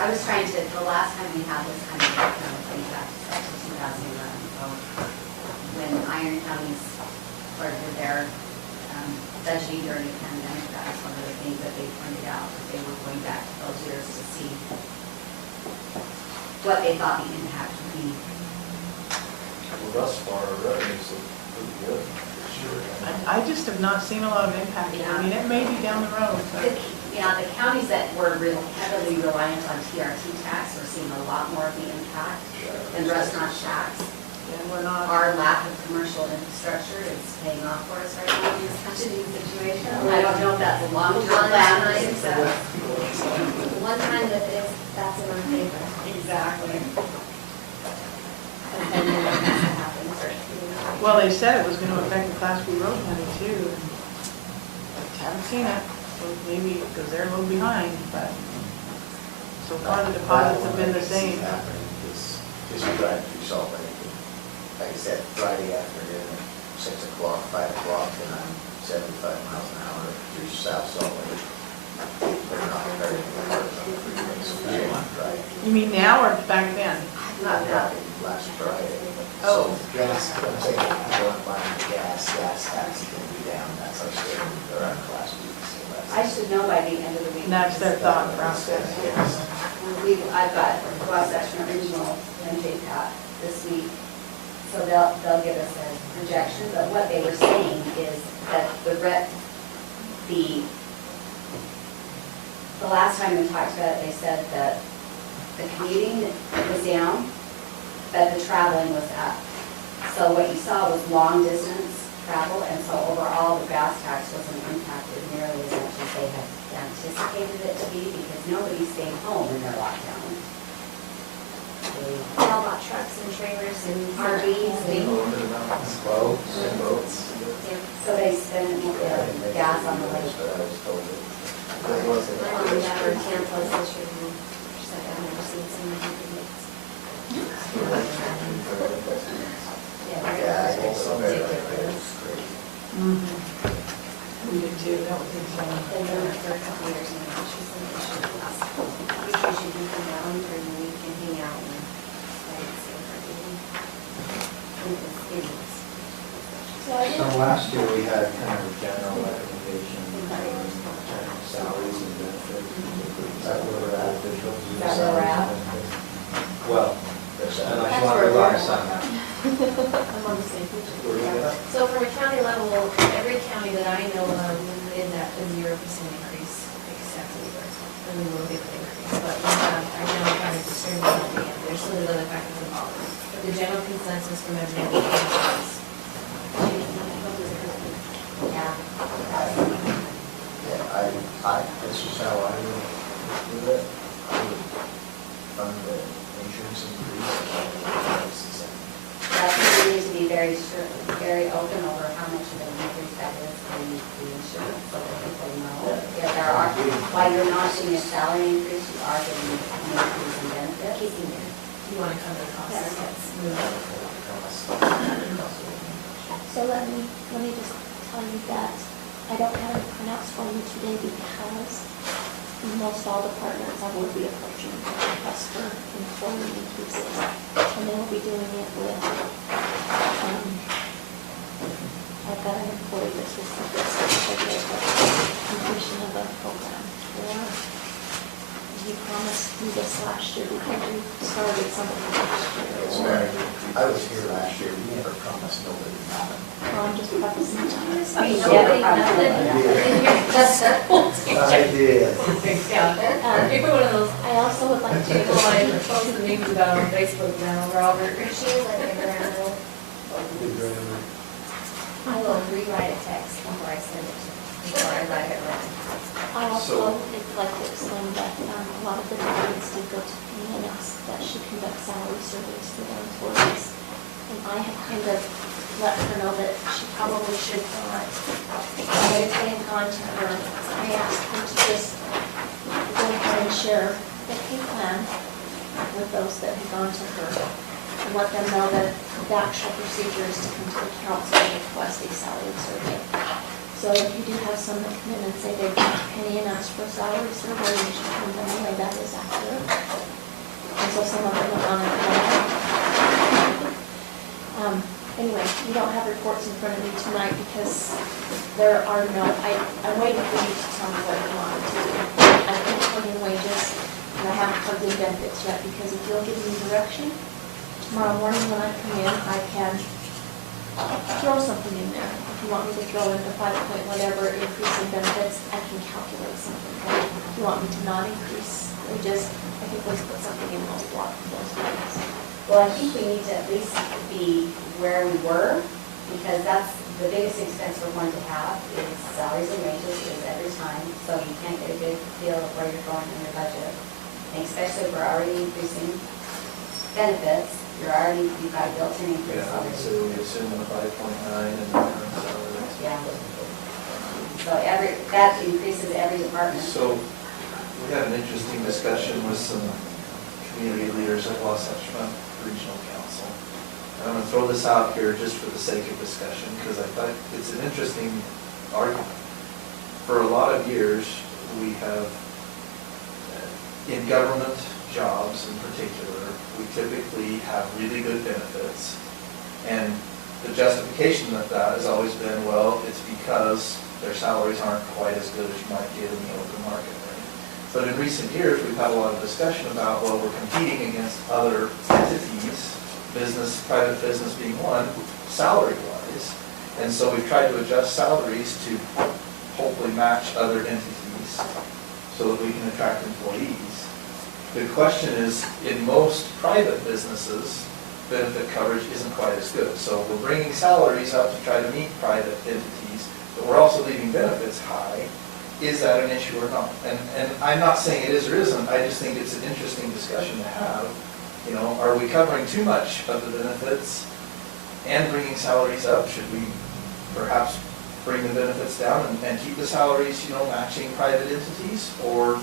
I was trying to, the last time we had this kind of thing back to 2011, so when Iron County's started their budgeting during the pandemic, that was one of the things that they pointed out, that they were going back to those years to see what they thought the impact would be. Well, thus far, our revenues look pretty good this year. I just have not seen a lot of impact. I mean, it may be down the road, but Yeah, the counties that were real heavily reliant on TRT tax are seeing a lot more of the impact than restaurant shacks. yeah, we're not. Our lack of commercial infrastructure is paying off for us right now in this country situation. I don't know if that's a long-term plan or anything. One time that is, that's in our favor. Exactly. And then it has to happen first. Well, they said it was going to affect the Class B road money too. Haven't seen it, so maybe because they're a little behind, but so far the deposits have been the same. Happening, because you drive through Salt Lake. Like I said, Friday afternoon, 6 o'clock, 5 o'clock, and I'm 75 miles an hour through South Salt Lake. They're not very hard on the freeway, so I want to drive. You mean now or back then? Not now, last Friday. Oh. So gas, I'm saying, people aren't buying gas tax is going to be down, that's our state, or our class B, so that's. I should know by the end of the week. And that's their thought process, yes. I've got cross-section original MJPAT this week, so they'll give us a projection, but what they were saying is that the last time we talked about it, they said that the commuting was down, but the traveling was up. So what you saw was long distance travel, and so overall, the gas tax wasn't impacted nearly as much as they had anticipated it to be, because nobody stayed home in their lockdown. They all bought trucks and trailers and RVs and, Boats and boats. yeah. So they spent the gas on the lake. But I was told it. My mom and dad were Tampa this year, and she's like, I've never seen so many good mates. Yeah, Yeah, I guess so. ridiculous. We did too, that was insane. Been doing it for a couple years now, she's like, we should come down during the week and hang out and like, see if we're getting. So I So did, last year, we had kind of a general recommendation on salaries and benefits. Is that where we're at? Is that where we're at? Well, There's that. unless That's you want where to we're revise at. something. I'm on the same page. So from a county level, every county that I know of is at a 0% increase, except Weaver, and we will get the increase. But we have our general county discernment, and there's some of the other factors involved. But the general consensus from everyone is. Yeah. This is how I would do it. I would fund the insurance increase. That's why we need to be very open over how much of an increase that is in the insurance, so that people know. If there are, while you're not getting a salary increase, you are getting an increase in benefits. Keeping it, you want to cover the costs, Yes. let's move on. So let me just tell you that I don't have any printouts for you today because most all departments I will be approaching requests for employee increases. And they will be doing it with, I've got an employee that's received this for the completion of a program. Or he promised me this last year because we started something last It's year. very, I was here last year, we never promised nobody nothing. Well, I'm just prefacing that. Nobody, nothing. That's the whole thing. I did. Maybe one of those I also would like to. people like post the memes about on Facebook now, Robert. She was like a grammar. I will rewrite a text before I send it, before I write it right. I also would like to explain that a lot of the departments did go to me and asked that she conduct salary surveys for their employees. And I have kind of let her know that she probably should not. I had gone to her, I asked her to just go ahead and share the pay plan with those that had gone to her. And let them know that the actual procedure is to come to the council and request a salary survey. So if you do have some that come in and say they've got a penny and ask for a salary survey, you should tell them anyway that is accurate. And so some of them went on and anyway, you don't have reports in front of me tonight because there are no, I'm waiting for you to tell me what you want me to do. I can plug in wages and I haven't plugged in benefits yet because if you'll give me direction, tomorrow morning when I come in, I can throw something in there. If you want me to throw in the 5 point whatever increase in benefits, I can calculate something. If you want me to not increase wages, I can always put something in those blocks, those lines. Well, I think we need to at least be where we were, because that's the biggest expense we're going to have is salaries and wages is every time. So you can't get a good feel of where you're going in your budget. And especially if we're already increasing benefits, you've got a built-in increase Yeah, already. so we assume the 5.9 and the current salaries. Yeah. So that increases every department. So we had an interesting discussion with some community leaders at Wasatch Front regional council. And I'm gonna throw this out here just for the sake of discussion, because I thought it's an interesting argument. For a lot of years, we have, in government jobs in particular, we typically have really good benefits. And the justification of that has always been, well, it's because their salaries aren't quite as good as you might get in the open market. But in recent years, we've had a lot of discussion about, well, we're competing against other entities, business, private business being one, salary-wise. And so we've tried to adjust salaries to hopefully match other entities so that we can attract employees. The question is, in most private businesses, benefit coverage isn't quite as good. So we're bringing salaries up to try to meet private entities, but we're also leaving benefits high. Is that an issue or not? And I'm not saying it is or isn't, I just think it's an interesting discussion to have. You know, are we covering too much of the benefits and bringing salaries up? Should we perhaps bring the benefits down and keep the salaries, you know, matching private entities? Or,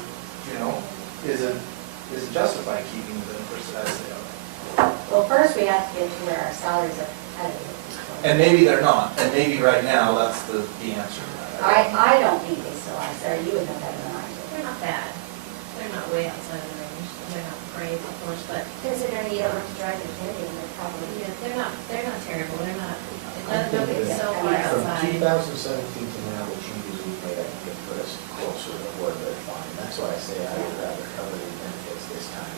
you know, is it justified keeping the benefits as they are? Well, first we have to get to where our salaries are competitive. And maybe they're not, and maybe right now that's the answer. I don't think they still are, Sarah, you would know better than I do. They're not bad. They're not way outside of the range. They're not great, of course, but Considering you don't have to drive the kid, and they're probably, yeah, they're not terrible. They're not, I think nobody's that so far From outside. 2017 to now, the changes we've made, I think have put us closer to where they're fine. That's why I say I would rather cover the benefits this time.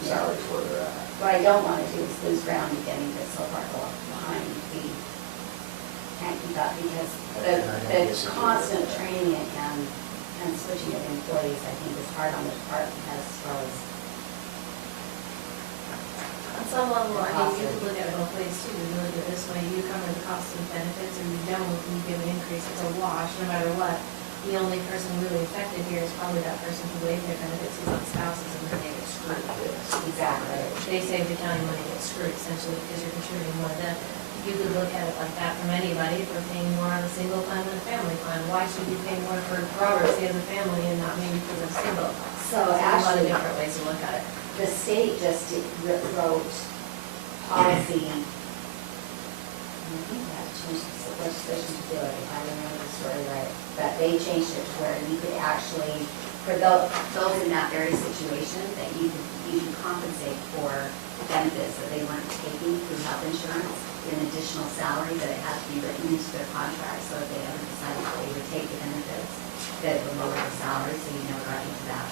Salaries where they're at. what I don't want to do is lose ground in getting this so far behind the, can't keep up, because the constant training and switching of employees, I think, is hard on the department as well as. On some level, I think you could look at it both ways too. You look at it this way, you cover the cost of benefits, or you don't, you give an increase, it's a wash, no matter what. The only person really affected here is probably that person who waived their benefits, who's on spouses, and then they get screwed. Exactly. They save the county money, get screwed essentially, because you're contributing more to them. You could look at it like that from anybody, if we're paying more on a single plan than a family plan. Why should you pay more for Robert, he has a family, and not maybe because I'm single? So There's a lot of actually, different ways to look at it. the state just wrote policy. I think they had to change the legislation to do it, if I remember the story right, that they changed it to where you could actually, for those in that very situation, that you can compensate for benefits that they weren't taking through health insurance, an additional salary, that it had to be written into their contract, so if they ever decided that they would take the benefits, that it would lower the salary, so you never got into that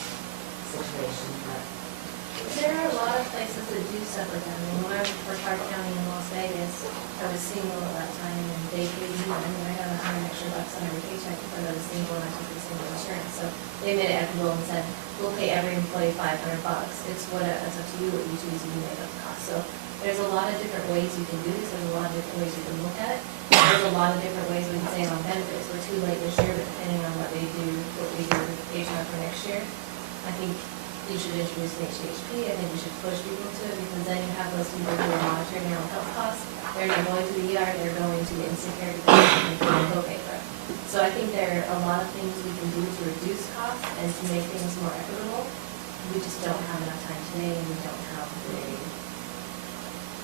situation, but. There are a lot of places that do stuff like that. I mean, when I worked for Clark County in Las Vegas, I was single at that time, and they paid me, I mean, I got $100 extra on every paycheck because I was single and I took the single insurance. So they made it equitable and said, we'll pay every employee $500. It's up to you what you choose, you make up the cost. So there's a lot of different ways you can do this, there's a lot of different ways you can look at it. There's a lot of different ways we can say it on benefits. We're too late this year, but depending on what we do with HR for next year, I think you should introduce an HHP. I think you should push people to it, because then you have those people who are monitoring their own health costs. They're not going to the ER, they're going to get sick because they can co-pay for it. So I think there are a lot of things we can do to reduce costs and to make things more equitable. We just don't have enough time today, and we don't have the.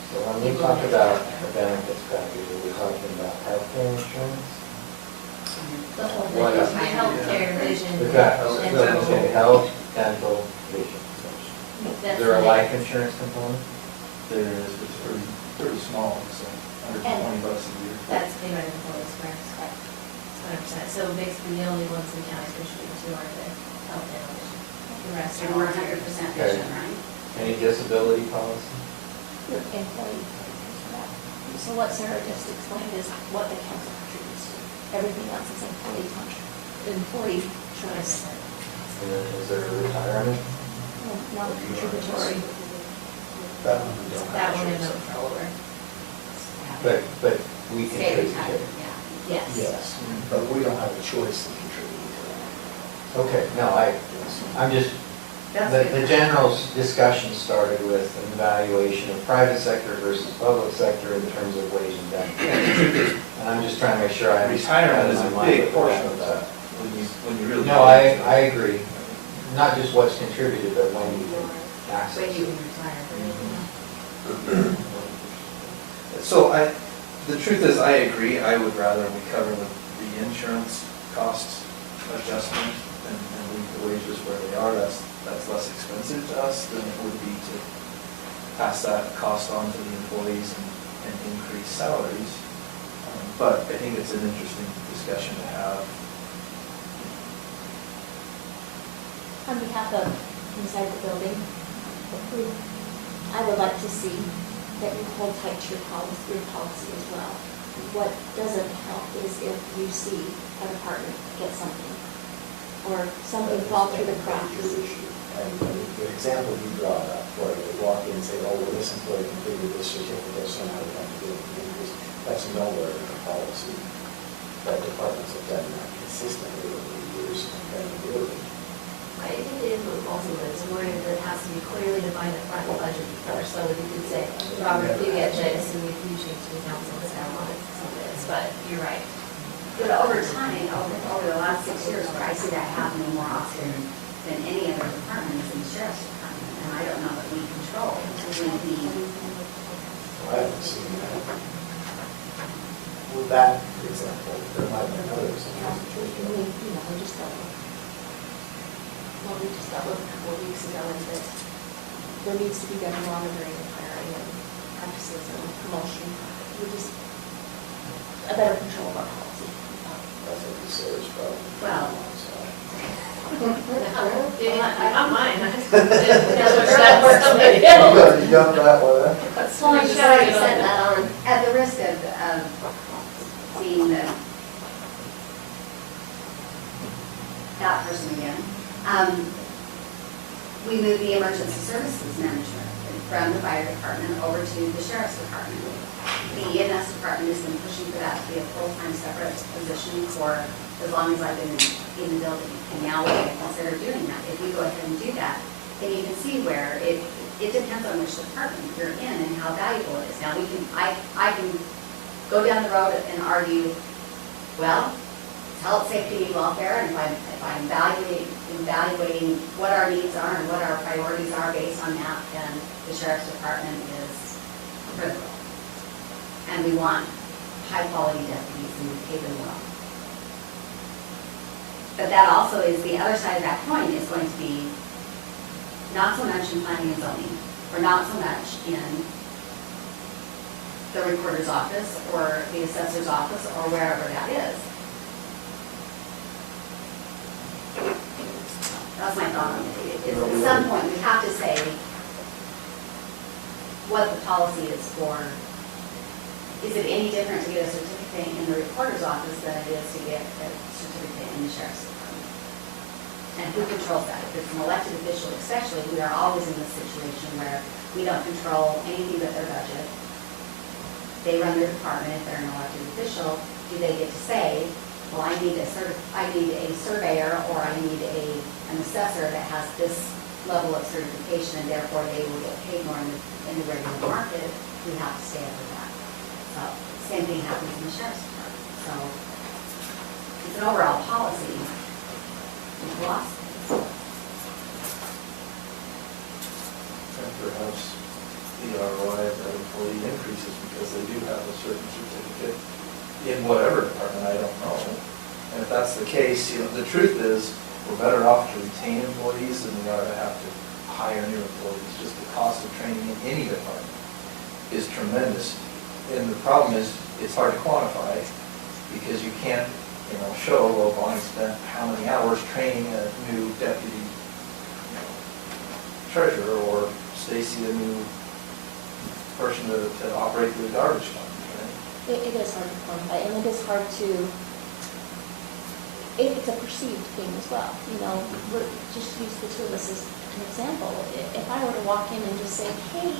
So when we talk about the benefits package, are we talking about healthcare insurance? The whole What else? thing, healthcare, vision. We've got, and okay, health, dental, vision. Is there a That's life insurance component? There is, it's pretty small, so under $20 a year. That's paid by the employees, correct? It's 100%. So basically, the only ones in counties contributing to are the health and vision. The rest And are we're all 100% Okay. vision, right? Any disability policy? Your employee pays for that. So what Sarah just explained is what the council contributes to. Everything else is employee choice, And then is there a retirement? non-contributory. That one we don't That have. one is insurance a follower. But we State contribute to retirement, it. yeah, yes. Yes, but we don't have a choice to contribute to that. Okay, no, I'm just, the general discussion started with an evaluation of private sector versus public sector in terms of wage and benefits. And I'm just trying to make sure I understand. Retirement is in a my mind big what the portion of benefits that, when you really. are. No, I agree. Not just what's contributed, but when you can taxes. When you retire. So the truth is, I agree, I would rather we cover the insurance costs adjustment and leave the wages where they are. That's less expensive to us than it would be to pass that cost on to the employees and increase salaries. But I think it's an interesting discussion to have. On behalf of inside the building, I would like to see that you hold tight to your policy as well. What doesn't help is if you see a department get something, or something fall through the cracks. And the example you brought up, where they walk in and say, oh, well, this employee completed this certificate, so now we have to do an increase. That's nowhere in the policy. That departments have done that consistently over the years and been doing. I think it is ultimately, it's more that it has to be clearly defined up front in the budget first, so that you could say, Robert, you get this, and you change to the council, this, I want some of this, but you're right. But over time, over the last 6 years, where I see that happening more often than any other department is in the sheriff's department, and I don't know that we control, I haven't seen that. With that example, there might be others. We just dealt with a couple of weeks ago, and that there needs to be better monitoring of hiring and practices and promotion. We just, a better control of our policy. That's what the Sarah's problem. Well. Not mine. You got that one, huh? Well, I'm sure I said that on, at the risk of being that person again. We moved the emergency services management from the fire department over to the sheriff's department. The EMS department has been pushing for that to be a full-time separate position for as long as I've been in the building. And now we're going to consider doing that. If we go ahead and do that, then you can see where it depends on which department you're in and how valuable it is. Now, I can go down the road and argue, well, it's health, safety, welfare, and if I'm evaluating what our needs are and what our priorities are based on that, then the sheriff's department is critical. And we want high-quality deputies and we pay them well. But that also is, the other side of that coin is going to be not so much in planning and zoning, or not so much in the recorder's office or the assessor's office or wherever that is. That's my thought on it. At some point, we have to say what the policy is for. Is it any different to get a certificate in the recorder's office than it is to get a certificate in the sheriff's department? And who controls that? If it's an elected official especially, we are always in this situation where we don't control anything but their budget. They run their department. If they're an elected official, do they get to say, well, I need a surveyor, or I need an assessor that has this level of certification, and therefore they will get paid more in the regular market? We have to stay up with that. So, same thing happens in the sheriff's department. So, it's an overall policy. It's lost. And perhaps the ROI of that employee increases because they do have a certain certificate in whatever department, I don't know. And if that's the case, the truth is, we're better off to retain employees than we are to have to hire new employees. Just the cost of training in any department is tremendous. And the problem is, it's hard to quantify because you can't, show, well, Bonnie spent how many hours training a new deputy treasurer, or Stacy, a new person to operate the garbage fund, right? It is hard to quantify, and it is hard to, it's a perceived thing as well. Just use the two of us as an example. If I were to walk in and just say, hey,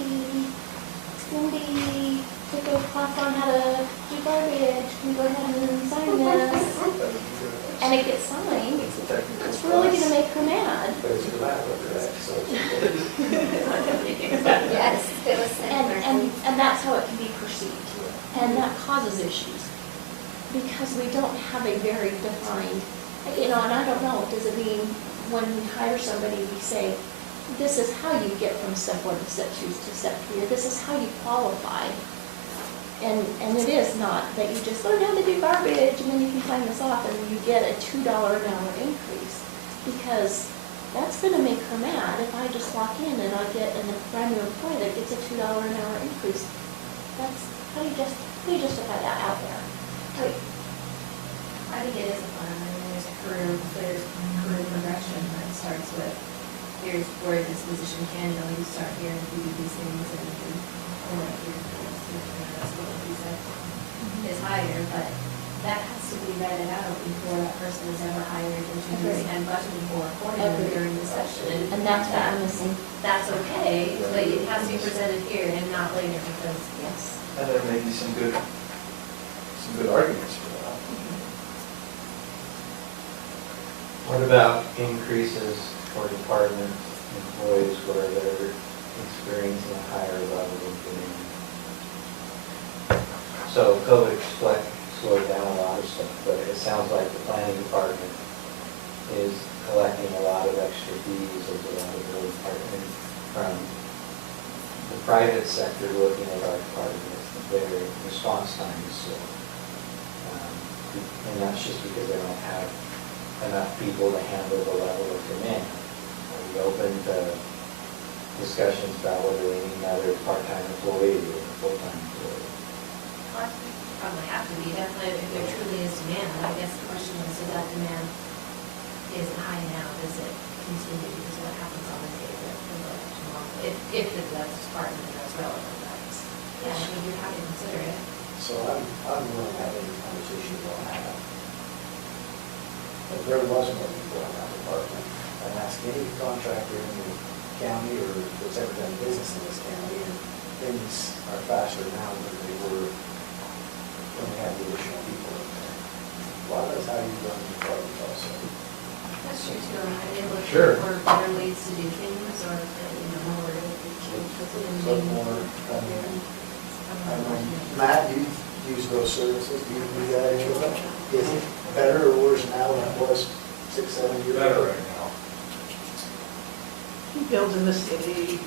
Cindy took a class on how to do garbage, can you go ahead and sign this? And it gets signed, It's a technical it's really class. gonna make her mad. But it's a tobacco correct, so Yes, it was And that's how it can be perceived. And that causes issues. Because we don't have a very defined, and I don't know, does it mean when we hire somebody, we say, this is how you get from step 1 to step 2 to step 3, or this is how you qualify. And it is not that you just go down to do garbage and then you can sign this off and you get a $2 an hour increase. Because that's gonna make her mad if I just walk in and I get a brand new employee that gets a $2 an hour increase. That's, how do you justify that out there? I think it is a plan, I mean, there's career progression that starts with, here's where this position can go, you start here and you do these things and you can, that's what he said, is higher, but that has to be vetted out before that person is ever hired and budgeted for accordingly during the session. And that's what I'm missing. That's okay, but it has to be presented here and not later because, Yes. And there may be some good arguments for that. What about increases for department employees where they're experiencing a higher level of demand? So COVID slowed down a lot of stuff, but it sounds like the planning department is collecting a lot of extra fees as a lot of the department from the private sector looking at our department. Their response time is slow. And that's just because they don't have enough people to handle the level of demand. We opened discussions about whether we need another part-time employee or a full-time employee. probably have to be, definitely, if there truly is demand. I guess the question is, if that demand is high now, does it continue, because what happens on the day that tomorrow, if that's department and that's relevant, that's, yeah, I mean, you'd have to consider it. So I'm willing to have any conversation you want to have. If there was more people in that department, I'd ask any contractor in the county or that's ever done business in this county, and things are faster now than they were when we had the additional people in there. A lot of that's how you run the department also. That's true too, I mean, are they looking Sure. for better ways to do things, or, you know, more. Look more, I mean, Matt, you use those services, do you do that in your life? Is it better or worse now than it was 6-7 years ago? Better right now. He builds in the city.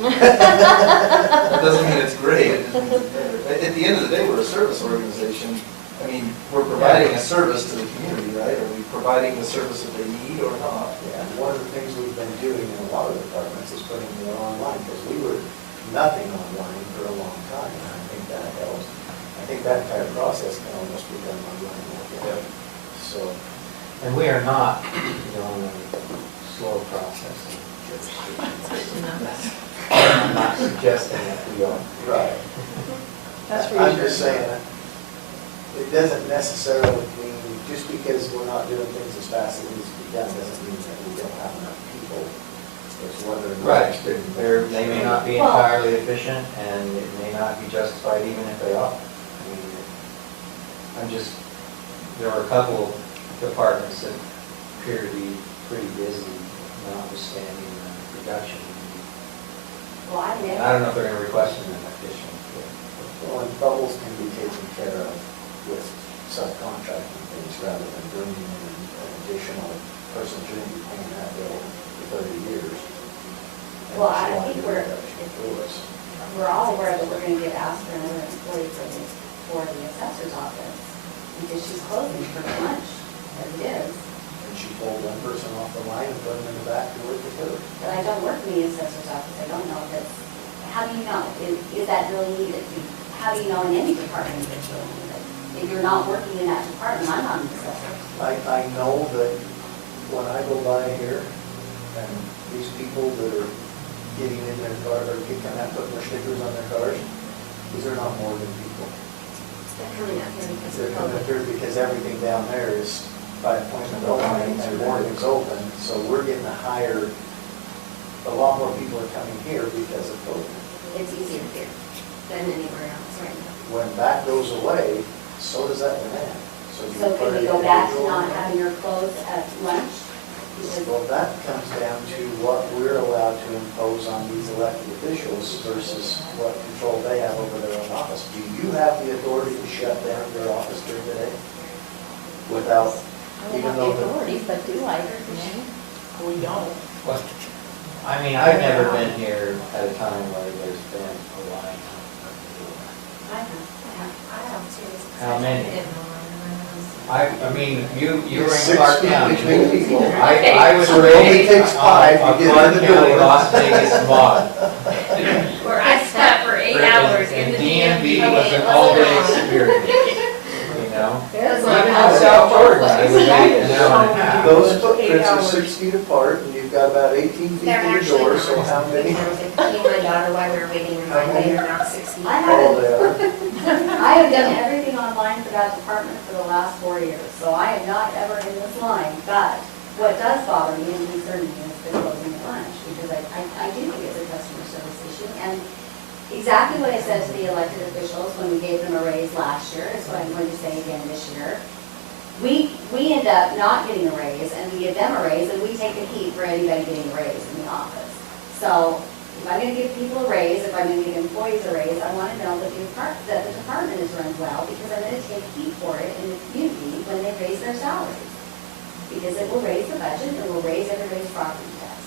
That doesn't mean it's great, it just means it's better. At the end of the day, we're a service organization. I mean, we're providing a service to the community, right? Are we providing the service that they need or not? Yeah, and one of the things we've been doing in a lot of departments is putting more online, because we were nothing online for a long time, and I think that helps. I think that entire process can almost be done online now. Yeah. So, And we are not going a slow process. I'm not suggesting that we are. right. That's I'm reassuring. just saying that it doesn't necessarily mean, just because we're not doing things as fast as it needs to be done, doesn't mean that we don't have enough people. It's whether or not. Right, they may not be Well- entirely efficient, and it may not be justified even if they are. I mean, there are a couple departments that appear to be pretty busy, notwithstanding the reduction. Well, I And never, I don't know if they're going to request an addition. Well, and bubbles can be taken care of with subcontracting things rather than bringing in an additional person to be paying that bill for 30 years. And Well, she I wanted think to do we're- that, she could do it. we're all aware that we're gonna get asked for another employee for the assessor's office, because she's closing for lunch, as it is. And she pulled one person off the line and put them in the back to work with her. But I don't work in the assessor's office, I don't know if it's, how do you know? Is that really needed? How do you know in any department if it's really needed? If you're not working in that department, I'm not an assessor. I know that when I go by here, and these people that are getting in their car, or coming out putting their stickers on their cars, these are not more than people. They're coming up here because They're of coming COVID. up here because everything down there is by appointment only, and morning's open, so we're getting a higher, a lot more people are coming here because of COVID. It's easier here than anywhere else right now. When that goes away, so does that demand. you So put can we an go back to individual not in there. having her close at lunch? Because Well, that comes down to what we're allowed to impose on these elected officials versus what control they have over their own office. Do you have the authority to shut down your office during the day? Without, I don't even have though the the... authority, but do I? We don't. What? I mean, I've never been here at a time where there's been a line. I have too. How many? I mean, you were in 6 Clark feet County. between people. I was So it only raised takes five on to a get Clark in the County, door. Las Vegas mod. Where I sat for 8 hours in And the DMV was an all-day experience, you know? There's Even a in South Jordan, it was 8 an hour and a half. Those footprints are 6 feet apart, and you've got about 18 feet They're to the actually door, not. so how many? There was a, me and my daughter, while we were waiting in line, they are not 6 feet. I Oh, haven't, they are. I have done everything online for that department for the last 4 years, so I am not ever in this line. But what does bother me and concern me is the closing at lunch, because I do think it's a customer service issue. And exactly what I said to the elected officials when we gave them a raise last year is what I'm going to say again this year. We end up not getting a raise, and we give them a raise, and we take the heat for anybody getting a raise in the office. So if I'm gonna give people a raise, if I'm gonna give employees a raise, I wanna know that the department is run well, because I'm gonna take heat for it in the community when they raise their salaries. Because it will raise the budget, and it will raise everybody's property tax.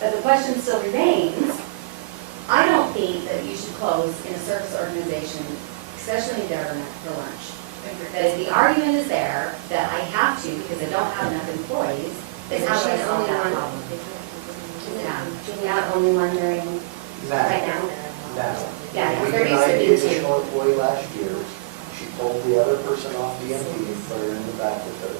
But the question still remains, I don't think that you should close in a service organization, especially in government, for lunch. That if the argument is there, that I have to because I don't have enough employees, then Is how do I she the solve only that one? problem? Julia, the only one during, right now? Yeah, We there used denied to the be additional 2. employee last year. She pulled the other person off the DMV and put her in the back with her.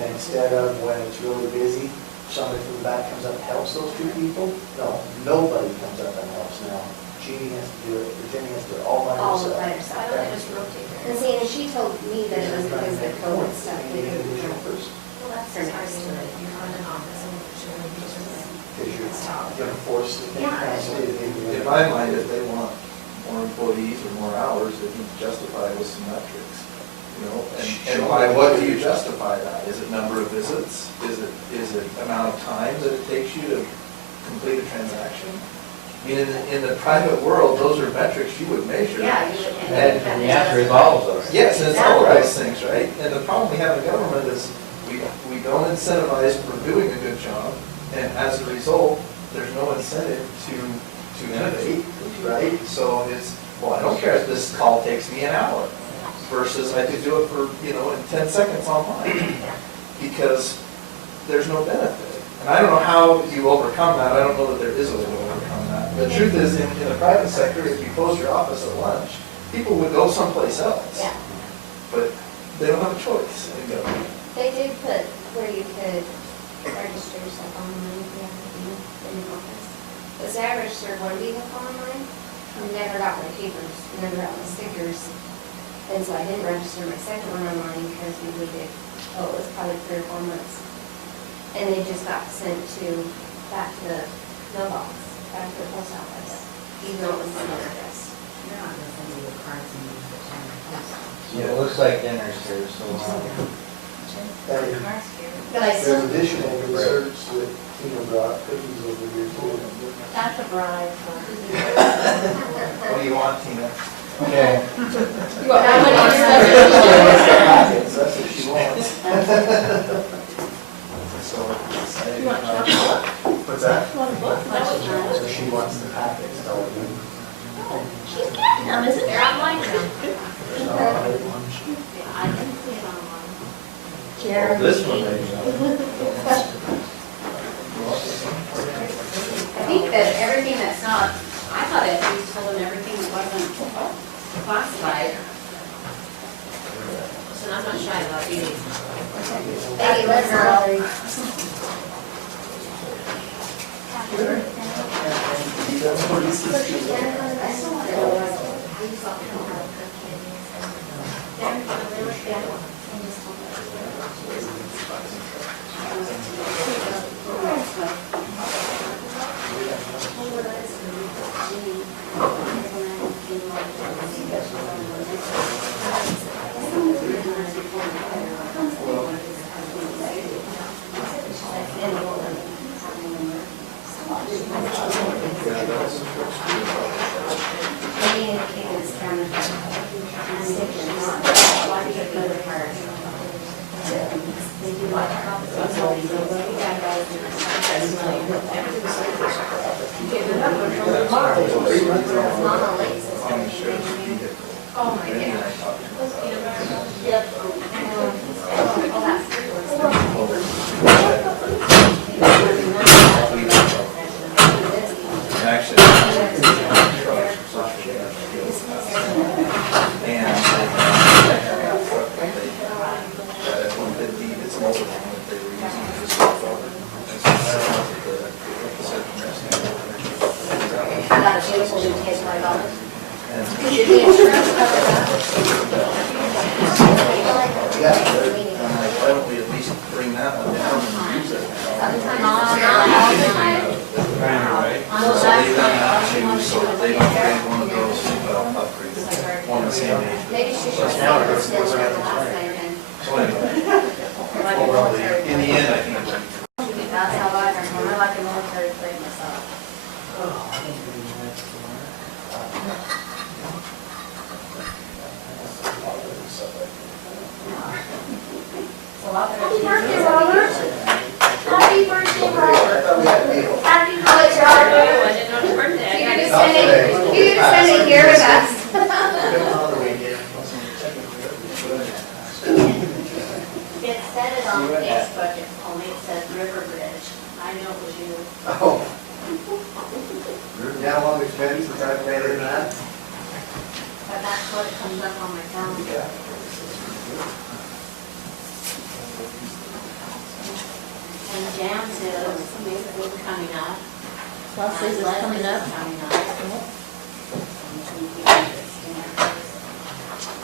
And instead of when it's really busy, somebody from the back comes up and helps those 2 people, no, nobody comes up and helps now. Jeannie has to do it, Virginia has to do it all by All herself. by herself. Why don't they just rotate And see, and she told me that it was because of the COVID stuff. You need an additional person, Well, that's For just hard next to do year. it. You run an office and you're just. because you're gonna force the thing. In my mind, if they want more employees or more hours, they can justify it with some metrics, you know? And by what do you justify that? Is it number of visits? Is it amount of time that it takes you to complete a transaction? I mean, in the private world, those are metrics you would measure. Yeah, you would. And the answer is all of those. Yes, and it's all of those things, right? And the problem we have in government is we don't incentivize for doing a good job, and as a result, there's no incentive to innovate, right? So it's, well, I don't care if this call takes me an hour versus I could do it for, in 10 seconds online, because there's no benefit. And I don't know how you overcome that. I don't know that there is a way to overcome that. The truth is, in the private sector, if you close your office at lunch, people would go someplace else. Yeah. But they don't have a choice in government. They did put where you could register yourself online if you have to be in the office. But say I registered one vehicle online, I never got my papers, never got my stickers. And so I didn't register my second one online because we waited, it was probably 3 or 4 months. And they just got sent back to the mailbox, back to the post office, even though it was the same address. You're not gonna send me your cards and you put them in the post office. So it looks like dinner's here, so, And But I there's still, additional concerns that Tina brought, cookies over here too. That's a bribe. What do you want, Tina? okay. you want how many Packets, that's what she wants. So, What's that? You want a book? So she wants the packets, tell her. She's getting them, isn't They're it? online now. There's not a lot of lunch. I can see it online. Jeremy. This one, maybe. I think that everything that's not, I thought at least told them everything that wasn't classified. Listen, I'm not shy about eating. Hey, listen. I still want to know how you saw Any indicators, cameras, Mama Lakes is On going the to sheriff's be. vehicle. Oh my Randy and I gosh. talked Those about peanut it. butter. Yep. Oh, that's And actually, and that F-150, it's an older one that they were using to just go forward. I got a beautiful new case for $5. And Did the insurance cover that? yeah, I'm like, why don't we at least bring that one down and use it now? Sometimes all the So they don't have to, so that they don't create one of those upgrades, one the same age. Maybe she should have stayed with Snell the last night and. So anyway, overall, in the end, I think it went That's how I learned, when I like a military plate myself. It's a lot better. Happy birthday, Robert. Happy birthday, Robert. Happy birthday, Robert. I didn't know his birthday. You get to spend it, you get to spend it here with us. It said it on Facebook, it only it said River Bridge. I know it was you. Oh. Yeah, long expense, it's not better than that. But that's what comes up on my calendar. And Jan says, we're coming up. Leslie's is coming up. Coming up.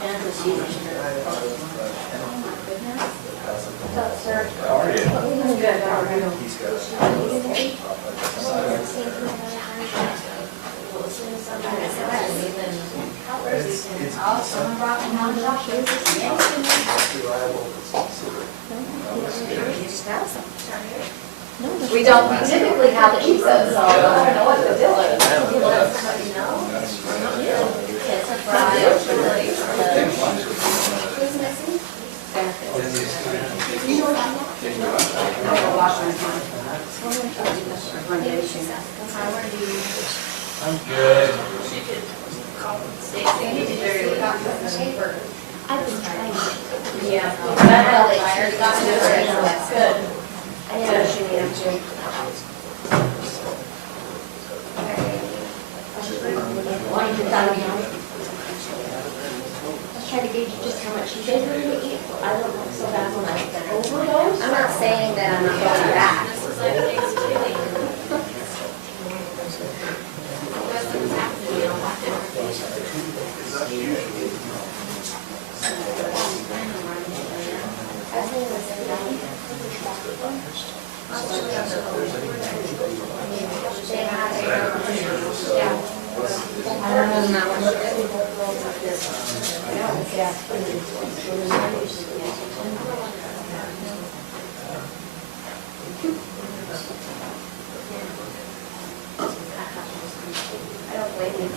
And the season. Oh my goodness. So, sir. How are you? Good, how are you? He's got Oh, someone brought me home to doctor. We don't, we typically have pizzas, so I don't know what the deal is. It's a Friday. Who's missing? I'm good. Stacy, you did very well. Paper. I've been trying. Yeah. Well, they sure got to do it, so that's good. I didn't know she needed to. Why you thought of me? I was trying to gauge just how much you guys were gonna eat. I don't know, so bad when I overdose. I'm not saying that I'm not going back. This is like Thanksgiving. I don't blame you.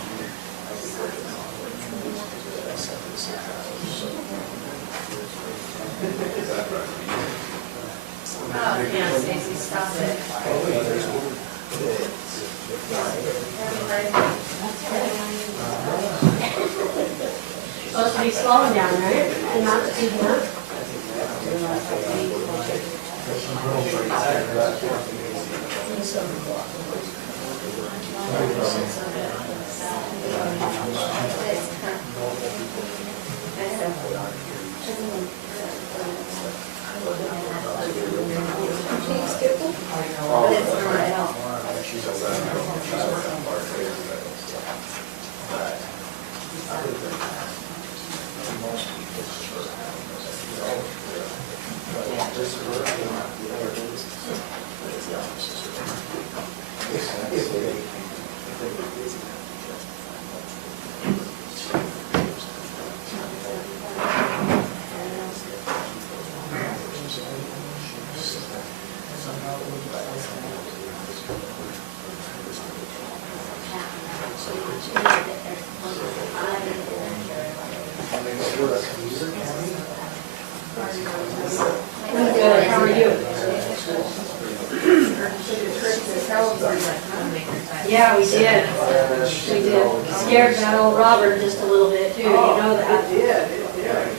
Oh, yeah, Stacy, stop it. Supposed to be slowing down, right? And not speeding up. Good, how are you? Yeah, we did. We did. scared that old Robert just a little bit too, you know that. It did.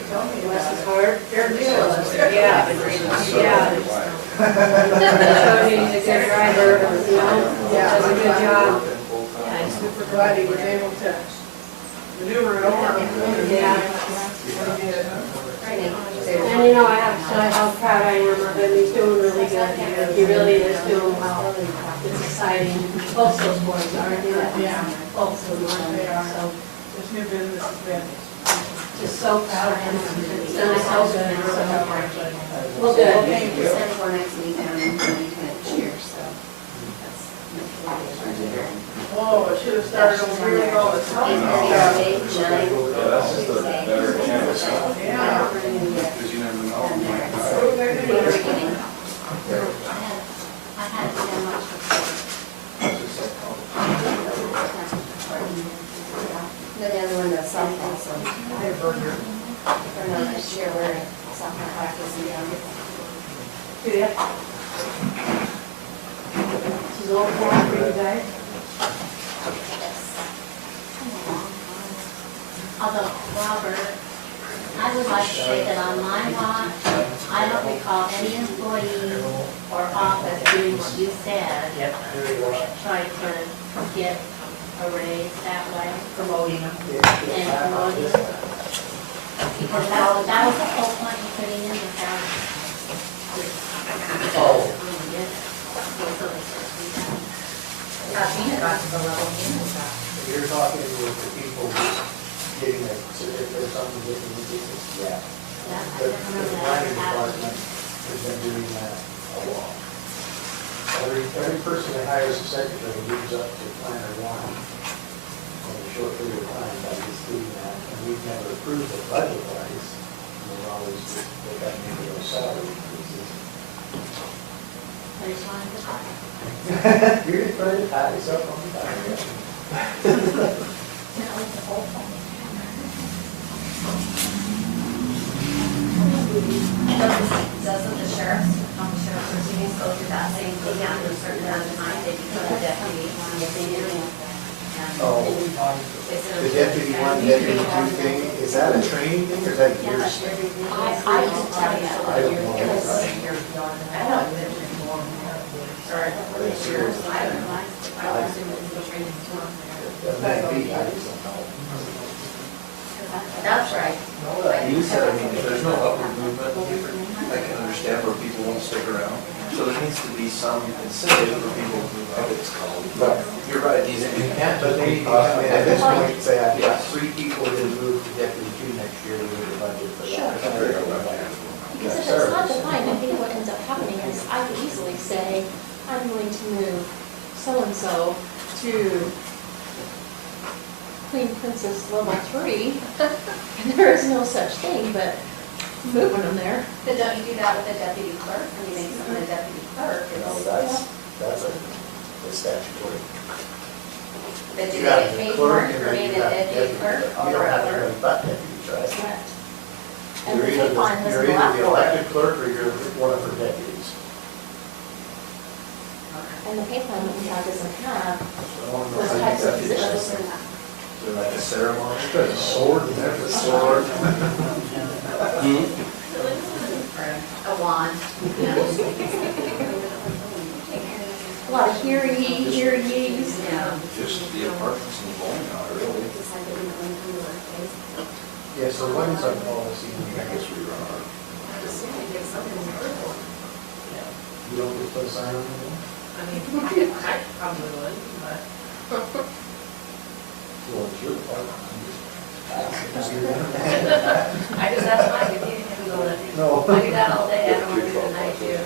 Tell me Bless about his it. heart. It did. Yeah, yeah. So he's a good driver, you know, does a good job. Yeah, I'm super glad he was able to maneuver it over. Yeah. He did. And you know, I have to tell you how proud I am of him, he's doing really good, he really is doing well. It's exciting, both those boys are, Yeah. both of them are, They are. so This new business has been. just so proud of him, it's done so good, so. Well, We'll good. pay percent for next week and then 2020 year, so that's. Whoa, it should have started over here with all the stuff. Yeah. Yeah. Because you never know. I had so much Then the other one, the softball, so. For another next year, we're softball practice and down. She's all proud for you guys. Although, Robert, I would like to say that on my watch, I don't recall any employee or office doing what you said. Try to get a raise that way. Promoting them. And promoting. Because that was the whole point of putting in the salary. You're talking with the people getting a, if there's something getting ridiculous, yeah. But the planning department has been doing that a lot. Every person that hires a secretary moves up to planner one in a short period of time by just doing that. And we've never approved a budget wise. They've always, they got to make those salary increases. I just wanted to talk. You're just trying to pat yourself on the back. That was the whole point. Doesn't the sheriff's proceedings go through that same thing after a certain amount of time, they become a deputy, if they do? Oh, the deputy one, deputy two thing, is that a training thing or is that years? I can tell you. I don't know. I don't know. Sorry. That might be, I just don't know. That's right. You said, I mean, if there's no upward movement, I can understand where people won't stick around. So there needs to be some incentive for people to move up. But You're right, it needs to be. you can't, but they, at this point, say, I've got 3 people that move to deputy 2 next year, we need a budget for that. Because if it's not defined, I think what ends up happening is I could easily say, I'm going to move so-and-so to Queen Princess Level 3, and there is no such thing, but moving them there. But don't you do that with the deputy clerk? I mean, make someone a deputy clerk. No, that's a statutory. But do You they have get the paid clerk more and for then being you a have the deputy deputy. clerk? You don't have anybody but deputies, right? Correct. And You're the either pay line you're doesn't go either up the for it. elected clerk or you're one of her deputies. And the pay plan that we have doesn't have I don't know those how you types of got this. positions. Is there like a ceremony? There's a sword and everything. Sword. A wand. A lot of hear ye, hear ye's. Yeah. Just the apartments and the bowling alley, really. Yeah, so what is our policy? I guess we run our. You don't get to put a sign on it? I mean, I probably would, but. Well, it's your department. I just, that's fine, if you can go to, No. I do that all day, I don't want to do it at night too.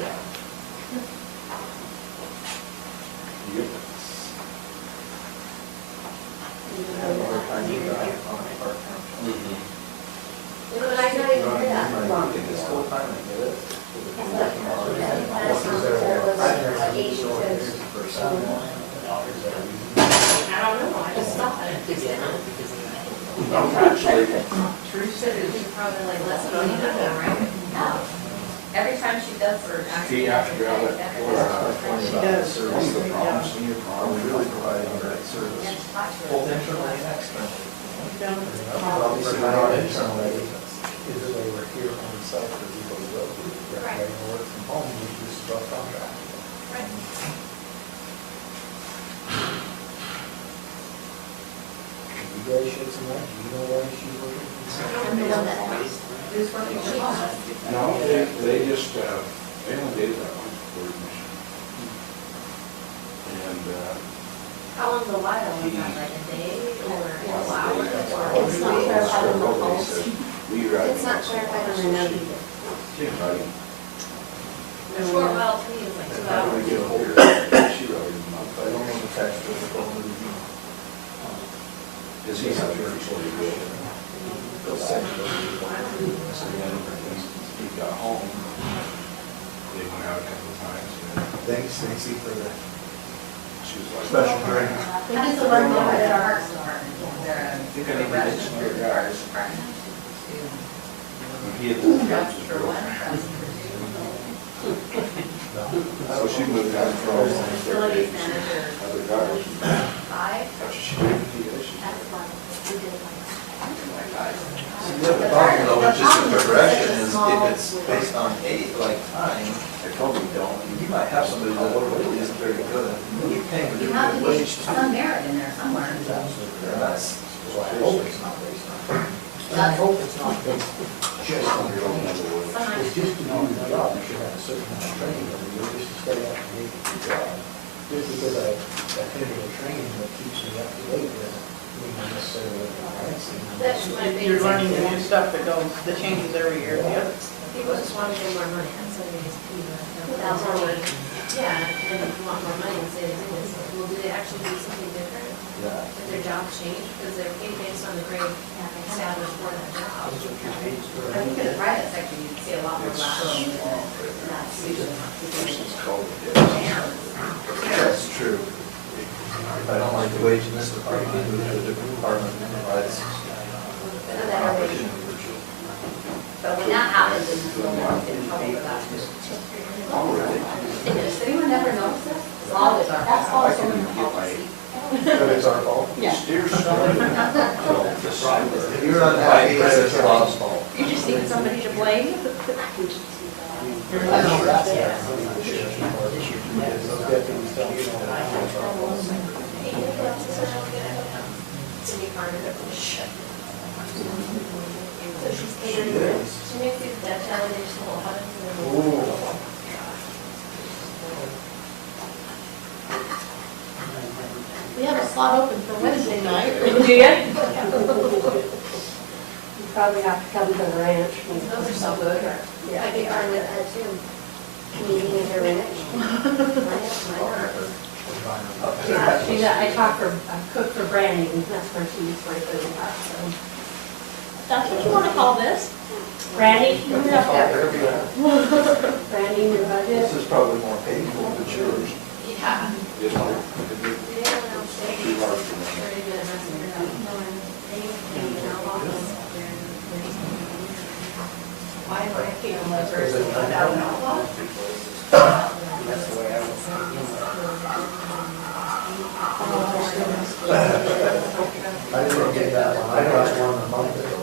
But I know you do that. It's full time, I get it. I don't know, I just thought it. Actually, True said it was probably like less than $20, right? every time she does her. She has to grab it. She does. One of the problems, are we really providing the right service, both internally and externally? Obviously, we're not internally, is that they were here on site for people to go to. They're having to work from home, which is about contract. You guys shed some light, do you know why she's working? I'm the one that asked. Who's working from home? No, they just, they only did that one for admission. And, How long's a while, was that like a day or a while? It's not clarified in the policy. It's not clarified on the note either. A short while to me is like 2 hours. I don't know the text of the phone. Is he not very sure he will? They'll send you. So then, he got home. They went out a couple of times. Thanks, Stacy, for the She was like. special drink. That's the one over at our Parks Department. They're I think I need to mention your guys. He had for one. So she moved down from. Facilities manager. Other guys. 5. That's what she did. That's one. We did one. The problem though, is just the progression is if it's based on age, like time, I totally don't. You might have somebody that really isn't very good. You're paying a You really have good to be wage too. some merit in there somewhere. That's. So I hope it's not based on. And I hope it's not based just on your own. It's just to do the job, you should have a certain amount of training every year just to stay up to date with your job. Just because I attended a training that keeps me up to date doesn't mean I necessarily fancy. That's my biggest. You're learning the new stuff that goes, that changes every year. The other, People just want to pay more money, that's what it is. Without more money. Yeah, and if you want more money, say they do this, well, do they actually do something different? Yeah. If their jobs change, because they're paid based on the grade established for that job. I think in the private sector, you'd see a lot more lateral movement. That's usually It's called. Yeah. That's true. If I don't like the wage in this department, I move to a different department and provides opportunity. But when that happens, it's a little more in trouble for that. Does anyone ever notice this? It's always our. That's also in the policy. But it's our fault. Yeah. Steer started. If you're unhappy, it's your mom's fault. You just need somebody to blame. I know that's the sheriff's department, because those deputies don't know it's our fault. Cindy Carter. So she's catering, she makes these Dutch elevation Ooh. We have a slot open for Wednesday night. Do you? You probably have to come to the ranch. Those are so good. I get on with that too. Meeting with her ranch. I cook for Brandy, and that's where she eats my food. That's what you want to call this? Brandy, There we are. Brandy, your budget. This is probably more painful than yours. Yeah. Just like, too large for me. Why do I keep them like first? I don't know. That's the way I would. I didn't get that one, I got one a month ago.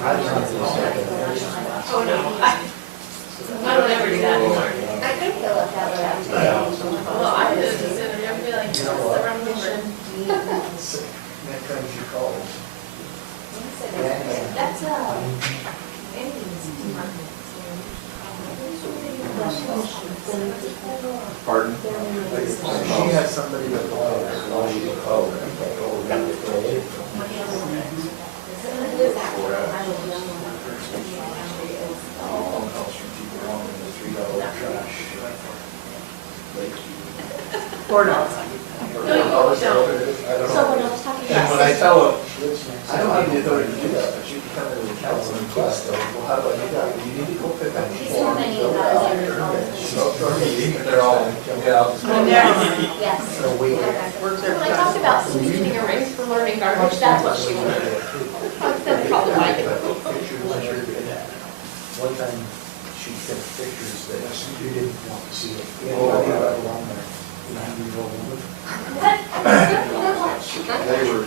I don't know. Oh, no. I don't ever do that anymore. I think they'll have that. Well, I do, just sit there and be like, just around the corner. Next time she calls. That's, Andy's department. Pardon? She has somebody that wants you to call her. Phone calls from people wanting the $3 trash. $4. I don't Someone know. else talking And about. when I tell them, I don't have the authority to do that, but you can come into the council and request them, well, how do I do that? Well, you need to go pick up. So many of those So, or meeting, they're all, yeah, I'll just. Yes. So we. Works every When I time. talked about Susie getting a raise for learning garbage, that's what she wanted. I was gonna call it like it. time she took pictures that you didn't want to see it. Yeah, I think that along there, 90-year-old woman. They were,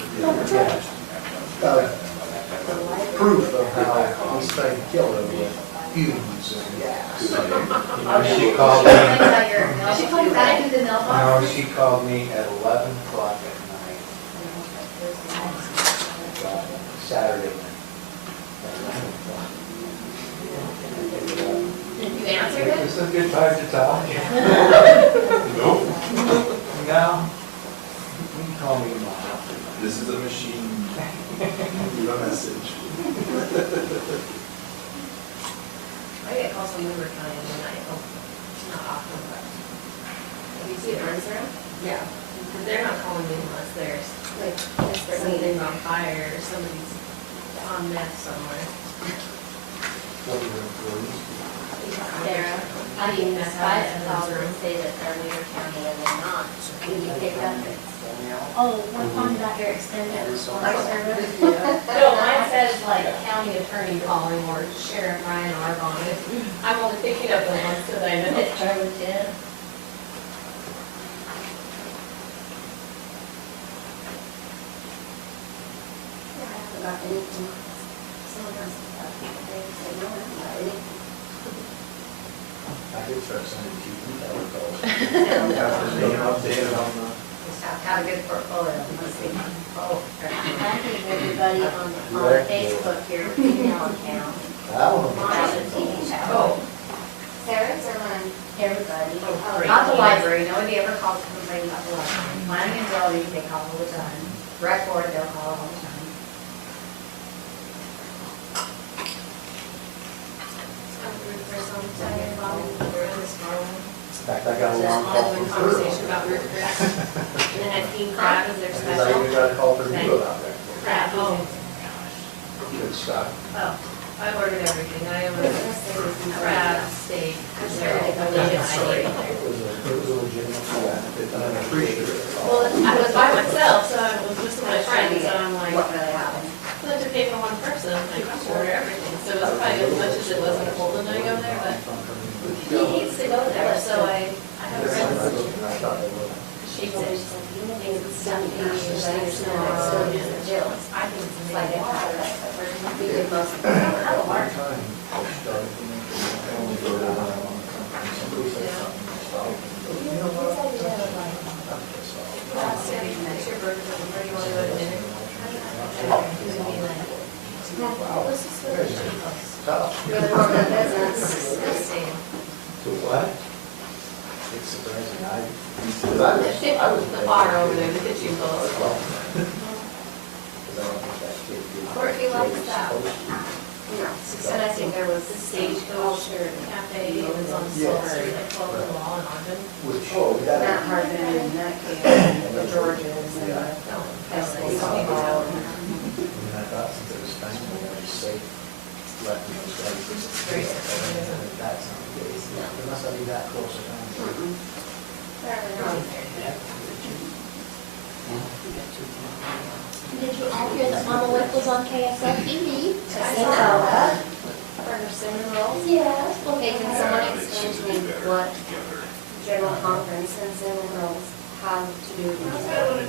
Proof of how he's trying to kill them with fumes and gas. She called me, She called you back to the mailbox? no, she called me at 11 o'clock at night, Saturday. You answered it? It's a good time to talk. Nope. No. You can call me tomorrow. this is a machine, leave a message. I get calls from Weaver County and then not often, but. Have you seen Armstrong? Yeah. Because they're not calling me unless there's, like, something's on fire or somebody's on meth somewhere. What are your employees? Sarah, I mean, the spies call and say that they're Weaver County and they're not. When you pick up, it's, oh, what fun about your extended service? No, mine says like county attorney calling or Sheriff Ryan Arbon. I'm only picking up the ones that I know. It's Charlie Ted. I haven't got anything. Someone has to talk to me, they say, no, I haven't got anything. I did start sending you email calls. Being updated on the. Just have a good portfolio, let's see. Oh, I think everybody on Facebook here, email account, I don't know. watches the TV show. Oh. Sarah's or mine? Everybody. Not the library, nobody ever calls to complain about the library. Mine and Joey, they call all the time. Rec board, they'll call all the time. In fact, I got a long call Following from her. conversation about root crab. And then I king crab is their Because I even special. got a call from you about that. Crab, oh, Good stuff. oh, I ordered everything. I ordered crab, steak, zero, deleted It steak. was a legitimate, yeah, I'm appreciative. Well, I was by myself, so I was with my friends, so I'm like, What really happened? well, to pay for one person, like, I order everything. So it was probably as much as it was in a Holden I go there, but he needs to go there, so I have a friend. I thought they were. She said, It's something, she's like, it's no, I still use the jails. I think it's like a lot of that, but we did most of it. I don't have a large one. Time I started to make it, I only go down on the company, somebody said something, I stopped. You know what? I'm pissed off. it's your birthday, where do you want to go to dinner? Tough. You're the one that business. So what? It's surprising, I was. The bar over there, the kitchen closed. Because I don't think that kid did. Courtney likes that. No, and I think there was the Stagecoach Cafe, it was on Silver Street, like 12 the wall in Ogden. Which, oh, we got Matt Hardman and Matt King, and the Georges and the Estates. And I thought since it was time, we were safe, let me stay. That's not the case. It must not be that close a time. Apparently not. Did you all hear that Mama Wick was on KSL TV? I saw that. For her cinnamon rolls. Yes. Okay, can someone explain to me what general conference and Zoom rolls have to do with each other?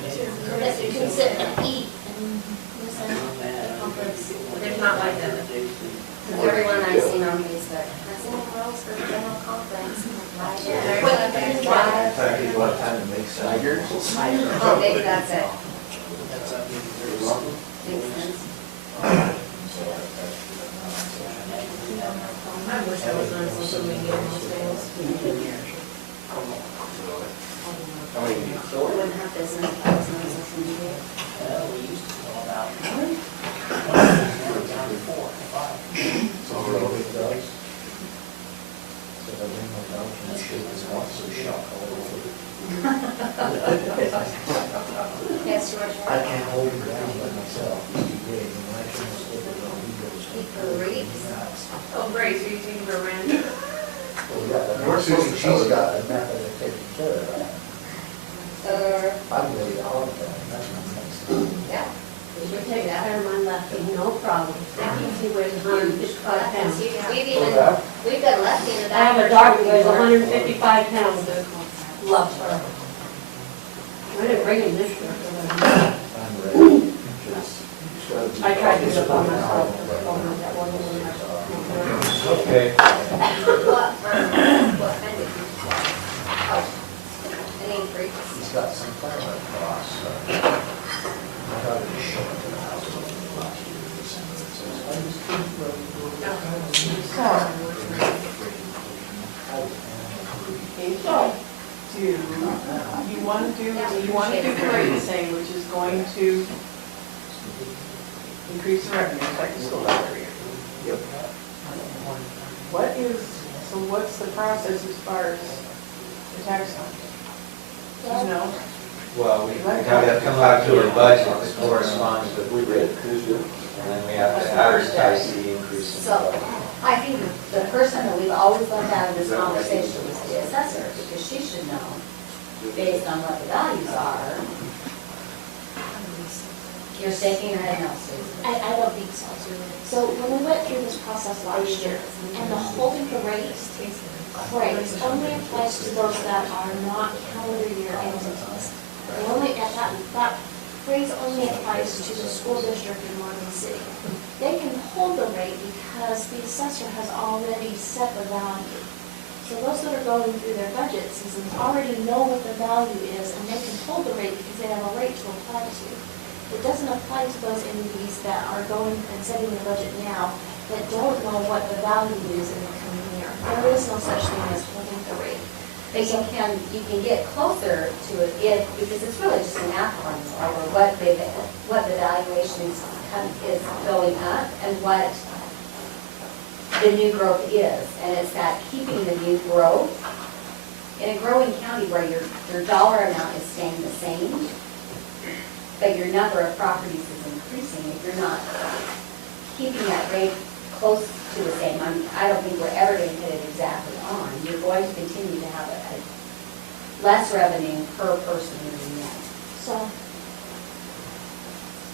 That you can sit and eat and listen to the conference. There's not like that. Because everyone I've seen on Facebook, Zoom rolls for the general conference. Yeah. Exactly what time to make Tigers. Oh, maybe that's it. Makes sense. I wish I was on social media those days. We wouldn't have business if I was on social media. We used to know about. Down to 4, 5. So we're all big dogs. So I bring my dog and shake his mouth so shock all over. Yes, George. I can't hold her down by myself, he's too big, and when I try to slip her down, he goes. He freaks. Nuts. Oh, great, so you taking her around? Well, yeah, but she's got a method of taking care of that. I'm ready to hog that, that's my next thing. Yeah. We take Fairmont Lefty, no problem. He weighs 155 pounds. We've got Lefty in the I have back. a dog that weighs 155 pounds that loves her. I didn't bring him this year. I'm ready. Just- I tried to do it by myself. That wasn't in my- Okay. What kind of, oh, an increase. He's got some plan across. I thought it was showing to the house last year, December. It says, I just think, You want to do the rate thing, which is going to increase the revenue, like the school every year. Yep. What's the process as far as the tax fund? You know? Well, we have to come out to a budget that corresponds with the rate. And then we have to advertise the increase in the So, budget. I think the person that we've always left out of this conversation is the assessor, because she should know, based on what the values are. You're shaking your head no, Susan. I don't think so. So when we went through this process last year, and the holding the rate only applies to those that are not calendar year entities. It only, that phrase only applies to the school district in Morgan City. They can hold the rate because the assessor has already set the value. So those that are going through their budget seasons already know what the value is, and they can hold the rate because they have a rate to apply to. It doesn't apply to those entities that are going and setting the budget now that don't know what the value is in the coming year. There is no such thing as holding the rate. But you can get closer to it because it's really just an math formula over what the valuation is going up and what the new growth is. And it's that keeping the new growth in a growing county where your dollar amount is staying the same, but your number of properties is increasing. If you're not keeping that rate close to the same, I don't think we're ever going to hit it exactly on. You're going to continue to have a less revenue per person moving in. So,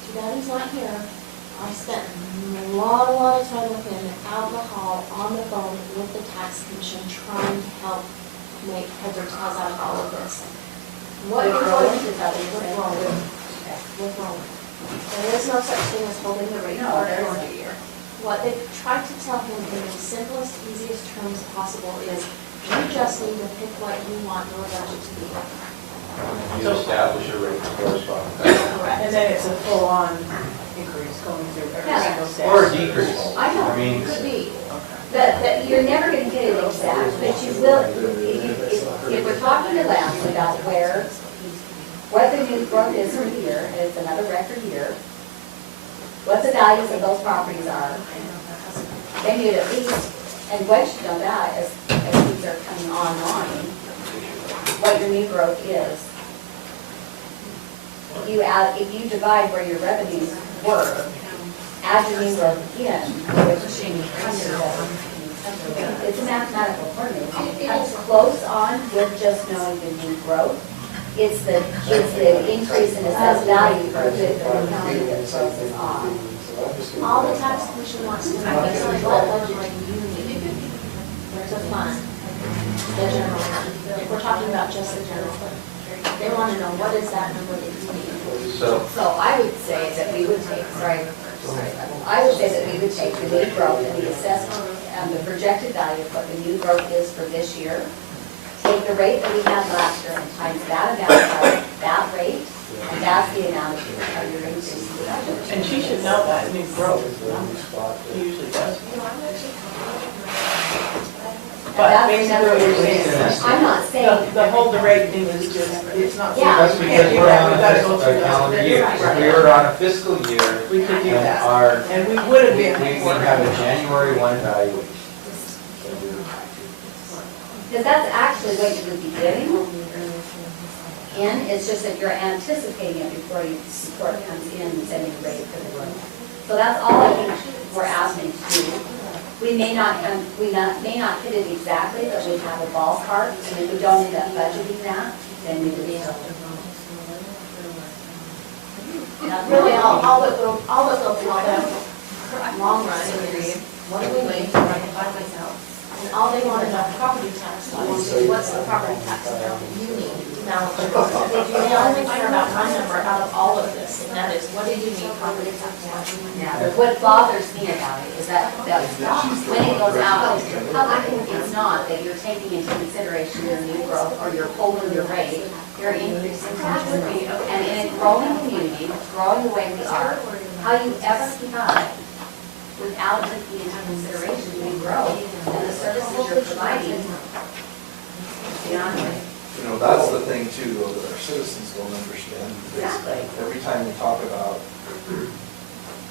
too bad he's not here. I spent a lot of time with him out in the hall, on the phone with the tax commission, trying to help make heads or tails out of all of this. What With you're Roland, going to is that what you're saying? with Roland. There is no such thing as holding the rate No, for there a isn't. calendar year. What they've tried to tell him in the simplest, easiest terms possible is, you just need to pick what you want your budget to be. You establish a rate to correspond. Correct. And then it's a full-on increase going through every Yeah. single step. Or a decrease. I know, I mean, could be. But you're never going to get it exact, but you will, if we're talking to Lance about what the new growth is for the year, and it's another record year, what the values of those properties are, then you'd at least, and once you know that, as these are coming online, what your new growth is. If you divide where your revenues were, add your new growth in, which it's a mathematical formula. It comes close on with just knowing the new growth. It's the increase in assessed value for the county that growth is on. All the tax commission wants to know is what budget do you need to fund the general fund. If we're talking about just the general fund, they want to know what is that number that you need. So, So I would say that we would take, I would say that we would take the new growth and the assessed, the projected value of what the new growth is for this year, take the rate that we had last year and times that amount by that rate, and that's the amount of your increase in the budget. And she should know that new growth, usually does. But That's basically what you're saying is, I'm not saying. the hold the rate thing is just, it's not. Yeah. that's we because can't do we're that. on We've got to go a through calendar those. year. If we were on a fiscal year, We could do and that. our, And we would have we been. would have a January 1 valuation. Because that's actually what you would be getting in, it's just that you're anticipating it before it comes in and setting the rate for the room. So that's all I think we're asking to do. We may not hit it exactly, but we have a ballpark, and if we don't end up budgeting that, then we would be. Nothing really, all that will tell them, long run, is what are we waiting to run it by myself? And all they want to know property tax wise is what's the property tax amount that you need to balance your books. They only care about one number out of all of this, and that is what do you need property tax wise? Yeah, but what bothers me about it is that when it goes out, it's not that you're taking into consideration your new growth or you're holding your rate, you're increasing taxes. And in a growing community, growing the way we are, how you ever keep up without taking into consideration new growth and the services you're providing, beyond me. You know, that's the thing too, though, that our citizens don't understand. because Exactly. Every time we talk about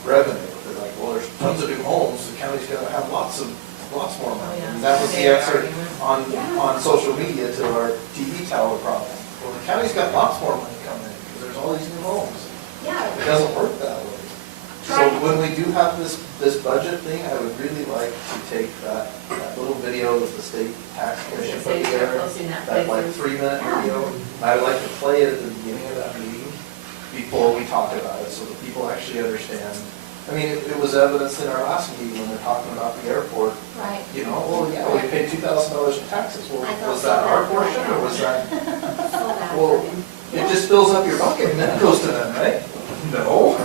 revenue, they're like, well, there's tons of new homes, the county's gonna have lots more money. And that was the answer on social media to our TV tower problem. Well, the county's got lots more money coming in, because there's all these new homes. Yeah. It doesn't work that way. So when we do have this budget thing, I would really like to take that little video that the state tax commission put together, that like 3-minute video. I would like to play it at the beginning of that meeting before we talk about it, so that people actually understand. I mean, it was evidenced in our last meeting when they're talking about the airport. Right. You know, well, yeah, we paid $2,000 in taxes. Well, was that our portion or was that? Well, it just fills up your bucket and then it goes to them, right? No,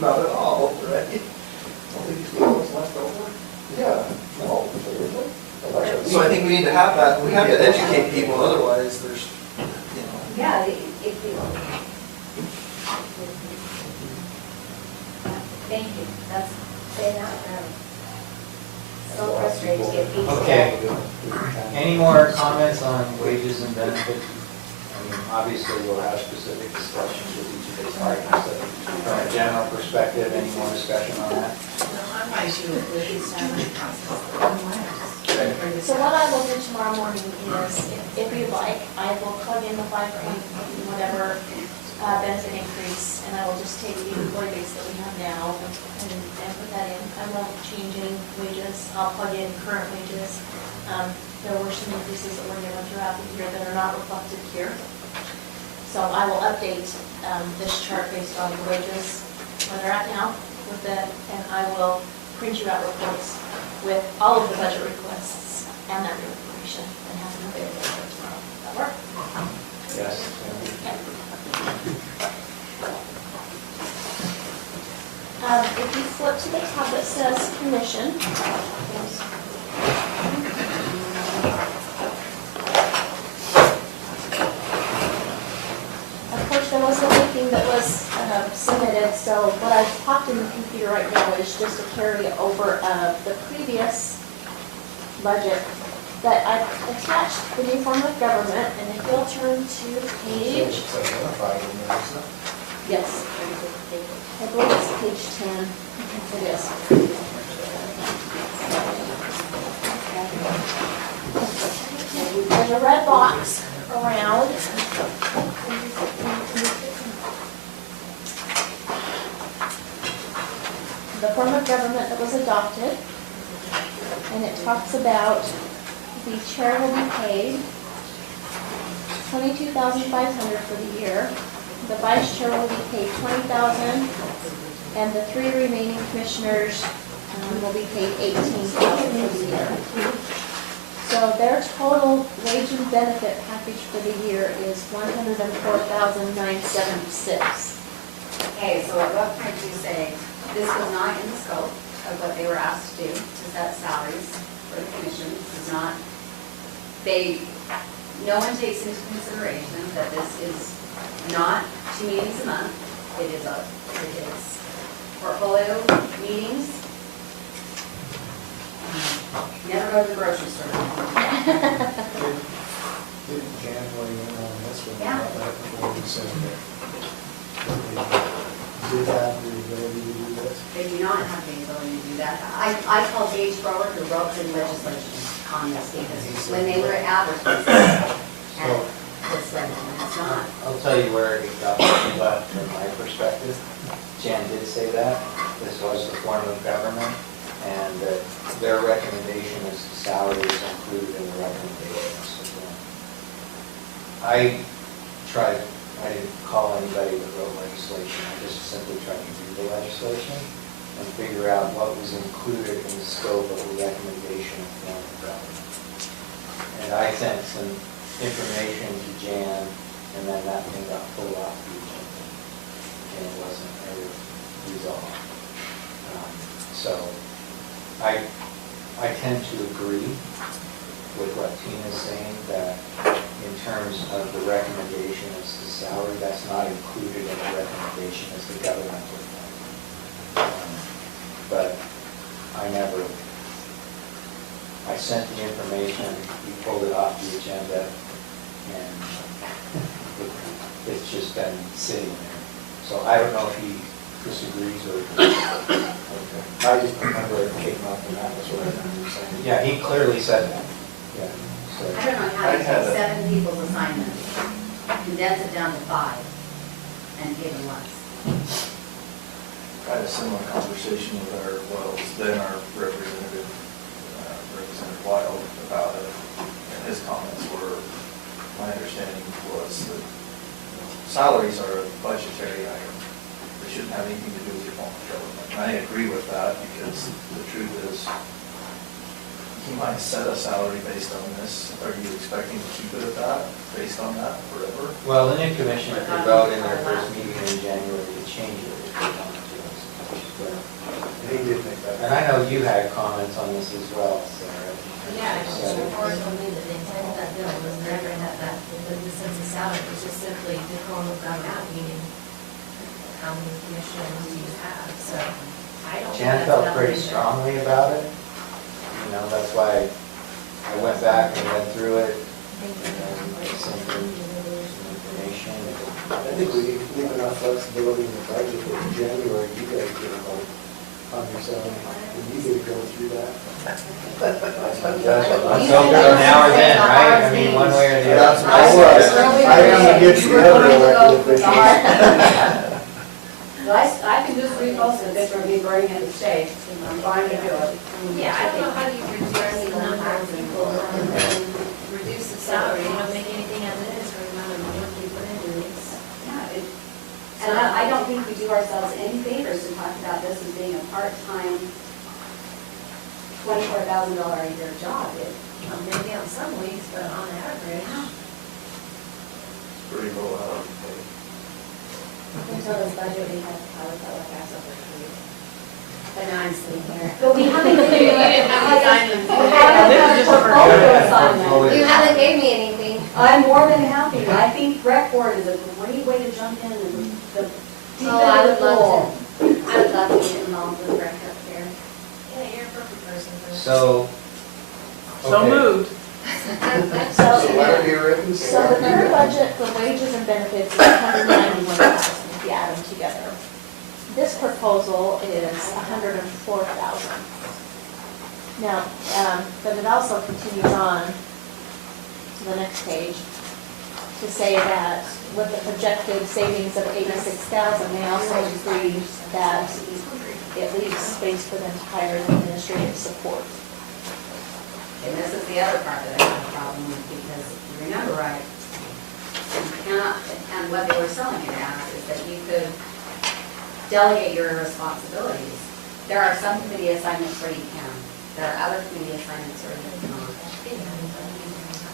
not at all, right? Only these little left over? Yeah, no. So I think we need to have that, we have to educate people, otherwise there's, you know. Yeah, thank you, that's, so frustrating to get people. Okay. Any more comments on wages and benefits? I mean, obviously, we'll have specific discussions with each of these items, but from a general perspective, any more discussion on that? So what I will do tomorrow morning is, if you'd like, I will plug in the 5 point whatever benefit increase, and I will just take the employee base that we have now and put that in. I won't change any wages. I'll plug in current wages. There were some increases that were given throughout the year that are not reflected here. So I will update this chart based on the wages where they're at now with that, and I will print you out reports with all of the budget requests and that new information and have them available for tomorrow. That work? Yes. If you flip to the tab that says commission, of course, there was nothing that was submitted, so what I've popped in the computer right now is just a carryover of the previous budget that I've attached the new form of government, and if you'll turn to page, yes, I believe it's page 10, it is. There's a red box around. The form of government that was adopted, and it talks about the chair will be paid $22,500 for the year. The vice chair will be paid $20,000, and the 3 remaining commissioners will be paid $18,000 for the year. So their total wage and benefit package for the year is $104,976. Okay, so at what point do you say, this was not in the scope of what they were asked to do, to set salaries for the commission, this is not, no one takes into consideration that this is not 2 meetings a month, it is portfolio meetings. Never go to the grocery store. Didn't Jan weigh in on this one? Yeah. About that before we said that they did have the ability to do this? They do not have the ability to do that. I called Gage Brewer, who wrote the legislation on this, because when they were advertising, and this level, and it's not. I'll tell you where it got left from my perspective. Jan did say that. This was the form of government, and that their recommendation is salaries included in the recommendation. So I tried I didn't call anybody that wrote legislation, I just simply tried to read the legislation and figure out what was included in the scope of the recommendation of form of government. And I sent some information to Jan, and then that thing got pulled off the agenda, and it wasn't ever resolved. So I tend to agree with what Tina's saying, that in terms of the recommendation as to salary, that's not included in the recommendation as the governmental one. But I sent the information, we pulled it off the agenda, and it's just been sitting there. So I don't know if he disagrees or agrees. I just remember it came up and that was what I remember saying. Yeah, he clearly said that. Yeah. So. I don't know how you take 7 people's assignments, condense it down to 5, and give them less. I had a similar conversation with our representative, Representative Wild, about it, and his comments were, my understanding was that salaries are a budgetary item. They shouldn't have anything to do with your form of government. And I agree with that, because the truth is, he might set a salary based on this. Are you expecting to keep it at that, based on that forever? Well, the new commission could vote in their first meeting in January to change it if they wanted to. And he did make that. And I know you had comments on this as well, Sarah. Yeah, the report told me that the intent of that bill was never that the sense of salary was just simply the form of government, meaning how many commissioners do you have, so I don't. Jan felt pretty strongly about it. You know, that's why I went back and read through it and sent her some information. I think we leave enough flexibility in the budget that in January, you guys get a vote on your salary, and you get to go through that. Let's go from now or then, right? I mean, one way or the That's other. my word. I am gonna get you other elected officials. I can just repost the picture of me burning at the stake, I'm fine to do it. Yeah, I don't know how you reduce the number of people and then reduce the salary, you don't make anything as it is for the amount of work you put into this. And I don't think we do ourselves any favors to talk about this as being a part-time, $24,000 a year job. Maybe on some weeks, but on average. Pretty low out of pay. Until this budget, we had, I was at like that's over 3. But now I'm sitting here. But we haven't given you, You you haven't gave me anything. I'm more than happy. I think rec board is a great way to jump in and the deep Oh, I end would of the love pool. to, I would love to get involved with rec up here. Yeah, you're a perfect person for this. So. So okay. moved. So let it be written. So the current budget for wages and benefits is $191,000 if you add them together. This proposal is $104,000. Now, but it also continues on to the next page to say that with the projected savings of $86,000, they also agree that it leaves space for them to hire administrative support. And this is the other part that I have a problem with, because if you remember right, you cannot, and what they were selling it as is that you could delegate your responsibilities. There are some committee assignments where you can. There are other committee assignments where you cannot.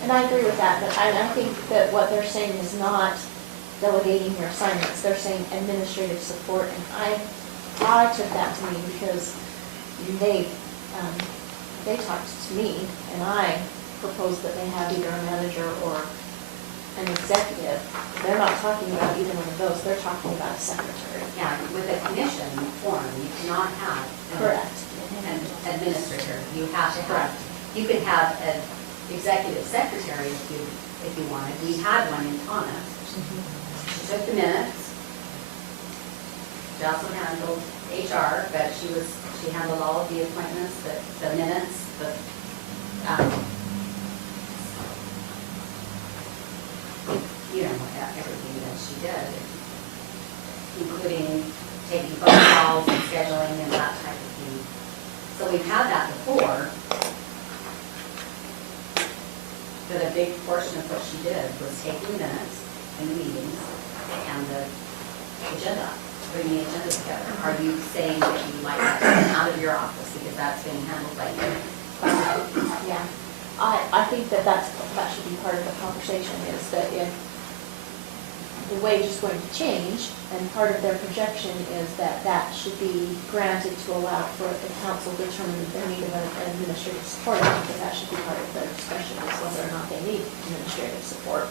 And I agree with that, but I think that what they're saying is not delegating your assignments. They're saying administrative support, and I took that to mean because they talked to me, and I proposed that they have either a manager or an executive. They're not talking about either one of those, they're talking about a secretary. Yeah, with a commission form, you cannot have Correct. an administrator. You have to have, you could have an executive secretary if you wanted. We had one in Tana. She took the minutes. She also handled HR, but she handled all of the appointments, the minutes, you know, everything that she did, including taking phone calls and scheduling and that type of thing. So we've had that before. But a big portion of what she did was taking minutes in the meetings, and the agenda, bring the agenda together? Are you saying that you might have to come out of your office because that's being handled by you? Yeah, I think that that should be part of the conversation, is that if the wage is going to change, and part of their projection is that that should be granted to allow for the council to determine the need of an administrative support. I think that should be part of their discussion, is whether or not they need administrative support,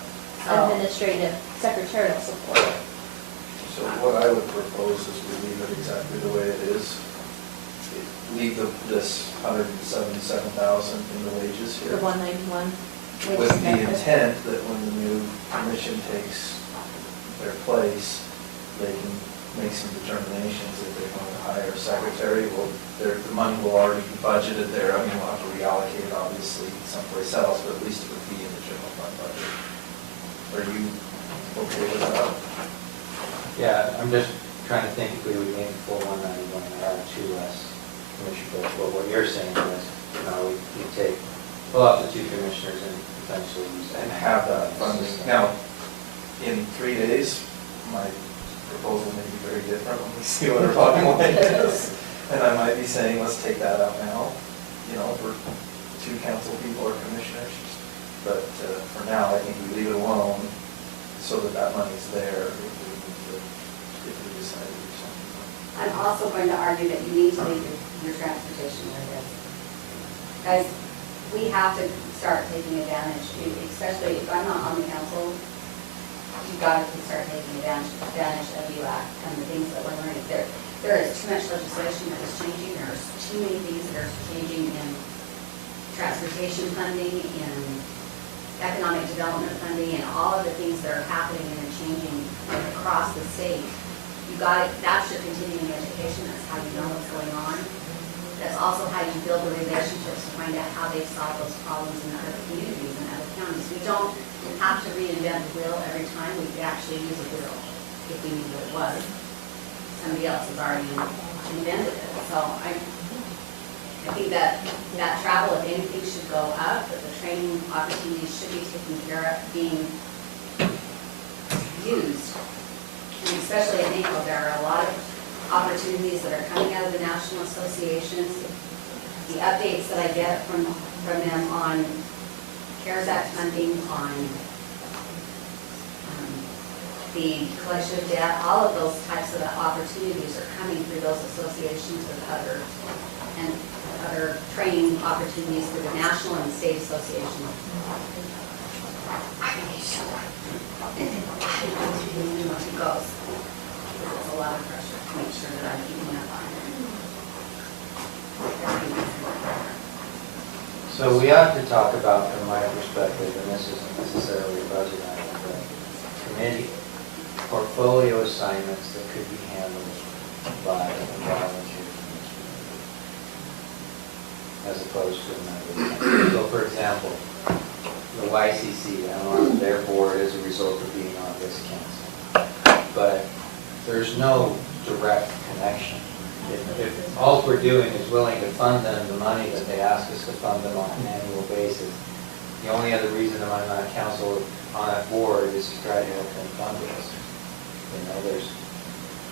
administrative secretarial support. So what I would propose is we leave it exactly the way it is. Leave this 177,000 in the wages here. The 191. With the intent that when the new commission takes their place, they can make some determinations if they're going to hire a secretary. Well, the money will already be budgeted there. I mean, we'll have to reallocate it obviously someplace else, but at least it would be in the general fund budget. Are you okay with that? Yeah, I'm just trying to think if we would need the full 191 and add two less commissioners. Well, what you're saying is, you pull out the two commissioners and potentially use that. And have that funding. Now, in 3 days, my proposal may be very different when we see what our bottom line is. And I might be saying, let's take that out now, for 2 council people or commissioners. But for now, I think we leave it alone so that money's there if we decide to do something. I'm also going to argue that you need to leave your transportation where it is. Guys, we have to start taking advantage, especially if I'm not on the council, you've got to start taking advantage of UAC and the things that we're learning. There is too much legislation that is changing. There's too many things that are changing in transportation funding, in economic development funding, and all of the things that are happening and changing across the state. That's your continuing education. That's how you know what's going on. That's also how you build the relationships to find out how they solve those problems in other communities and other counties. We don't have to reinvent the wheel every time. We could actually use a wheel if we knew what it was. Somebody else has already invented it. So I think that travel, if anything, should go up, but the training opportunities should be taken care of, being used. And especially at NACO, there are a lot of opportunities that are coming out of the national associations. The updates that I get from them on CARES Act funding, on the collection of debt, all of those types of opportunities are coming through those associations with other training opportunities through the national and state associations. It goes. It's a lot of pressure to make sure that I'm keeping up on it. So we ought to talk about, from my perspective, and this isn't necessarily a budget item, but committee portfolio assignments that could be handled by a volunteer as opposed to another. So for example, the YCC, I'm on their board as a result of being on this council. But there's no direct connection. If all we're doing is willing to fund them the money that they ask us to fund them on an annual basis, the only other reason I'm on council on that board is to try to help them fund this.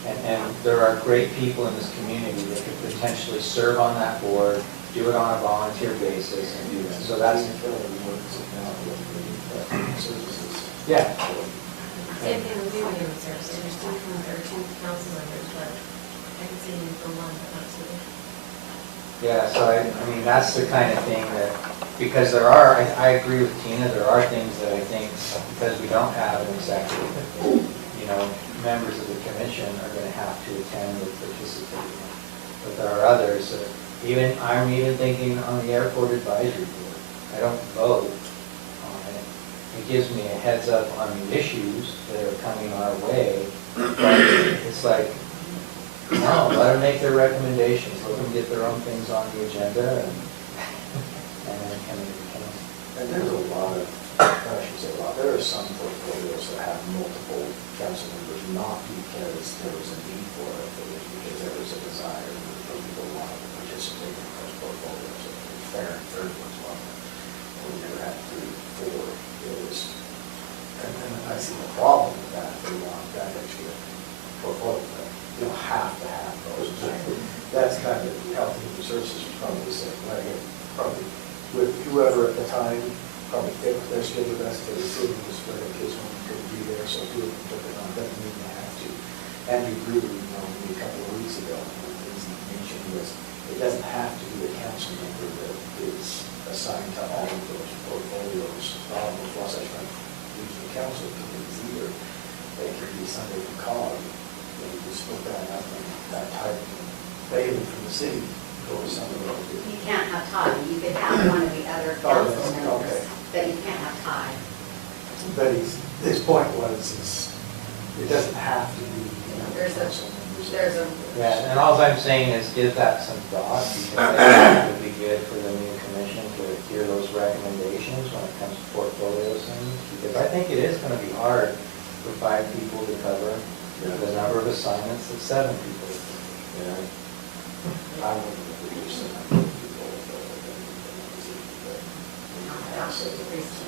And there are great people in this community that could potentially serve on that board, do it on a volunteer basis, and do that. So that's yeah. Same thing with human services, there's 2 council members, but I can see you for one, but not 2. Yeah, so I mean, that's the kind of thing that, because I agree with Tina, there are things that I think, because we don't have an executive, members of the commission are going to have to attend or participate in. But there are others that, I'm even thinking on the airport advisory board. I don't vote on it. It gives me a heads up on the issues that are coming our way. But it's like, no, let them make their recommendations. Let them get their own things on the agenda and then come into the council. And there's a lot of, I should say a lot, there are some portfolios that have multiple council members, not because there was a need for it, but because there was a desire for people who wanted to participate in those portfolios. So fair and third was one. We never had 3, 4. It was, and I see the problem that, they want that extra portfolio. You don't have to have those. That's kind of Health and Human Services was probably the same way. Probably with whoever at the time, probably fit their schedule best for the city, just where the kids couldn't be there, so two of them took it on, doesn't mean they have to. Andrew Greer, a couple of weeks ago, his mention was, it doesn't have to be a council member that is assigned to all of those portfolios, all of those Wasatch Front Regional Council committees either. They could be somebody from COG, you just split that up and that type of Bailey from the city, go with some of those. You can't have tie, you could have one of the other council members, but you can't have tie. But his point was, it doesn't have to be. There's a, Yeah, and all I'm saying is give that some thought, because I think it would be good for the new commission to hear those recommendations when it comes to portfolios things, because I think it is gonna be hard for 5 people to cover the number of assignments that 7 people. I wouldn't agree with some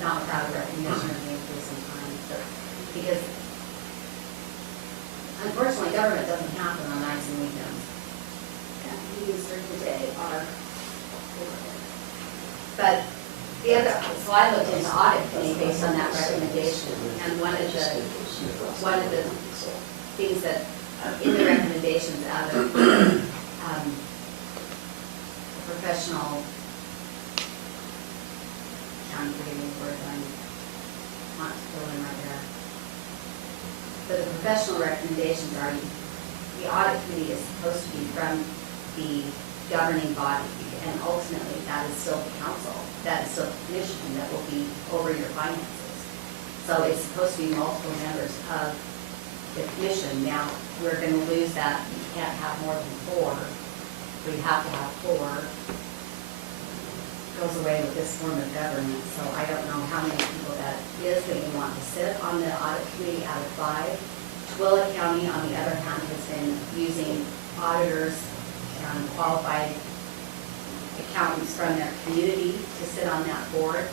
not without a recognition of the increase in time, so, because unfortunately, government doesn't happen on nights and weekends. And meetings during the day are overhead. But the other, so I looked into audit committee based on that recommendation, and one of the things that, in the recommendations out of professional, I'm forgetting the word, I'm not filling right there. But the professional recommendations are, the audit committee is supposed to be from the governing body, and ultimately that is still the council, that is still the commission that will be over your finances. So it's supposed to be multiple members of the commission. Now, we're gonna lose that, you can't have more than 4, we have to have 4. Goes away with this form of government, so I don't know how many people that is that you want to sit on the audit committee out of 5. Twilla County, on the other hand, has been using auditors and qualified accountants from their community to sit on that board.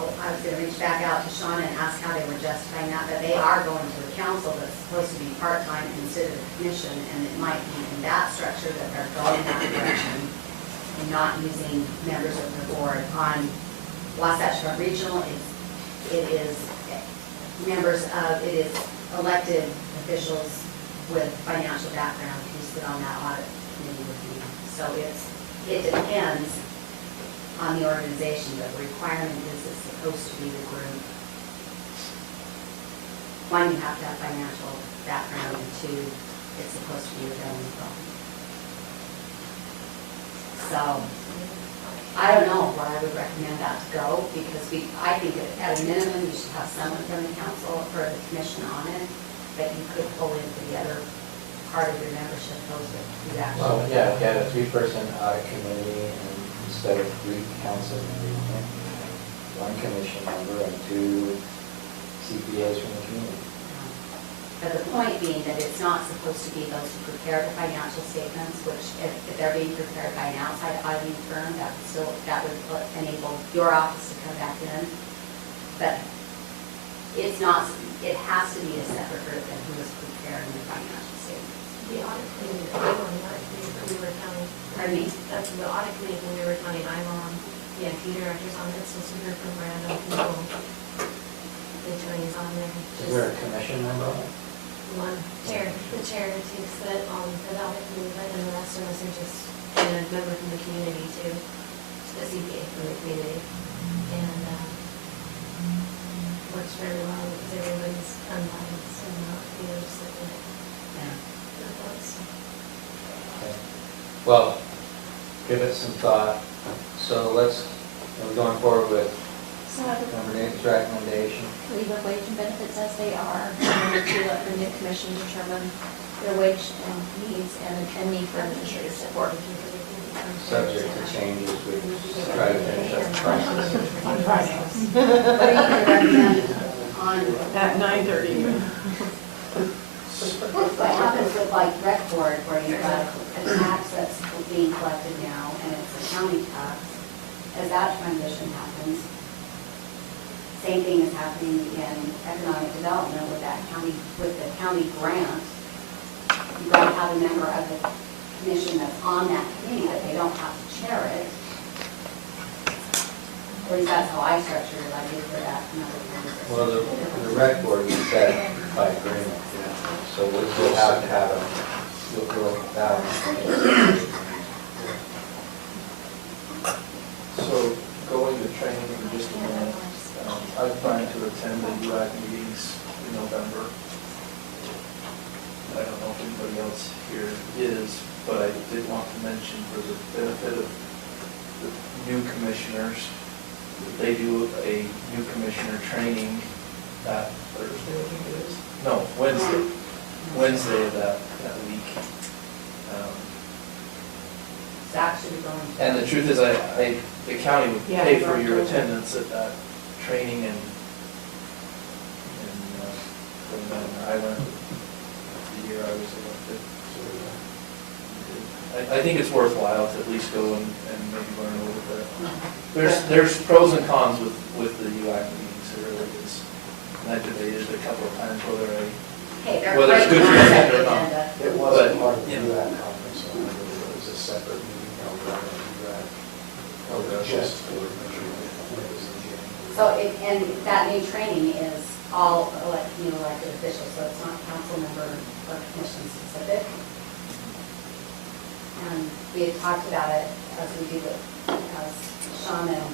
Oh, I was gonna reach back out to Shauna and ask how they were justifying that, but they are going to a council that's supposed to be part-time instead of a commission, and it might be in that structure that they're going that direction, and not using members of the board. On Wasatch Front Regional, it is members of, it is elected officials with financial background who sit on that audit committee with me. So it depends on the organization, but the requirement is it's supposed to be the group. 1, you have to have financial background, and 2, it's supposed to be your governing body. So, I don't know where I would recommend that to go, because I think that at a minimum, you should have someone from the council or the commission on it, that you could pull into the other part of your membership, those that you actually. Well, yeah, if you had a 3-person audit committee, and instead of 3 council members, 1 commission member and 2 CPAs from the community. But the point being that it's not supposed to be those who prepare the financial statements, which if they're being prepared by an outside auditing firm, that would enable your office to come back in. But it's not, it has to be a separate group than who is preparing the financial statements. The audit committee, I'm on that committee for Weaver County. Pardon me? That's the audit committee for Weaver County, I'm on, the IT director's on it, so we heard from Brandon, people, the attorney's on there. Is there a commission member on it? The chair takes it on the audit committee, but then the rest of us are just, and a member from the community too, a CPA from the community. And, works very well because everybody's unbiased and not, just looking at their thoughts. Okay. Well, give it some thought. So are we going forward with So I would number 8's recommendation? leave the wage and benefits as they are, and number 2, let the new commission determine their wage and needs and need for administrative support. Subject to changes, we try to finish up the process. On Friday, What are you going to recommend on, at 9:30. what happens with like rec board, where you've got a tax that's being collected now, and it's a county tax, as that transition happens? Same thing is happening in economic development with that county, with the county grant. You don't have a member of the commission that's on that committee, but they don't have to chair it. At least that's how I structured it, I did for that number of members. Well, the rec board is set by agreement, so we'll have to have a, we'll have that. So going to training for just a minute, I plan to attend the UAC meetings in November. I don't know if anybody else here is, but I did want to mention for the benefit of the new commissioners, they do a new commissioner training that Thursday, I think it is? No, Wednesday of that week. It's actually going to. And the truth is, the county would Yeah, pay for right. your attendance at that training and I went the year I was elected. I think it's worthwhile to at least go and maybe learn a little bit. There's pros and cons with the UAC meetings, there really is. And I debated a couple of times whether it's good for your head or not. It wasn't part of the Yeah. UAC conference, so it was a separate meeting held by the UAC. Just for So it, and that new training is all elected officials, so it's not council member or commission specific. And we had talked about it as we do the, as Sean and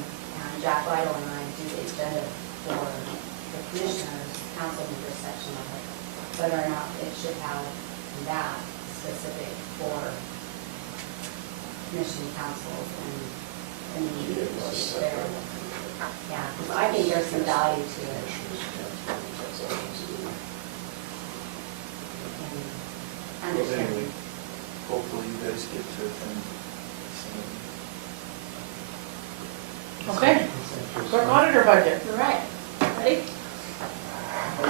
Jack Lytle and I do the agenda for the commissioners, council member section of it, whether or not it should have that specific for commission councils and the issues there. Yeah, so I think there's some value to it. And Well, understand. anyway, hopefully you guys get to attend some. Okay, clerk auditor budget. All right, ready?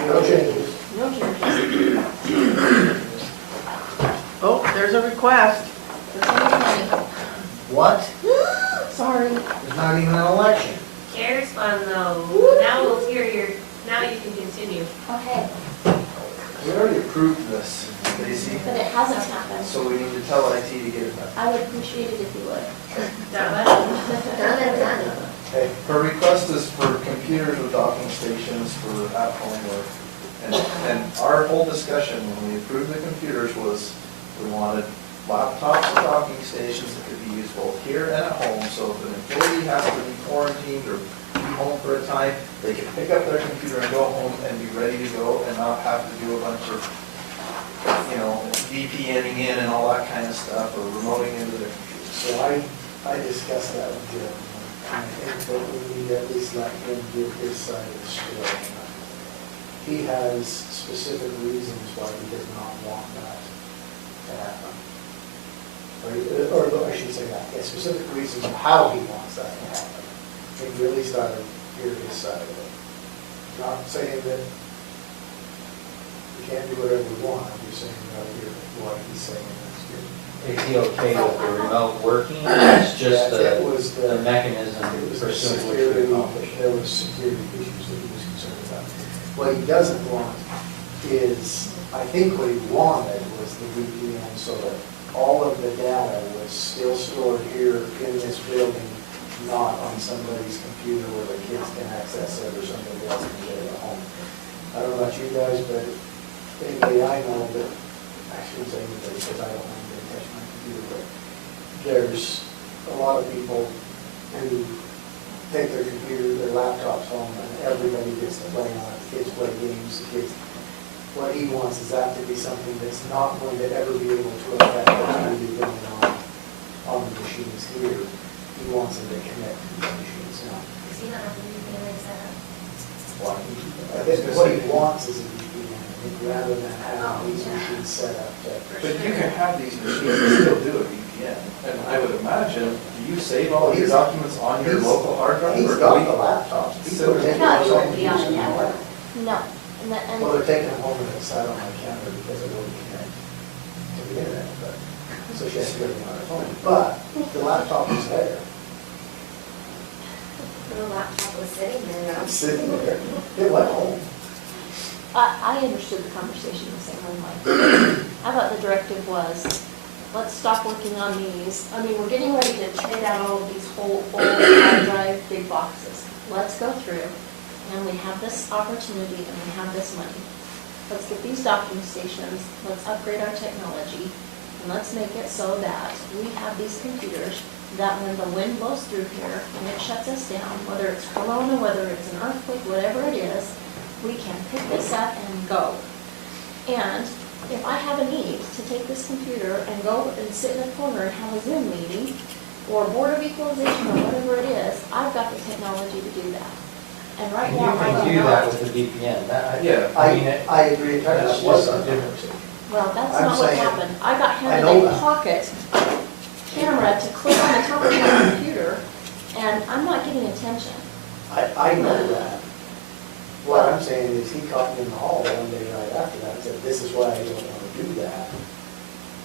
No changes. No changes. Oh, there's a request. For 2020. What? Sorry. There's not even an election. CARES fund though, now we'll hear now you can continue. Okay, We already approved this, Stacy, but it hasn't happened. so we need to tell IT to get it done. I would appreciate it if you would. Done. Done and done. Okay, her request is for computers with docking stations for at-home work. And our whole discussion when we approved the computers was we wanted laptops and docking stations that could be used both here and at home. So if an employee has to be quarantined or be home for a time, they can pick up their computer and go home and be ready to go and not have to do a bunch of, VPNing in and all that kind of stuff or remoting into their computers. So I discussed that with Jim. I think that we need to at least let him give his side of the story. He has specific reasons why he does not want that to happen. Or I should say that, yeah, specific reasons of how he wants that to happen. I think we at least ought to hear his side of it. Not saying that we can't do whatever we want, I'm just saying we ought to hear what he's saying. That's good. Is he okay with the remote working? It's just Yeah, it was the mechanism It was the pursuant which security, we accomplish. there was security issues that he was concerned about. What he doesn't want is, I think what he wanted was the VPN so that all of the data was still stored here in this building, not on somebody's computer where the kids can access it or somebody else can get it at home. I don't know about you guys, but anybody I know that, I shouldn't say anybody because I don't want anybody to touch my computer, but there's a lot of people who take their computer, their laptops home, and everybody gets to play on it. The kids play games, the kids. What he wants is that to be something that's not going to ever be able to affect what's going to be going on the machines here. He wants them to connect to the machines now. Does he not have the VPN set up? I think what he wants is a VPN, I think, rather than having these machines set up to. But you can have these machines and still do a VPN. And I would imagine, do you save all of your documents on your local hard drive? He's or got do the we- laptops. He's So- taking No, those you home wouldn't be on the using them. network. No. And Well, they're taking them home and they sat on my counter because it wouldn't connect to the internet, but, so she has to go on her phone. But the laptop is there. The laptop was sitting there. I'm sitting there, it went home. I understood the conversation the same way. I thought the directive was, let's stop working on these. I mean, we're getting ready to trade out all of these whole old hard drive big boxes. Let's go through, and we have this opportunity, and we have this money. Let's get these docking stations, let's upgrade our technology, and let's make it so that we have these computers that when the wind blows through here and it shuts us down, whether it's corona, whether it's an earthquake, whatever it is, we can pick this up and go. And if I have a need to take this computer and go and sit in a corner and have a Zoom meeting, or Board of Equalization, or whatever it is, I've got the technology to do that. And right You now, I can do do that not. with the VPN. Yeah. I mean, it- I agree, That's that just wasn't a a difference. Well, that's I'm not what saying- happened. I got I handed know a that. pocket camera to click on the top of my computer, and I'm not getting attention. I know that. What I'm saying is he caught me in the hall one day right after that and said, this is why I don't want to do that.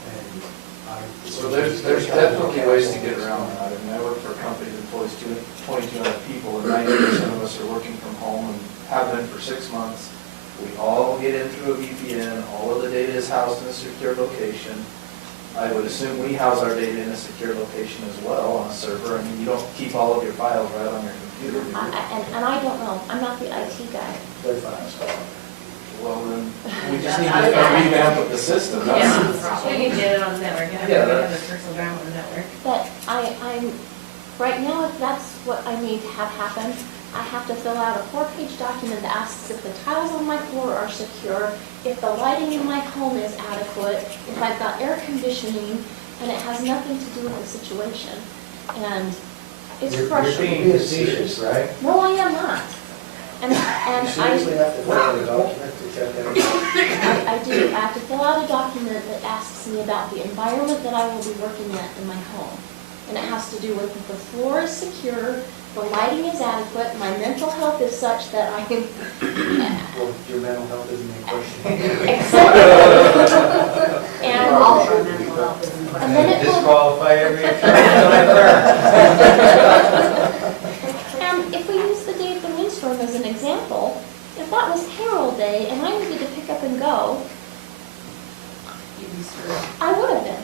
And I. So there's definitely ways to get around that. I mean, I work for a company that employs 2,200 people, and 90% of us are working from home and have been for 6 months. We all get in through a VPN, all of the data is housed in a secure location. I would assume we house our data in a secure location as well on a server. I mean, you don't keep all of your files right on your computer, do you? And I don't know, I'm not the IT guy. They're fast. Well, then, we just need to revamp of the system. That's- We can get it on the network, Yeah, have a that's- personal drive on the network. But I'm, right now, if that's what I need to have happen, I have to fill out a 4-page document that asks if the tiles on my floor are secure, if the lighting in my home is adequate, if I've got air conditioning, and it has nothing to do with the situation. And it's You're frustrating. being facetious, right? No, I am not. And You seriously I, have to fill out a document to check everything. I do, I have to fill out a document that asks me about the environment that I will be working in my home. And it has to do with if the floor is secure, the lighting is adequate, my mental health is such that I can, Well, your mental health isn't in question. and, All of our mental health is in question. and then it will, Disqualify every attorney. and if we use the day of the windstorm as an example, if that was Herald Day and I needed to pick up and go, You'd be screwed. I would have been.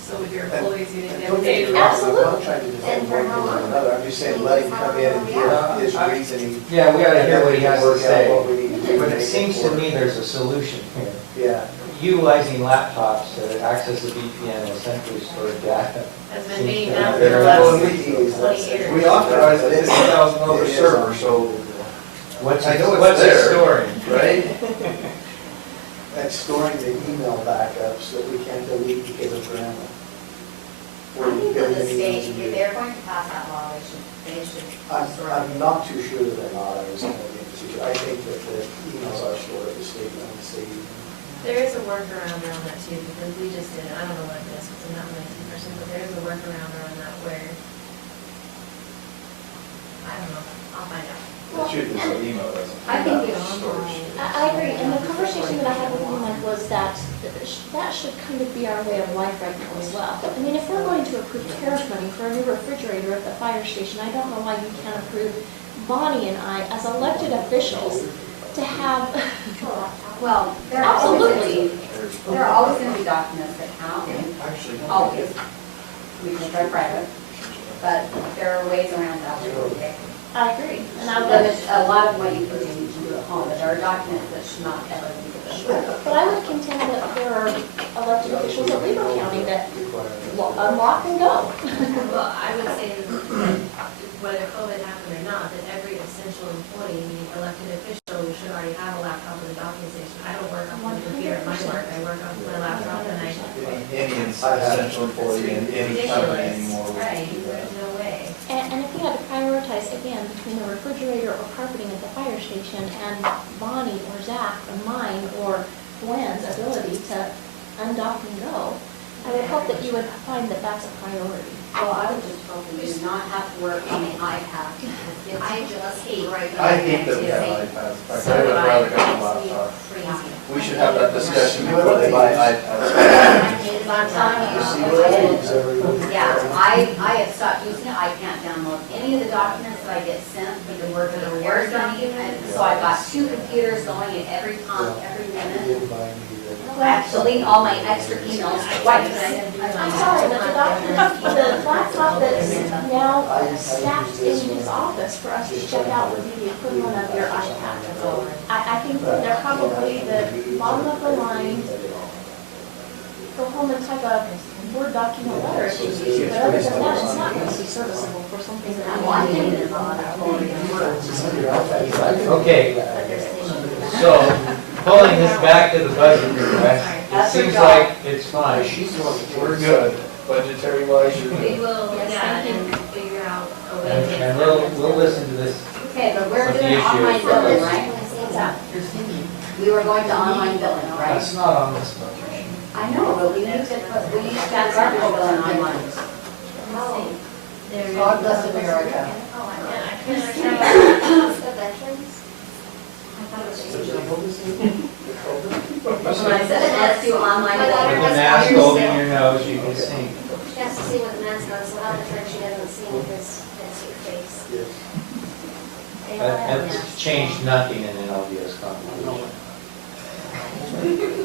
So with your employees, you didn't And get don't get paid. me wrong, I'm Absolutely. not trying to defend one thing or another, I'm just saying let him come in and give his reasoning. Yeah, we gotta hear what he has to Work out what say. we need to do. But to it make seems to work. me there's a solution here. Yeah. Utilizing laptops to access the VPN and essentially store data. Has been being Seems done to for be the very- Well, last we use that 20 years. We authorized But a it's- $10,000 it is server, on- so, What's I it, know it's what's it there. storing? right? And storing the email backups that we can't delete because of grammar. I think with the state, if they're going to pass that law, they should. I'm not too sure that they're not, I was going to be in the future. I think that the emails are stored at the state and the state. There is a workaround around that too, because we just did, I don't know what it is, because I'm not an IT person, but there is a workaround around that where, I don't know, I'll find out. The truth is, the email doesn't. I think have it's storage. I agree, and the conversation that I had with Mike was that that should kind of be our way of life right now as well. I mean, if we're going to approve tariff money for a new refrigerator at the fire station, I don't know why you can't approve Bonnie and I, as elected officials, to have, Well, there are always going to absolutely. be, there are always going to be documents that count, Actually, always. We can try private, but there are ways around that. I agree, and I But would, it's a lot of what you can do, you can do at home, but there are documents that should not ever be given. but I would contend that there are elected officials at Weaver County that unlock and go. Well, I would say that whether COVID happened or not, that every essential employee, elected official, should already have a laptop with a docking station. I don't work off my computer at my work, I work off my laptop and I. Any essential employee in any company anymore. would Right, do that. there's no way. And if we had to prioritize, again, between the refrigerator or carpeting at the fire station and Bonnie or Zach or mine or Gwen's ability to undock and go, I would hope that you would find that that's a priority. Well, I would just hope that you do not have to work on the iPad. I just hate right I hate that we have iPads. In fact, I would rather have a laptop. Crazy. We should have that discussion before they buy iPads. I hate it Because I'm telling you, See what happens every week. yeah, I have stopped using it, I can't download any of the documents that I get sent for the work of the Word document. So I've got 2 computers going at every time, every minute. Didn't buy me either. I have to delete all my extra emails twice. I'm sorry, but the document, the laptop that's now stacked in his office for us to check out would be the equivalent of your iPad. I think that they're probably the bottom of the line, go home and type a Word document letter if you use it, but other than that, it's not going to be serviceable for something that I want to do. Okay, so pulling this back to the budget request, it seems like it's fine. We're good, budgetary wise, you're We good. will, yeah, and figure out a way And to. and we'll listen to this. Okay, but we're What the doing issue online is. billing, right? We were going to online billing, right? That's not on this budget. I know, but we need to have garbage billing online. God bless America. Oh, I couldn't understand. The veterans? When I said let's do online With billing. the mask holding your nose, you can sing. She has to see what the mask on, so half the time she doesn't see because that's your face. Yes. That's changed nothing in an LDS congregation.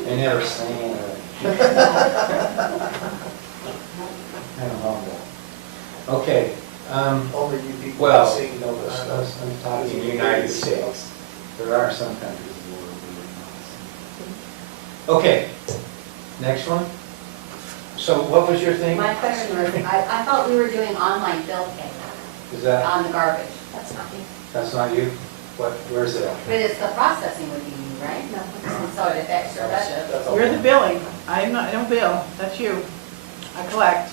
They never sang or. Kind of humble. Okay, Only you people well, that sing know this stuff. I'm talking United States. There are some countries in the world where okay, next one. So what was your thing? My question was, I thought we were doing online bill pay Is that, on the garbage. That's not me. that's not you? What, where's it at? But it's the processing would be you, right? No. So it affects your budget. That's all. You're the billing. I don't bill, that's you. I collect.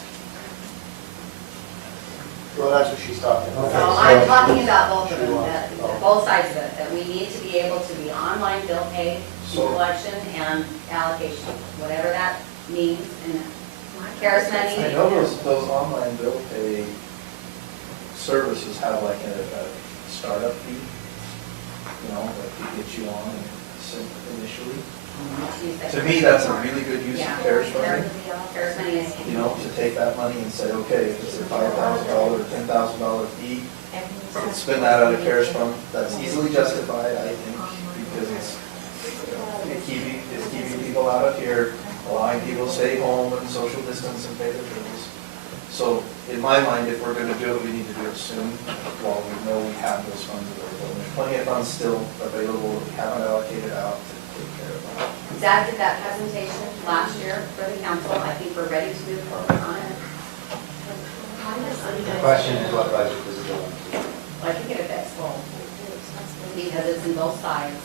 Well, that's what she's talking about. So I'm talking about both of them, both sides of it, that we need to be able to be online bill pay, collection and allocation, whatever that means. And Karis I money. know those online bill pay services have like a startup fee, you know, that they get you on initially. To me, that's a really good use of CARES money, Karis money is. you know, to take that money and say, okay, if it's a $5,000 or $10,000 fee, spend that out of CARES fund, that's easily justified, I think, because it's keeping people out of here, allowing people to stay home and social distance and pay their bills. So in my mind, if we're gonna do it, we need to do it soon, while we know we have those funds available. There's plenty of funds still available that we haven't allocated out to take care of that. Zach did that presentation last year for the council. I think we're ready to move forward on it. The question is what budget does it go into? I think it affects both, because it's in both sides.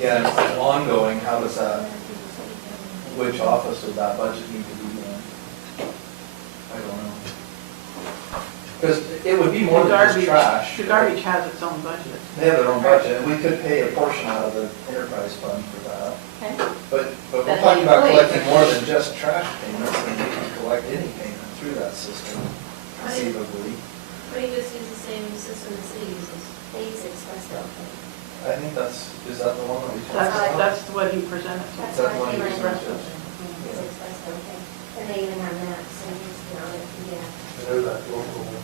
Yeah, and if it's ongoing, how does that, which office would that budget need to be in? I don't know. Because it would be more than just trash. The garbage has its own budget. They have their own budget, and we could pay a portion out of the enterprise fund for that. Okay. But we're That's talking about employees. collecting more than just trash payments, and we can collect any payment through that system conceivably. Why don't you just use the same system the city uses? They use Express Bill Pay. I think is that the one that we talked about? That's what he presented. That's that what one they you run presented? It's Express Bill Pay. And they even have maps, so you just get on it, yeah. They're that local one,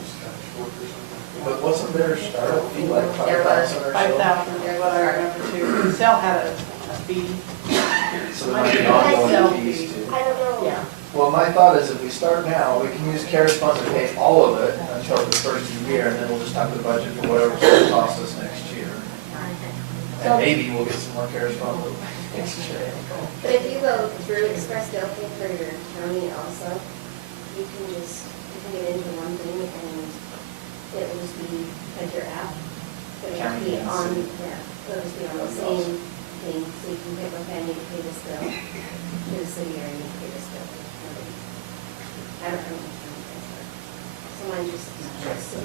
just kind of short or something. But wasn't there a startup fee like There was 5,000 or so? 5,000 is what I remember too. Cell had a fee. So there might be ongoing fees too. I don't know. Yeah. Well, my thought is if we start now, we can use CARES funds to pay all of it until the first year, and then we'll just have to budget for whatever it's going to cost us next year. And maybe we'll get some more CARES funds next year. But if you go through Express Bill Pay for your county also, you can get into one thing and it will just be like your app. But it'll County be and on, city. yeah, it'll just be on the same thing, so you can pick, okay, I need to pay this bill to the city or I need to pay this bill. I don't know. So mine just.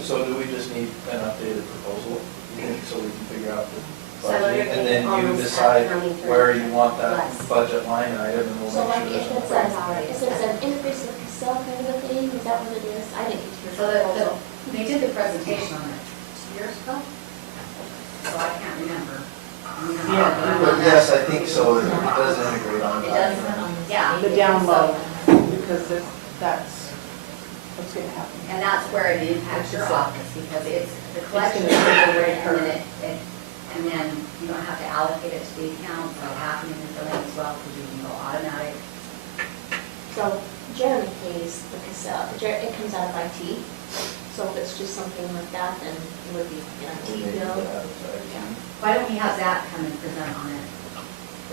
So do we just need an updated proposal, you think, so we can figure out the So we're budget? And then you almost decide at county for where you want that less. budget line item, and we'll So make like sure if there's it's a. an increase of Casell kind of a thing, is that what it is? I didn't get to So your proposal. they did the presentation on it 2 years ago? So I can't remember. Yeah. But yes, I think so, it does integrate on It that. does, yeah. The down low, because that's what's gonna happen. And that's where it impacts your office, because it's, the collection is gonna over hurt. and then you don't have to allocate it to the account, so happening in the billing as well, because you can go automatic. So Jeremy pays the cassette, it comes out of IT, so if it's just something like that, then it would be an IT bill. Why don't we have Zach come and present on it?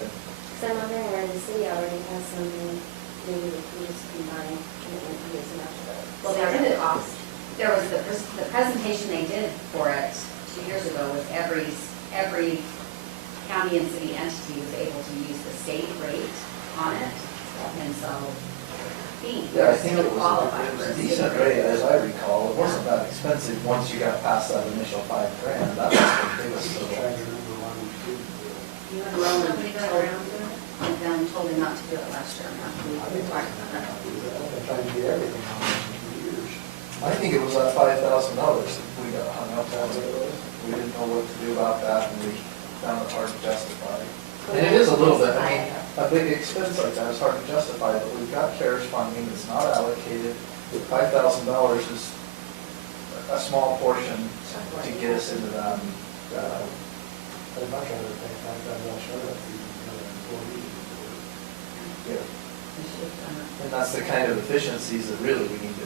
Because I'm wondering where the city already has something, maybe we can just combine and use enough of it. Well, they did it off, there was the presentation they did for it 2 years ago was every county and city entity was able to use the state rate on it. And so, Yeah, I think still it was qualify a for a decent state rate, as I recall. It wasn't that expensive once you got past that initial $5,000. That was the biggest. I'm trying to remember why we didn't do it. You and Roland and then told him not to do it last year. I've been trying to get everything on it for years. I think it was that $5,000 that we got hung up on. We didn't know what to do about that, and we found it hard to justify. And it is a little bit, I mean, a big expense like that is hard to justify, but we've got CARES funding that's not allocated. $5,000 is a small portion to get us into that. I'd much rather pay $5,000 for that for another employee. Yeah. And that's the kind of efficiencies that really we need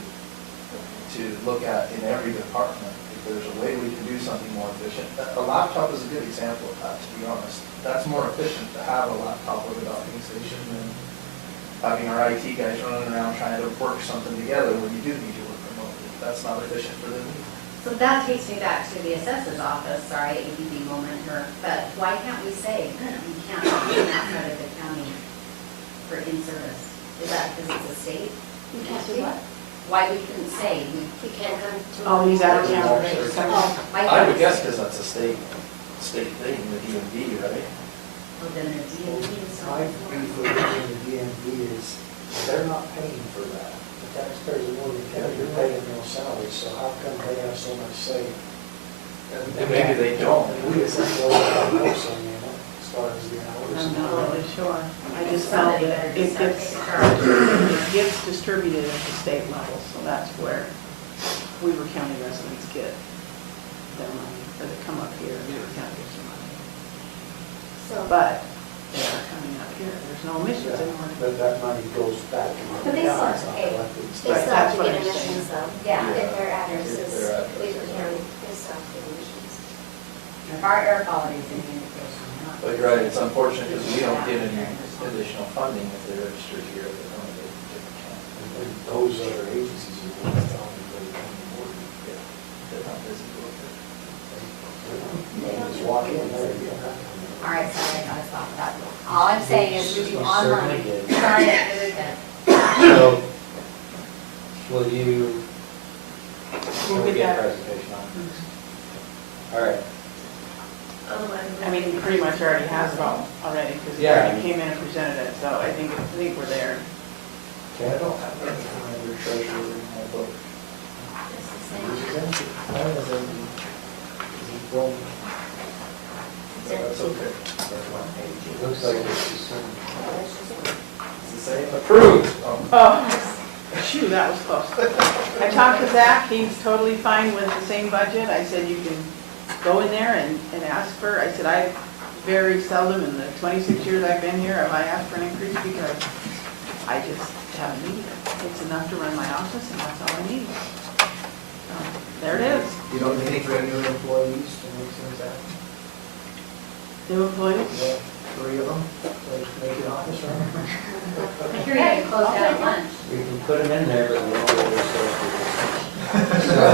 to look at in every department. If there's a way we can do something more efficient. A laptop is a good example of that, to be honest. That's more efficient to have a laptop with a docking station than having our IT guys running around trying to work something together when you do need to work remotely. That's not efficient for them either. So that takes me back to the assessor's office, sorry, ABB moment here, but why can't we say you can't be outside of the county for in-service? Is that because it's a state? You can't do what? Why we couldn't say, You can't come to. All these out of town. why I can't would we guess say- because that's a state thing, the DMV, right? Well, then the DOT is. My beef with the DMV is they're not paying for that. The taxpayers of Morgan County are paying no salaries, so how come they have so much say? And maybe they don't. And we essentially don't know some, as far as the hours. I'm not really sure. I just know that it gets distributed at the state level, so that's where Weaver County residents get their money, or they come up here, Weaver County gets their money. So, But they are coming up here, there's no emissions anymore. But that money goes back to But they Morgan County, still it's not pay. collected. they Right, still have that's to what get I'm saying. emissions though. Yeah. If their address If is their address. Weaver County, they still have to get emissions. If our air quality is any indication, we're not. But you're right, it's unfortunate because we don't get any additional funding if they're registered here at the county. And those other agencies are the ones telling me they come to Morgan. They're not busy with it. They just walk in there, you don't have to. All right, sorry, I gotta stop that. All I'm saying is we do You online. certainly did. Sorry, I did it. So, will you, We'll we'll get get a that. presentation on this? All right. I mean, he pretty much already has it all already, because he Yeah. already came in and presented it, so I think we're there. Okay, I don't have anything under treasurer in my book. It's the same. Which is empty. Mine is empty. Is it going? That's okay. It looks like it's the same. It's the same. Approved. Oh, shoot, that was close. I talked to Zach, he's totally fine with the same budget. I said, you can go in there and ask for, I said, I very seldom in the 26 years I've been here have I asked for an increase because I just haven't needed it. It's enough to run my office and that's all I need. So, there it is. You don't need any regular employees to make things happen? New employees? Yeah, 3 of them, like make an office run. I hear you had closed down at lunch. We can put them in there, but we won't be able to sell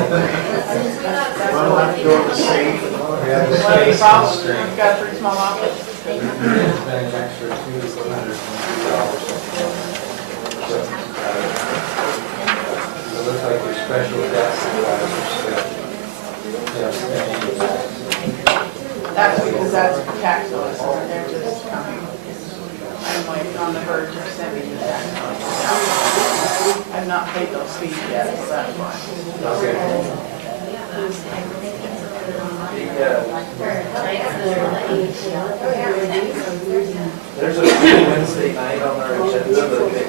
Run like door to safe. We have the One of the space problems, constraint. we've got a pretty small office. It's been an extra $200. It looks like your special desk supervisors. That's because that's tax notice, and they're just coming. I'm like on the verge of sending the tax notice. I've not paid those fees yet, so that's why. There's a Wednesday night on our agenda that they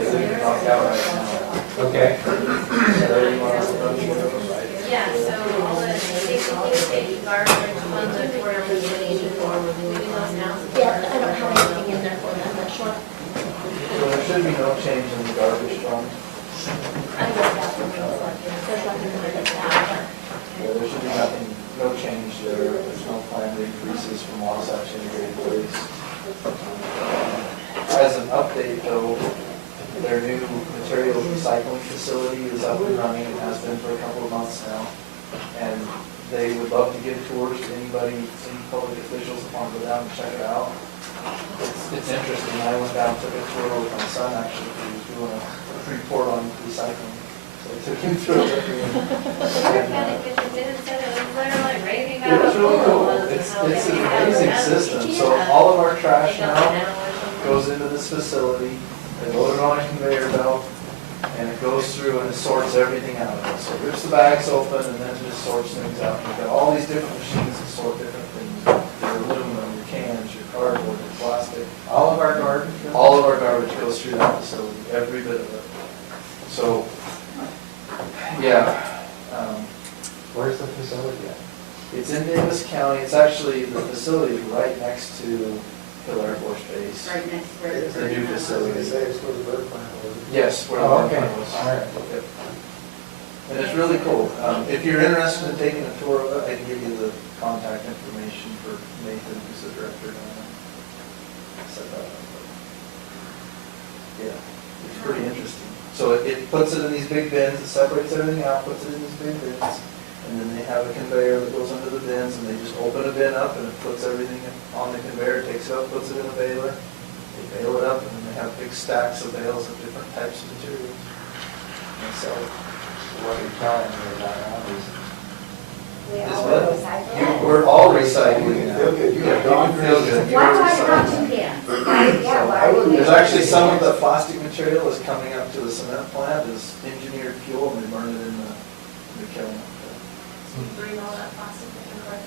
Okay. Sarah, you want us to run through those? Yeah, so all the, basically, garbage funds that we're eliminating for, we're moving those now. Yeah, I don't have anything in there for them, but sure. Well, there should be no change in the garbage fund. I wrote that for me, there's nothing to make that. Yeah, there should be nothing, no change there. There's no planned increases from Wasatch Integrated Waste. As an update though, their new material recycling facility is up and running and has been for a couple of months now. And they would love to give tours to anybody, any public officials that want to go down and check it out. It's interesting. I went down, took a tour with my son actually, who was doing a report on recycling. So I took him through it. County Commission didn't say that, it was literally like raving It about was how really cool cool. it was. It's and how an everything amazing got system. done. So all of our trash They got now it down or something. goes into this facility, they load it on a conveyor belt, and it goes through and it sorts everything out. So it rips the bags open and then just sorts things out. You've got all these different machines that sort different things. Your aluminum, your cans, your cardboard, your plastic. All of our garbage? All of our garbage goes through that facility, every bit of it. So, yeah. Where's the facility at? It's in Davis County. It's actually, the facility is right next to Hill Air Force Base. Right next to where It's the new facility. They say it's where the bird plant was. Yes, where the Oh, one okay. was. All right. Yep. And it's really cool. If you're interested in taking a tour of it, I can give you the contact information for Nathan, who's the director down there. Set that up. Yeah, it's pretty interesting. So it puts it in these big bins, it separates everything out, puts it in these big bins, and then they have a conveyor that goes into the bins, and they just open a bin up, and it puts everything on the conveyor, takes it up, puts it in a baler. They bale it up, and then they have big stacks of bales of different types of materials. And they sell it. What you're telling me about now is We Is all what? recycle. We're all recycling now. Feel good. You Yeah, got dog can feel good. Why do You're I have recycling. two cans? Yeah, why are we? There's actually some of the plastic material is coming up to the cement plant as engineered fuel, and they burn it in the kiln. Bring all that plastic in.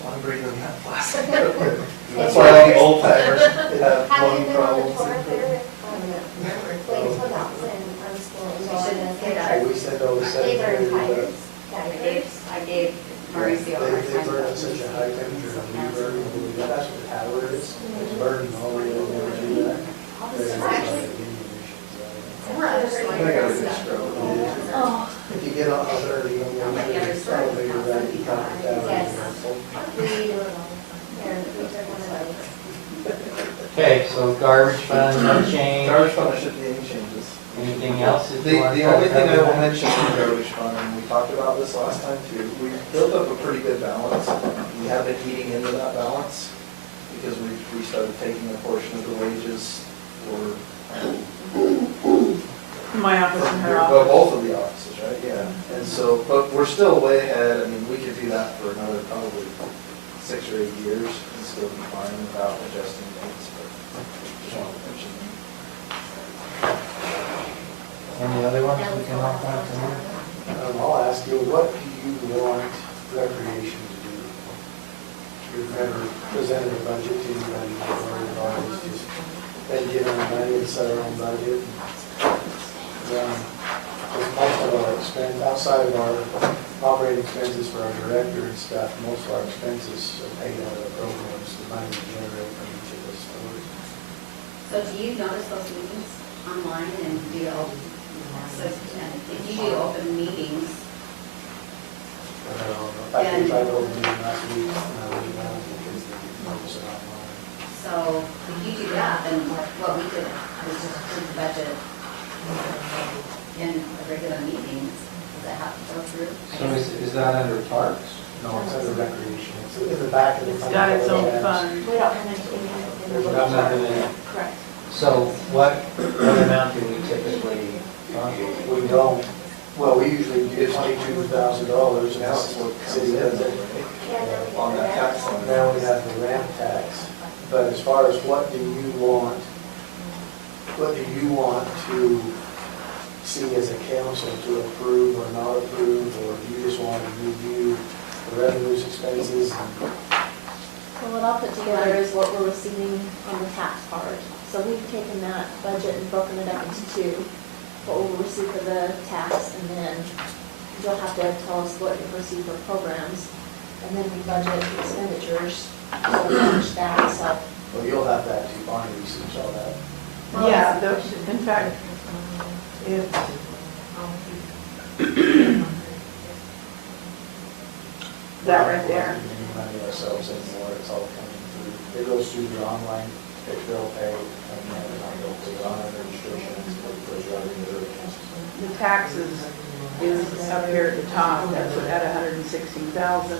So I'm breathing that plastic. That's why all the old timers have Have lung you been on the problems. tour there? Wait, put out in our school. We shouldn't say that. We send all the They burn sanitary, tires. I gave Mauricio a hard they time. burn at such a high temperature, and we burn, that's what the tower is, it's burning all the way over to that. There's like emissions, I got a good stroke. Oh, If you get on there, you don't go to the elevator, that you come down. Yes. We do it all. Here, we took one of those. Okay, so garbage fund, no change. Garbage fund, there shouldn't be any changes. Anything else? that The you want to only thing I will cover? mention in the garbage fund, and we talked about this last time too, we built up a pretty good balance. We have been eating into that balance because we started taking a portion of the wages for, My office and her well, office. both of the offices, right? Yeah. And so, but we're still way ahead. I mean, we could do that for another probably 6 or 8 years and still be fine without adjusting rates, but just wanted to mention that. Any other ones we can knock out tonight? I'll ask you, what do you want recreation to do? You've never presented a budget to anybody before, we've always just been given the money and set our own budget. Because most of our expense, outside of our operating expenses for our director and stuff, most of our expenses are paid out of programs, the money we generate from each of those stores. So do you notice those meetings online and do you, so, and if you do open meetings, I think I told you last week, we know because they notice it online. so if you do that, then what we could is just approve the budget in a regular meeting. Does that have to go through? So is that under parks? No, it's under recreation, it's in the back of the. It's got its own fund. we don't have anything in the. There's nothing in it. Correct. So what amount do we typically fund? We don't, well, we usually get $22,000 Now it's what and comes city in does it. on that tax line. Now we have the ramp tax, but as far as what do you want to see as a council to approve or not approve, or do you just want to review the revenues, expenses, and So what I'll put together is what we're receiving on the tax card. So we've taken that budget and broken it up into two. what we'll receive for the tax, and then you'll have to tell us what you receive for programs, and then we budget expenditures, so we manage that, so. Well, you'll have that too, Bonnie research all that. Yeah, in fact, it's, that right there. Money ourselves anymore, it's all coming through, it goes through the online bill pay, and then it'll put it on our registration, it goes right into their account. The taxes is up here at the top, that's at 116,000.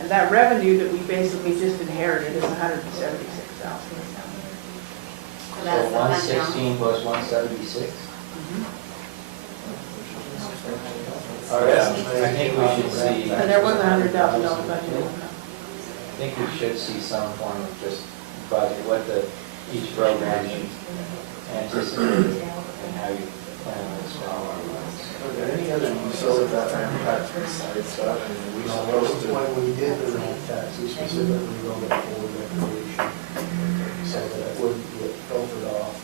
And that revenue that we basically just inherited is 176,000. So that's So the fund 116 plus 176? All right. I think we should see, And there was a $100,000 budget. I think we should see some form of just budget, what each program should anticipate and how you plan on installing. Are there any other utilities that impact side stuff? I mean, we supposed to. When we did the rent tax, we specifically wrote it for recreation, so that it wouldn't get filtered off,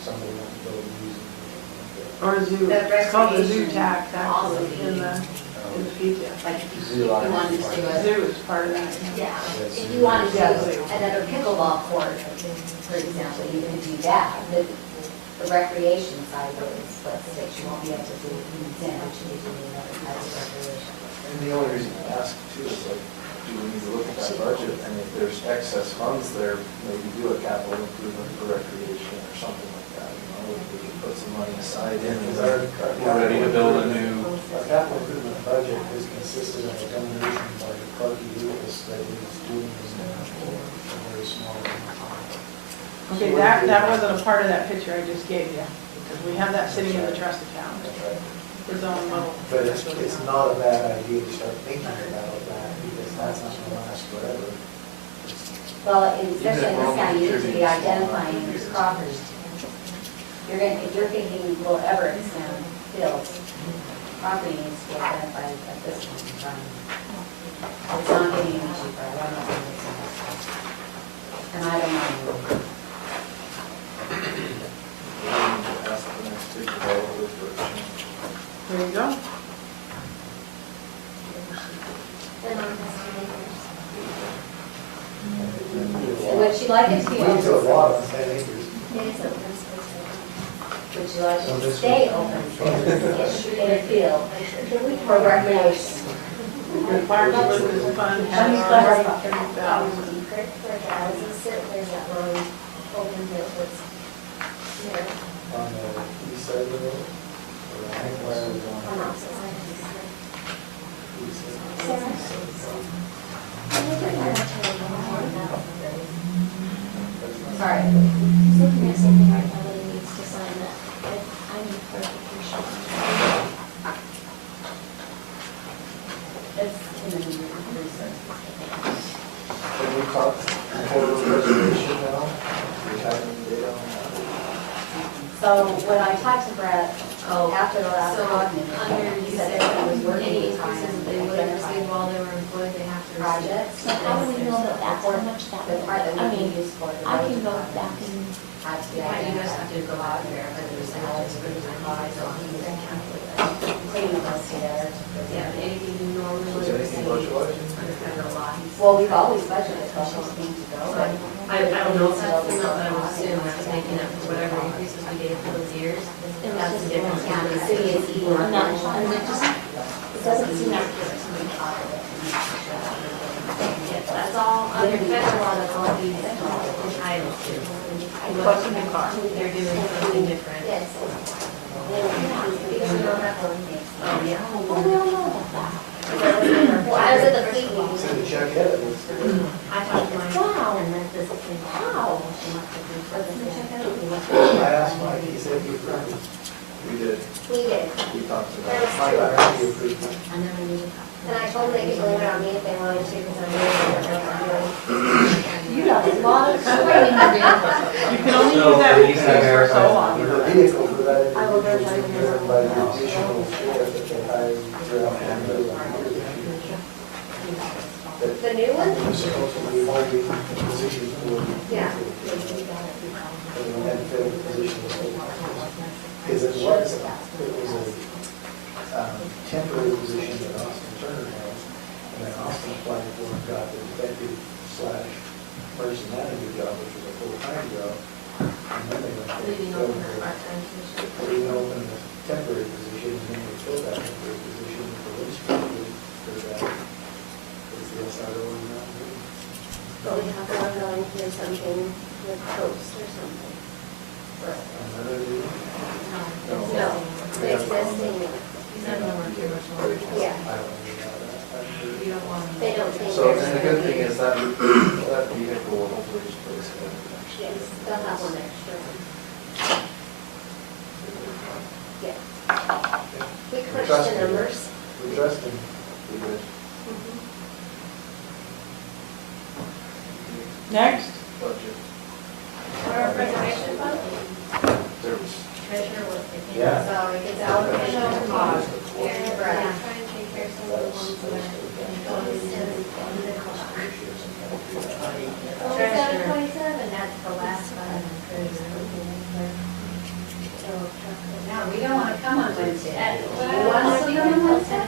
somebody wouldn't go using it. Or zoo, The it's called the zoo recreation tax, also actually, in the PTO. Like, if Zoo you line. wanted to do a, Zoo is part of that. yeah, if you wanted to do another pickleball court, for example, you can do that. The recreation side of it is what six, you won't be able to do ten, which you do another type of recreation. And the only reason I ask too is like, do we need to look at that budget, and if there's excess funds there, maybe do a capital improvement for recreation or something like that, you know, we can put some money aside in, Because we're ready to build a new. Our capital improvement budget is consistent of a donation by the Clarkie Lewis that is doing this now for a very small amount. Okay, that wasn't a part of that picture I just gave you, because we have that sitting in the trust account. That's right. Its own little. But it's not a bad idea to start thinking about that, because that's not going to last forever. Well, especially in this county, you need to be identifying these properties. If you're thinking we'll ever extend bills, property needs to be identified at this point in time. It's not getting any cheaper, I don't know. And I don't know. Ask the next big developer for a change. There you go. And would you like it to be We need to open lot on space? 10 acres. It is open space. Would you like it to stay open space in a field for recreation? The Park Lucas Fund has Let me already clarify. 30,000. There's that long open field that's there. On the east side of the road? Or I think where we're going. On opposite side. East side. Sorry. Looking at something right now that he needs to sign that, I need clarification. It's in the research. Can we talk portable reservation now? We have any data on that? So when I talked to Brett, Oh, after the last so COG meeting, under, he you said said that he was working any with increases clients they and would have identifying received while they were employed, they have to receive. projects. So how do we know that that's how much that The part that I we can mean, use for the I road can go department back and, had to be Yeah, you guys identified. have to go out there, but there's a lot of things that cause it on the account. Cleaning those together. Yeah, but anything you normally Is would there receive, anything budget-wise? it's kind of a lot. Well, we've always budgeted for those things to go. So I don't know if that's the amount that I would assume that's making up for whatever increases we gave for those years. That's the difference. Yeah, the city is eating I'm on not, that. and it just, it doesn't seem accurate to me. Yeah, that's all, under federal law, that's all these entitled to. Plus a new car. They're doing something different. Yes. Oh, yeah. Well, we all know about that. Well, I was at the fleet meeting. So the check it is. I talked to my. Wow. Wow. I asked Mike, he said he approved it. We did, We did. we talked There about was it. Mike, two. I heard he approved it. I never knew. And I told them they could blame it on me if they wanted to, because I'm really good. You got a lot of explaining to do. You can only use that resource for so long. The vehicle for that I will individual verify is the driven by the additional sheriff that they hired throughout the middle of the year. That The new one? was supposed to be one of the positions for. Yeah. And we had to fill the position. Because it was They don't think So, there's and the gonna good thing be- is that vehicle will hopefully just put us in next year. Yes, they'll have one extra. Yeah. We crunched Trust the me. numbers. We trust him. We would. Next, Budget. What are preservation funds? There was. Treasurer was thinking. Yeah. So it gets allocated to COG, Aaron Yeah, Brett. try and take care of some of the ones that are going into the cost. Treasurer. 27, that's the last one. No, we don't want to come on Wednesday. Well, You want us to come on Wednesday?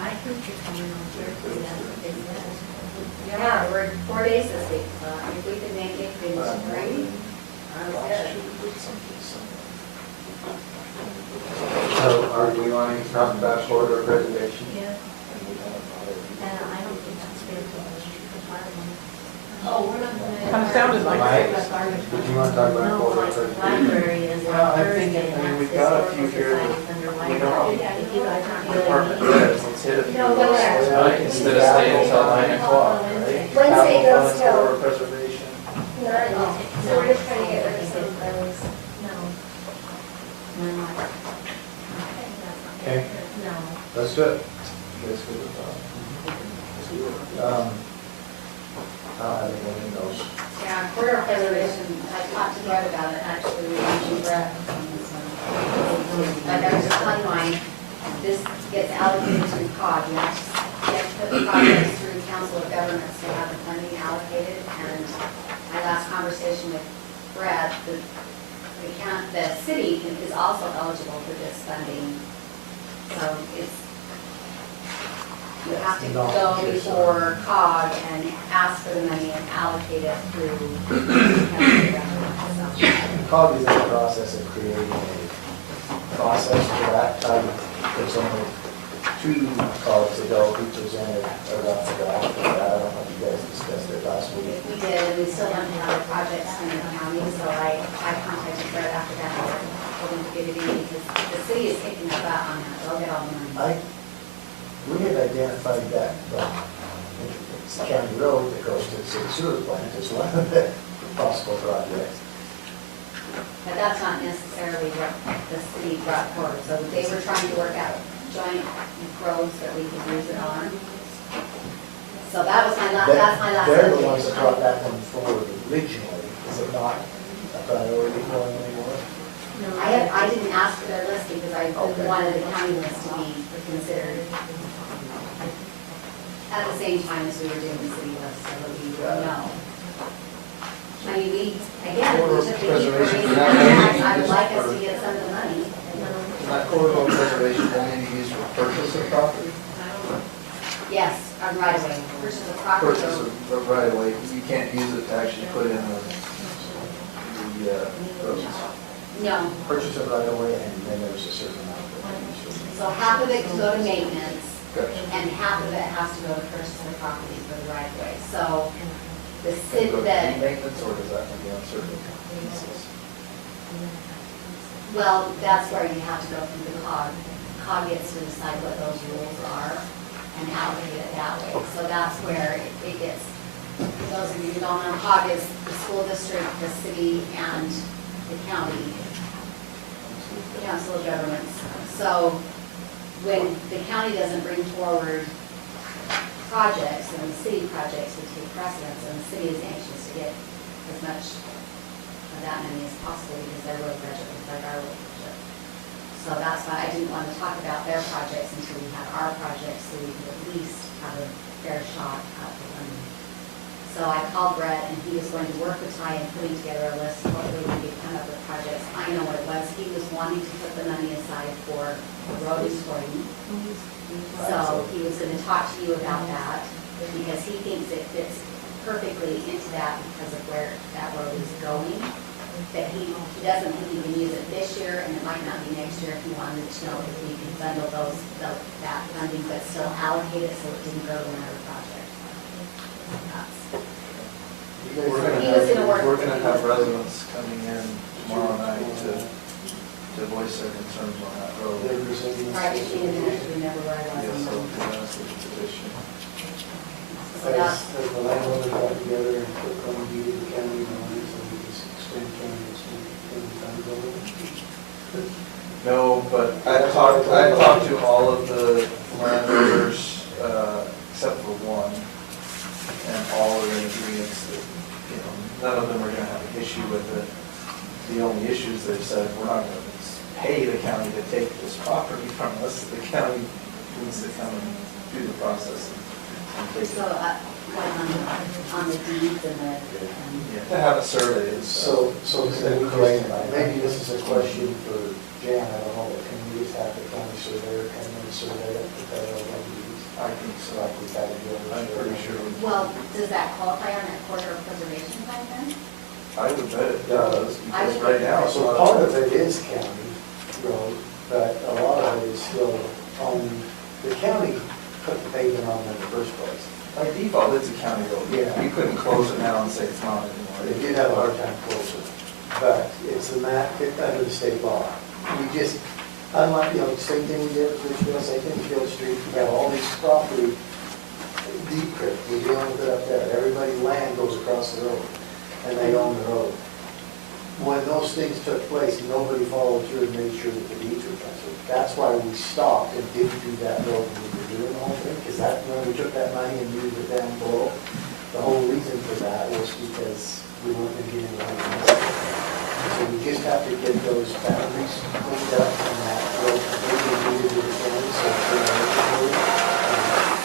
I think you're coming on Thursday, that's what they said. Yeah, we're 4 days this week, so if we can make it, then it's great. So are we wanting to talk about corridor preservation? Yeah. And I don't think that's fair to the department. Oh, we're not gonna. Kind of sounded like Mike, Like did you want to talk about No, corridor like preservation? library is Well, on I think, Thursday, I mean, and we've that's got a historical few here societies under we library. don't- If you guys aren't Department really. heads, let's hit a few No, of go those there. tonight instead of staying until 9 o'clock, right? Wednesday Capital goes fund, till- corridor preservation. So we're just trying to get rid of some of those. No. No. Okay, No. let's do it. You guys good with that? I don't have anyone who knows. Yeah, corridor preservation, I talked to Brett about it, actually, we mentioned Brett on this one. But there's a fund line, this gets allocated to COG, you have to put the projects through Council of Governments to have the funding allocated, and my last conversation with Brett, the city is also eligible for this funding. So it's, you have to go before COG and ask for the money and allocate it through county government. So, COG is in the process of creating a process for that. There's only 2 COGs ago who presented a rough draft of that. I don't know if you guys discussed it last week. we did, and we still don't have the projects in the county, so I contacted Brett after that, and told him to get it in, because the city is kicking the butt on that, they'll get all the money. We had identified that, it's a county road that goes to the city sewer plant as one of the possible projects. But that's not necessarily what the city brought forward, so they were trying to work out joint roads that we could use it on. So that was that's my last. They're the ones that brought that one forward originally. Is it not a priority for them anymore? I didn't ask for their list because I Okay. wanted the county list to be considered at the same time as we were doing the city list, so that we would know. I mean, we took the heat for raising our tax, I would like us to get some of the money. Is that corridor preservation only used for purchase of property? Yes, on right away, purchase of property. Purchase of right away, you can't use it to actually put in the roads. No, Purchase it right away, and then there's a certain amount that you should. so half of it can go to maintenance, Gotcha. and half of it has to go to purchase of property for the right of way. So the Does city, it go to the, maintenance, or does that have to be on certain pieces? well, that's where you have to go through the COG. COG gets to decide what those rules are and allocate it that way. So that's where it gets, for those of you who don't know, COG is the school district, the city, and the county, council of governments. So when the county doesn't bring forward projects, and the city projects would take precedence, and the city is anxious to get as much of that money as possible because their road budget is like our road budget. So that's why I didn't want to talk about their projects until we had our projects, so we could at least have a fair shot at the money. So I called Brett, and he was going to work with Ty in putting together a list of what we could come up with projects. I know what it was. He was wanting to put the money aside for road restoring. So he was going to talk to you about that, because he thinks it fits perfectly into that because of where that road is going. That he doesn't think he can use it this year, and it might not be next year if he wanted to know if we could bundle that funding, but still allocate it so it didn't go to another project. We're He was gonna work we're with gonna you. have residents coming in tomorrow night to to voice their concerns on that road. Privacy and we never Yes, realized so them. that's the position. So that, As the landowner got together and put on the deed of the county, and all this, and we just explained to them, it's been done over. No, but I talked to all of the landowners, except for one, and all are in agreement that, you know, none of them are gonna have an issue with it. The only issues they've said, we're not gonna pay the county to take this property from us, the county needs to come and do the process and take so, it. like on the deeds and the, Yeah, to have it surveyed, so. So then we just, maybe this is a question for Jan, I don't know, but can we just have the county surveyor come and survey it, the federal deeds? I think so. Like we've had to do. I'm pretty sure. well, does that qualify on that corridor preservation plan then? I would bet it does, I because would right think now, So part of it is county road, but a lot of it is still on, the county put the pavement on in the first place. by default, it's a county road. Yeah. You couldn't close it now and say it's not anymore. They did have a hard time closing, but it's a under the state law. We just, unlike, same thing we did at Litchfield, same thing with Field Street, we have all these property, deep creek, we're dealing with it up there. Everybody's land goes across the road, and they own the road. When those things took place, nobody followed through and made sure that the deeds were transferred. That's why we stopped and didn't do that road when we were doing the whole thing, because that, when we took that money and moved it down below, the whole reason for that was because we weren't going to get any money. So we just have to get those boundaries cleaned up and that road completely needed to the county, so it's in our road.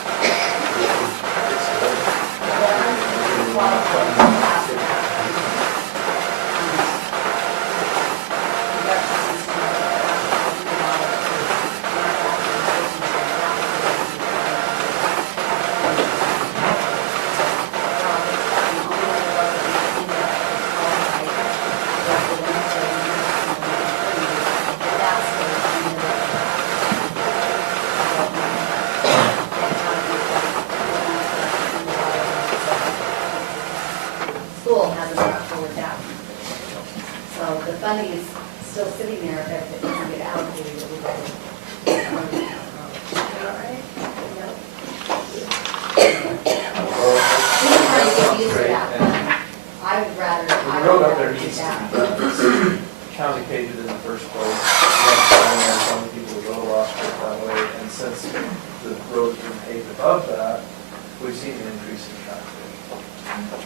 School hasn't got forward down. So the funding is still sitting there, but if it doesn't get allocated, it will go. We're trying to get used to that, but I would rather. The road up there needs to be done. The county paid it in the first place. Some people would go lost it that way, and since the road's been paved above that, we've seen an increase in traffic.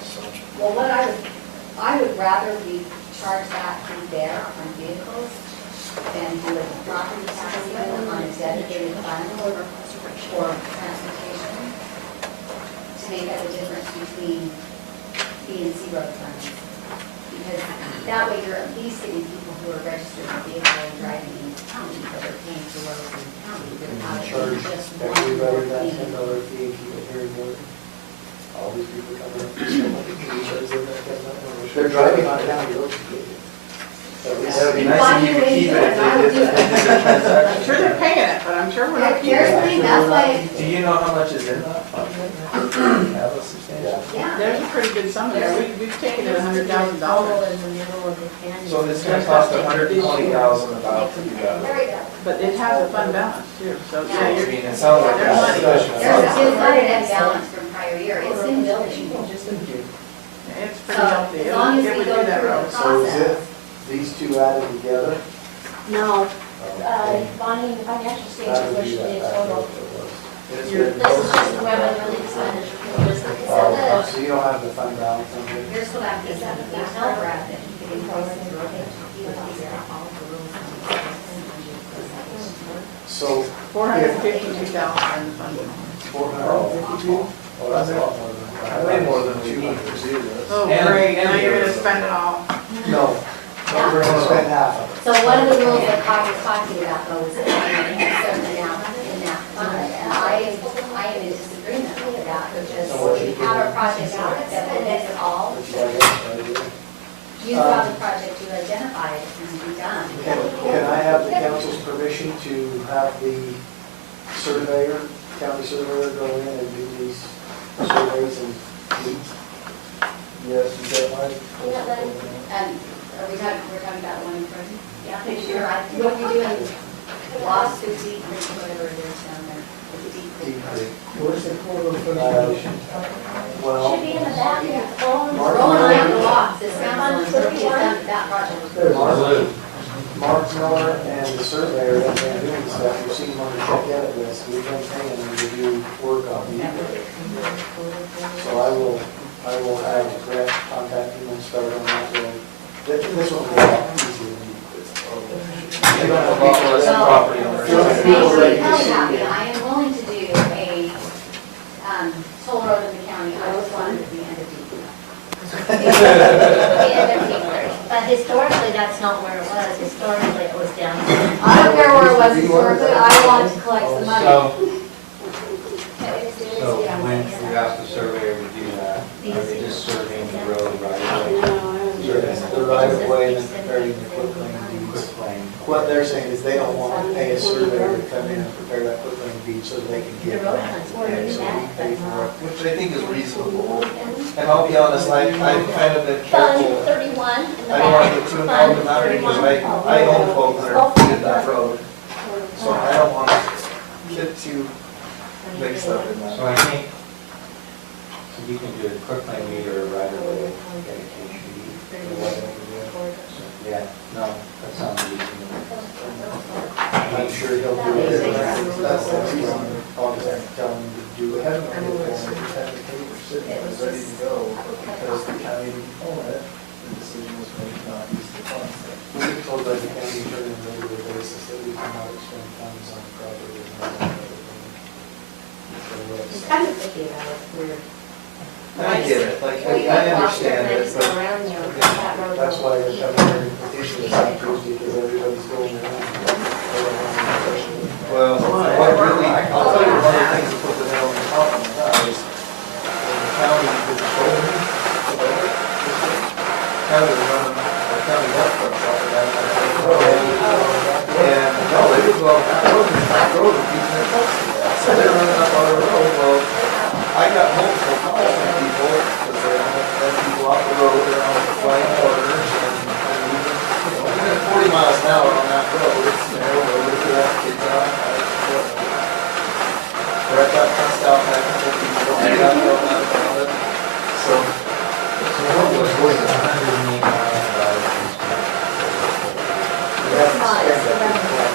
So, Well, what I would rather we charge that through there on vehicles than do a property tax even on a dedicated fund for transportation to make up the difference between B and C road funds. Because that way you're at least getting people who are registered with vehicle and driving in the county, but they're paying for roads in the county. They're not Charge just one everybody that fee. $10 fee and keep it here in Wood. All these people coming up. They're driving on county roads to get here. At least- That would be nice if you could keep it if they did the transaction. I'm sure they're paying it, but I'm sure we're not keeping There's it. money, that's why, Do you know how much is in that fund right now? Have a substantial? yeah. There's a pretty good sum there. We've taken it $100,000. in the middle of the canyon. So it's gonna cost $120,000 about to do that. There we go. But it has a fund balance too, so yeah, I you're, mean, it sounds like There's money. that's a There's a discussion. good money in balance from prior year, it's in building. it's pretty So, healthy. as long as It we would go do that through road. the So is it process. these two added together? No, Okay. Bonnie, the financial That statement, would which be is that total. It's You're- been- This is just the revenue and expenditure, just the Oh, consent. so you don't have the fund balance on here? You're still have to set the tell Brad that you can increase the road. So. $452,000 in the fund. 452? Oh, that's a lot more than. Way more than we need to do this. Oh, And- great, and now you're gonna the- spend it all. No, we're gonna spend half of it. So one of the rules that Todd was talking about though is that you need a certain amount in that fund, and I am in disagreement with that, because we have a project out that will get it all. Which I guess I do. You have the project you identified and be done. Can I have the council's permission to have the surveyor, county surveyor go in and do these surveys and deeds? Yes, you got my. And are we we're talking about the one in prison? Yeah. Make sure, what you doing, lawsuit, deep, whatever it is down there. It's deep. Where's the corridor for the station? Should be in the back of your phone. Rolling like the locks, it sounds like it's that project. There's Mark Miller and the surveyor that been doing stuff, you've seen them on the check edit list, we've been paying them to do work on the. So I will have Brett contact him and start on that road. This one will be a lot easier than They don't have a lot less property owners. So, makes me really happy, I am willing to do a, toll road in the county, I was one at the end of Deep. The end of Deepler. But historically, that's not where it was. Historically, it was down. I don't care where it was historically, I wanted to collect the money. So when you ask the surveyor to do that, are they just surveying the road right away? the right of way and then preparing the quitclaim deeds. What they're saying is they don't want to pay a surveyor to come in and prepare that quitclaim deed so they can get The road it. funds were So we pay for it. Which I think is reasonable. And I'll be honest, I've kind of been Fund careful. 31 in the I don't want back. to put them all the matter because I own 1,200 feet of that road. So I don't want to get too mixed up in So that. I think, so you can do a quitclaim meter right away, dedication deed, or whatever. Yeah, no, that sounds reasonable. I'm sure he'll do it. That's the reason I'll just tell him to do it. Have him do it for me, just have the paper sitting there ready to go. But because the county didn't own it, the decision was made not use the funds. We get told by the county attorney on a regular basis that we cannot expend funds on property. It's kind of picky about it, we're. I get it, like, I understand it, but That's why they're coming here and petitioning us because everybody's going around. well, what really, I'll tell you one of the things that put the nail in the coffin with that is when the county did the voting, county was running, or county health trucks off of that. And, no, they would go up that road, and that road would be their trucks. So they're running up on the road, well, I got multiple calls from people, because they're letting people off the road, they're on the flying corners, and even 40 miles an hour on that road, it's narrow, road, if you have kids out. Brett got cussed out by a couple of people, they got thrown out about it, so. So what was worth $108,000?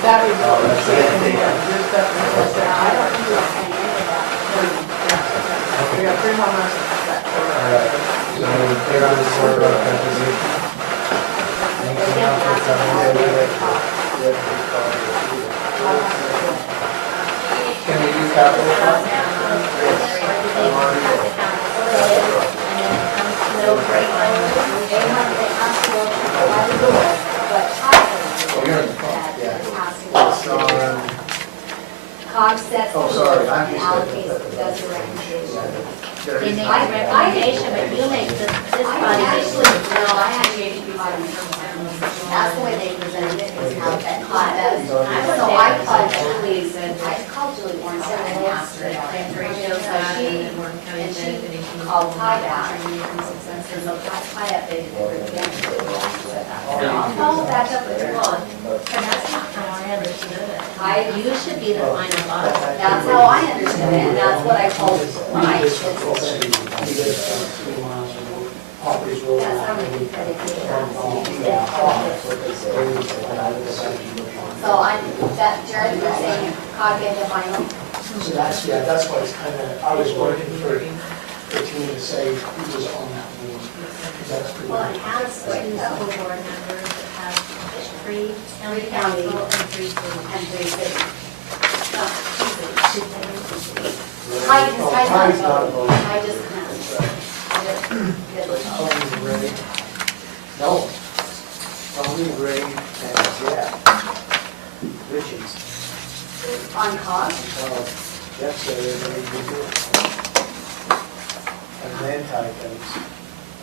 That was what we're saying, your stuff is there. I don't think we're paying any of that. We got 3 more months of that. Alright, so they're on the board of contribution. Anything else that's on the Can we do capital fund? Oh, you're in the front, yeah. It's on, COG sets. Oh, sorry, I'm just- Allocates, does the recommendation. They make a recommendation, but you make this body. That's the way they presented it, is how that COG does. So I called Julie, I called Julie Warren, and asked her about it. And she called Ty back. And so Ty updated it again. I'll follow back up with her. But that's not how I understood it. You should be the final boss. That's how I understood it, and that's what I told Mike. That's how we said it. So Jared was saying, COG gave the final. So that's why it's kind of, I was working for Tina to say who was on that board. That's pretty. Well, it has 2 school board members, it has 3 county council and 3 city. And 3 cities. Oh, Ty's not a vote. I just. Tony, Ray, no, Tony, Ray, and Jeff Richards. On COG? Jeff said everybody would do it. And then Ty comes.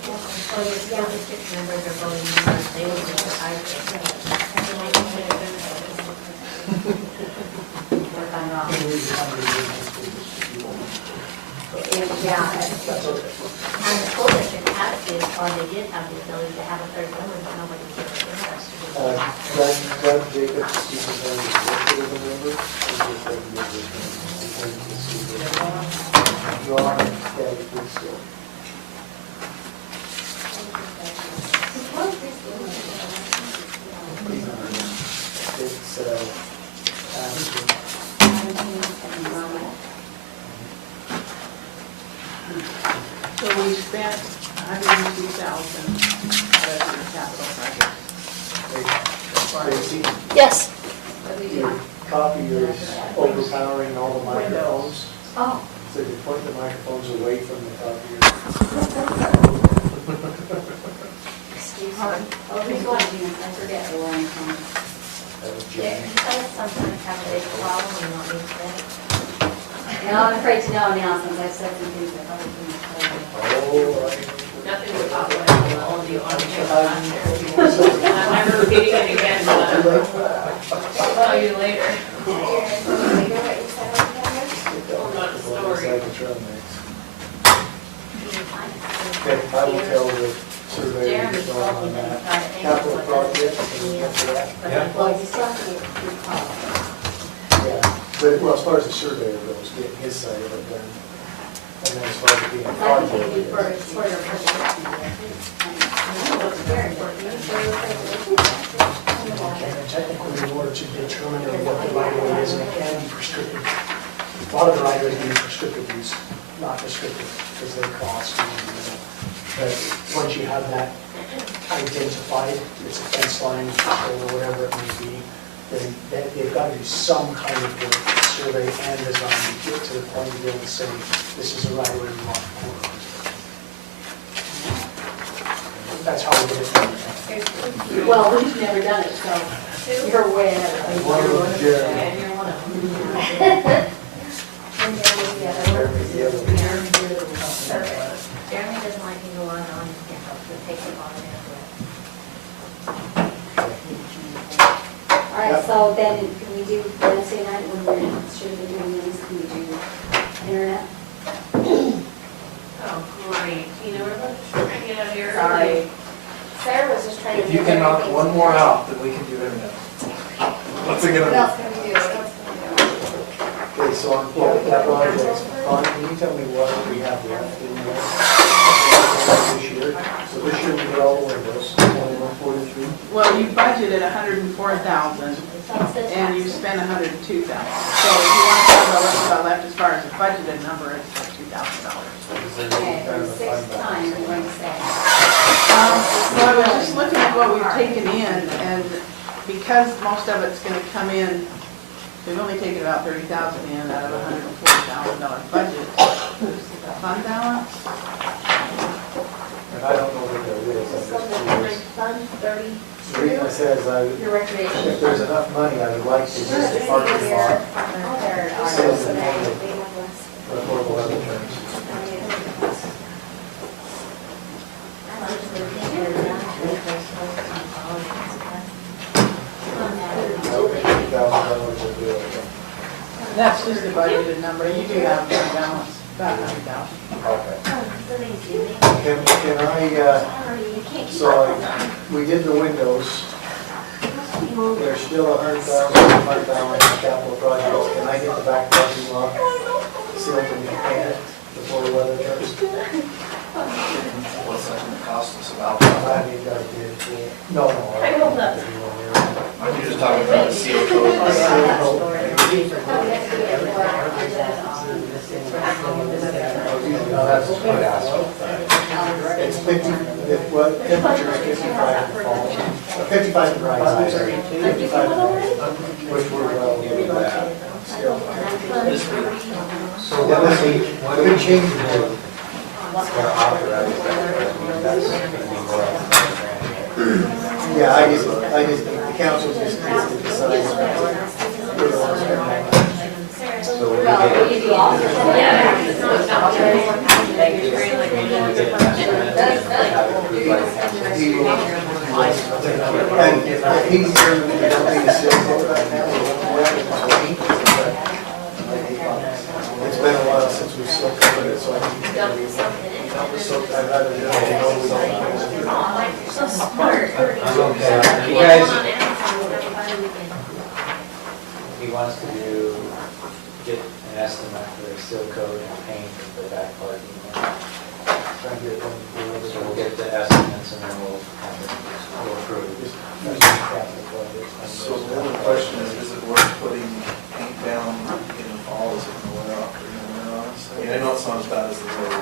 So your school district members are voting members, they will be If I'm wrong. Yeah. That's okay. And the school district has to, or they did have the ability to have a third member, but nobody did. Doug Jacobs, the superintendent, is listed as a member. He's just like the member. You are, yeah, you think so. It's, So we spent $102,000 out of your capital project. Stacy, Yes. your copier is overpowering all the microphones. Oh. So you point the microphones away from the copier. Excuse me. Oh, who's watching? I forget the line from. That was Yeah, Jimmy. because sometimes have a big problem, you want me to say. No, I'm afraid to know now since I've said some things that probably couldn't tell you. Oh, Nothing to talk about, all of you on here last year. And I'm never repeating it again, but I'll tell you later. Okay, I will tell the surveyor Jeremy who's told on me that he that. thought it Capital was project, can you answer that? Well, you still have to get your call. Yeah, but, well, as far as the surveyor goes, getting his side of it done. And then as far as being a I project. think you for your presentation. And technically, in order to determine what the right of way is, and it can be prescriptive. A lot of the right of ways being prescriptive use, not prescriptive, because they cost. But once you have that identified, it's a fence line, or whatever it may be, then they've got to do some kind of work, survey and design to get to the point of being able to say, this is a right of way we want to put on. That's how we get it done. Well, we've never done it, so you're way ahead of One of them, Jeremy. And you're one of them. And there was the other one. Jeremy doesn't like to go on, to take it on and All right, so then can we do Wednesday night when we're shooting the meetings, can we do internet? Oh, great. You know, we're trying to get out of here. Sorry. Sarah was just trying to. If you can knock one more out, then we can do internet. What's it What gonna else can we do? What else can we do? Okay, so on public projects, Ron, can you tell me what we have left in there this year? So this year we did all the windows, only 143. Well, you budgeted $104,000 That's the and you taxes. spent $102,000. So if you want to talk about what's got left as far as the budgeted number, it's like $2,000. Okay, there's 6 times, I'm going to say. Well, I was just looking at what we've taken in, and because most of it's gonna come in, we've only taken about 30,000 in out of a $140,000 budget. The fund balance, And I don't know what that is. I'm So just the curious. fund 30, The reason I said is your recreation. if there's enough money, I would like to Sure, use the it's parking easier. lot Oh, there are. Sales So and they marketing. have less. for affordable other terms. I like to I would think $50,000 would do it. that's just the budgeted number, you do have fund balance, about 100,000. Okay. So they do, Can I, you can't keep so up. we did the windows. There's still $100,000 fund balance in capital projects. Can I get the back parking lot sealed and painted before the weather turns? What's that gonna cost us about? I need that bid for, no, no. I hope not. You're just talking about the seal coat. No, that's what asphalt. It's 50, what temperature is 55 in the fall, 55 in the rise, 55 in the, which we're well over that. Still. So Yeah, what this we, week, what we we changed changed it. they're authorized, that's gonna be more than Yeah, I just, the council just needs to decide. We're the ones that have that. So we Well, get, we do all. Yeah, it's not very like, we get an estimate, have it approved by the council. He will. And if he's here, we don't need to sit there right now. It's been a while since we've still covered it, so I think. I'd rather do it. We don't. So smart. I'm okay, you guys, So the only question is it worth putting paint down in the fall, is it gonna wear off or gonna wear on us? I mean, I know it's not as bad as the road.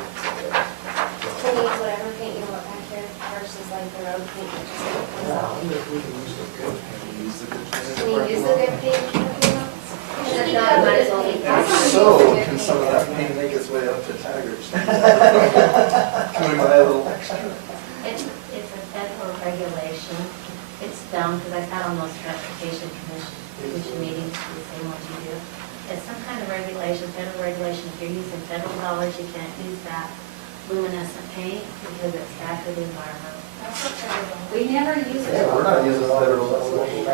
Can you use whatever paint you want back here versus like the road paint that just comes Yeah, I out? wonder if we can use the good paint. Use the good paint. Can you use the good paint? Because if not, you might as well. And if so, can some of that paint make its way up to Tigers? Can we buy a little extra? It's a federal regulation. It's dumb because I sat on those transportation commission meetings, the same ones you do. It's some kind of regulation, federal regulation. If you're using federal dollars, you can't use that luminescent paint because it's bad for the environment. We never use it. Yeah, we're not using federal dollars. So we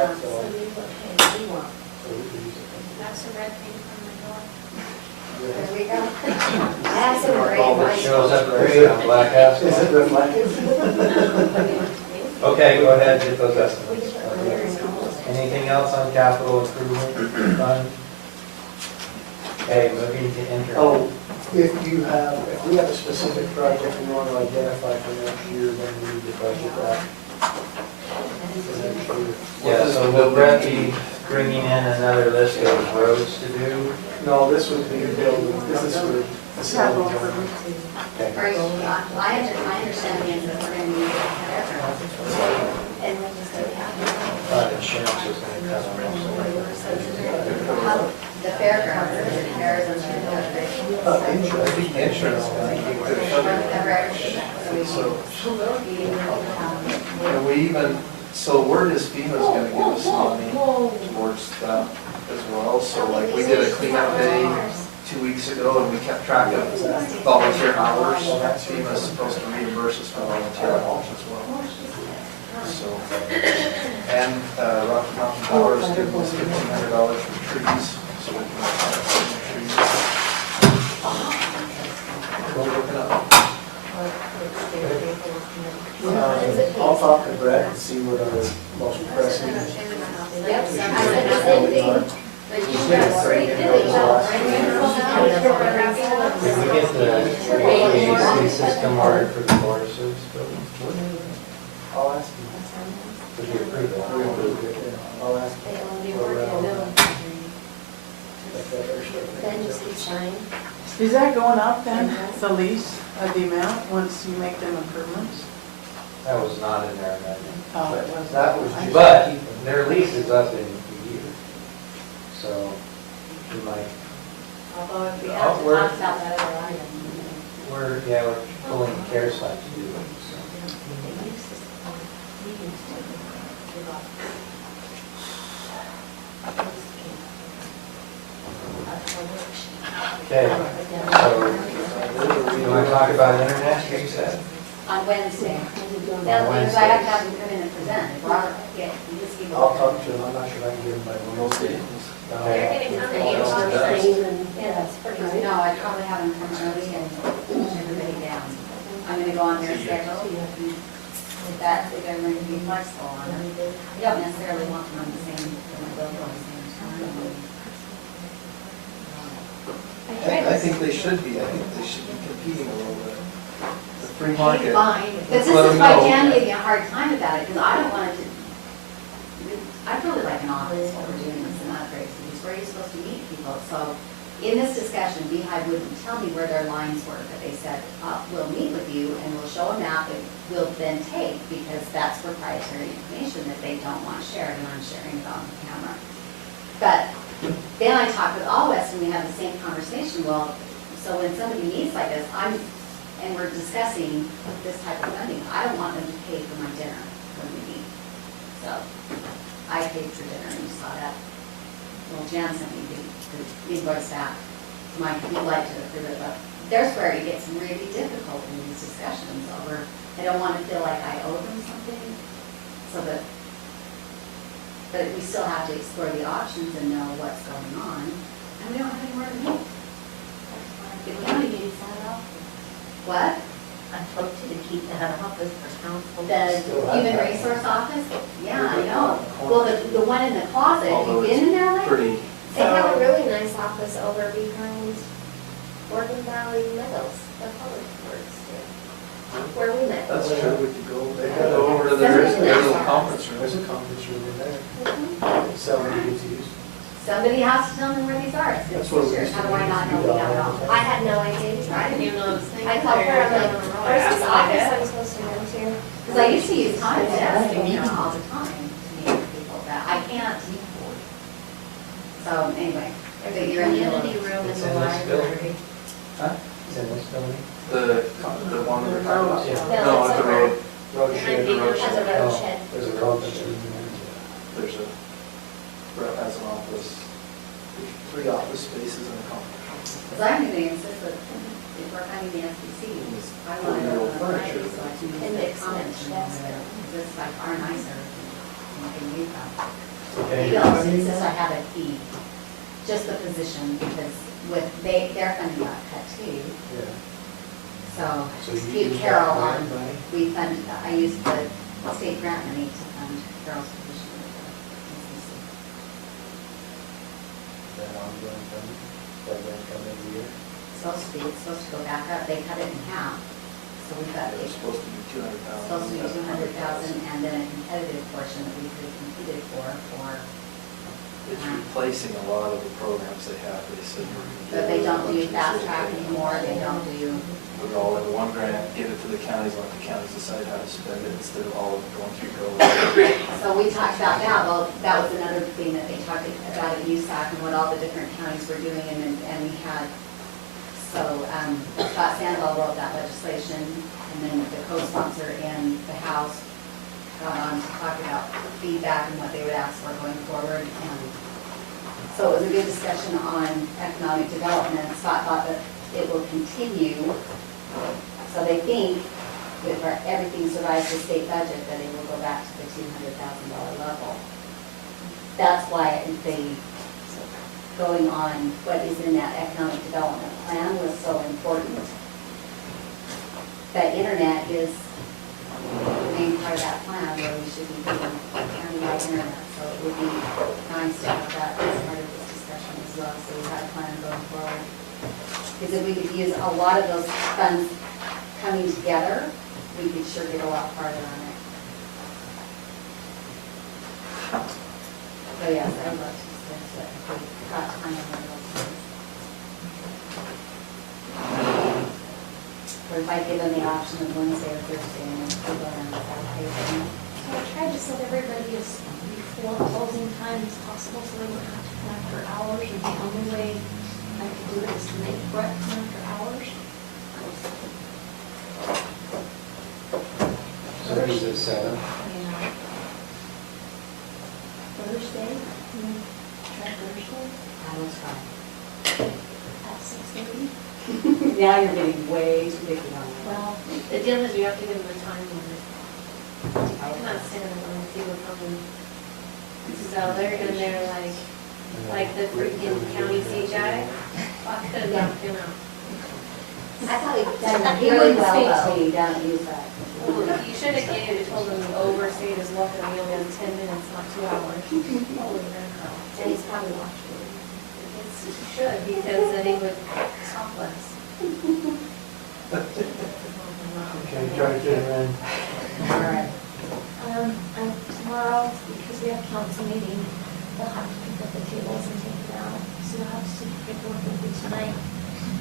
what paint do you want? So we can use it. Have some red paint from the door. There we go. I have some great ones. Shows up great on black asphalt. Is it reflective? Okay, go ahead, get those estimates. Anything else on capital improvement fund? Okay, moving to internet. Oh, if we have a specific project we want to identify for next year, then we need to budget that. For next year. Yeah, so will Brett be bringing in another list of roads to do? No, this would be building, this is for facilities. Are you, my understanding is that we're gonna need And we just don't Insurance is going to cover most how the fairgrounds, the fairs and the. I think insurance is gonna keep it covered. And we even, so where is FEMA's gonna give us money towards that as well? So like, we did a cleanup day 2 weeks ago and we kept track of volunteer hours. FEMA's supposed to reimburse us for volunteer hours as well. So, and Rocky Mountain Power is giving us $1,500 for trees, so we can plant some trees. We're looking up. I'll talk to Brett and see what our most pressing. Yep, I said the same thing, but you guys already did it. Did we get the AC system ordered for the Forest Service building? I'll ask him. Did we approve that? We approved it, yeah. I'll ask him. Then just keep signing. Is that going up then, the lease of the amount, once you make them improvements? That was not in their amendment. Oh, it was. That was just. But their lease is up in a year, so we might, Although if we have to talk about that other item. we're pulling the CARES fund to do it, so. Okay, so you want to talk about internet, you said? On Wednesday. Now, because I have to have them come in and present. If Robert, yeah, you just give. I'll talk to him, I'm not sure I can get him by Wednesday. Okay. Yeah, that's pretty good. No, I'd probably have them come early and push everybody down. I'm gonna go on their schedule. If that, if they're going to be flexible on it. You don't necessarily want them on the same, on the same time. I think they should be, I think they should be competing a little bit. The free market. Fine, but this Let is 'em why know. Dan gave me a hard time about it, because I don't want it to, I'd really like an office while we're doing this in other cities, where you're supposed to meet people. So in this discussion, Beehive wouldn't tell me where their lines were, but they said, we'll meet with you and we'll show a map that we'll then take, because that's proprietary information that they don't want shared, and I'm sharing it on camera. But then I talked with All West and we had the same conversation. Well, so when somebody meets like this, and we're discussing this type of funding, I don't want them to pay for my dinner when we meet. So I paid for dinner and you saw that. Well, Jan sent me the invoice back. We'd like to approve it, but there's where it gets really difficult in these discussions over, I don't want to feel like I owe them something. So that, but we still have to explore the options and know what's going on. And we don't have anywhere to meet. If we only need what? I told you to keep that office for council. The human resource office? Yeah, I know. Well, the one in the closet, have you been in there lately? Pretty, They have a really nice office over behind Morgan Valley Meadows, the public works do. where we live. That's true, we could go, They go over to their little conference room. There's a conference room in there. Somebody gets used. Somebody has to tell me where these are. It's That's what we sure. used to How do I do. not know we have it all? I had no idea. I didn't even know it was things. I called her, I'm like, where's this office I I'm supposed to go to? Because I used to use time desk, you know, all the time to meet with people, but I can't. So anyway, There's but a you're in the middle of. community room in It's the in this building. library. Huh? Is in this building? The one we're talking about? Yeah. No, it's at the over. road, Road Behind shed. Beaver has a road Oh. shed. There's a road shed in there. there's a, Brett has an office, there's 3 office spaces in the conference room. Because I'm going to insist that if we're coming to SBC, I want to know the Friday, so I can use And the it's comments much from less. there. This is by far nicer, and I can use them. Okay. He also insists I have a key, just the position, because their funding got cut too. Yeah. So So to you keep use Carol that on, money? we funded, I used the state grant money to fund Carol's position with the NCC. That ongoing funding, that grant come every year. It's supposed to go back up, they cut it in half, so we've got, It was it's supposed to be 200,000. supposed to be 200,000, and then a competitive portion that we could have competed for, It's replacing a lot of the programs they have, they said. but they don't do fast track anymore, they don't do, Put it all in one grant, give it to the counties, let the counties decide how to spend it instead of all of it going through go. so we talked about that, well, that was another thing that they talked about at USAC and what all the different counties were doing, and we had, so Scott Sandoval wrote that legislation, and then the co-sponsor in the House got on to talk about feedback and what they would ask for going forward, and so it was a good discussion on economic development. Scott thought that it will continue, so they think if everything survives the state budget, that it will go back to the $200,000 level. That's why they, going on what is in that economic development plan was so important. That internet is the main part of that plan, where we should be doing county-wide internet. So it would be nice to have that as part of this discussion as well, so we have a plan going forward. Because if we could use a lot of those funds coming together, we could sure get a lot farther on it. So yes, I would love to discuss it if we got time on one of those things. Or if I give them the option of Wednesday or Thursday, and then go around the Saturday. So I tried to set everybody as before closing time as possible, so they wouldn't have to come after hours, and the only way I could do it is to make Brett come after hours. So he's at 7. Yeah. Thursday, try Thursday I will try. at 6:30. Now you're getting way too picky on that. Well, The deal is you have to give them a time limit. I cannot stand it when people come in. So they're in there like the freaking county seat guy. I could knock him out. I thought he done He really wouldn't well, speak though. to you down at USAC. Well, you should have told him to overstayed his welcome, he only has 10 minutes, not 2 hours. Holy mackerel. And he's probably watching. He should, because then he would talk less. Okay, try to get around. All right. and tomorrow, because we have council meeting, they'll have to pick up the tables and take them out, so you'll have to take paperwork with you tonight.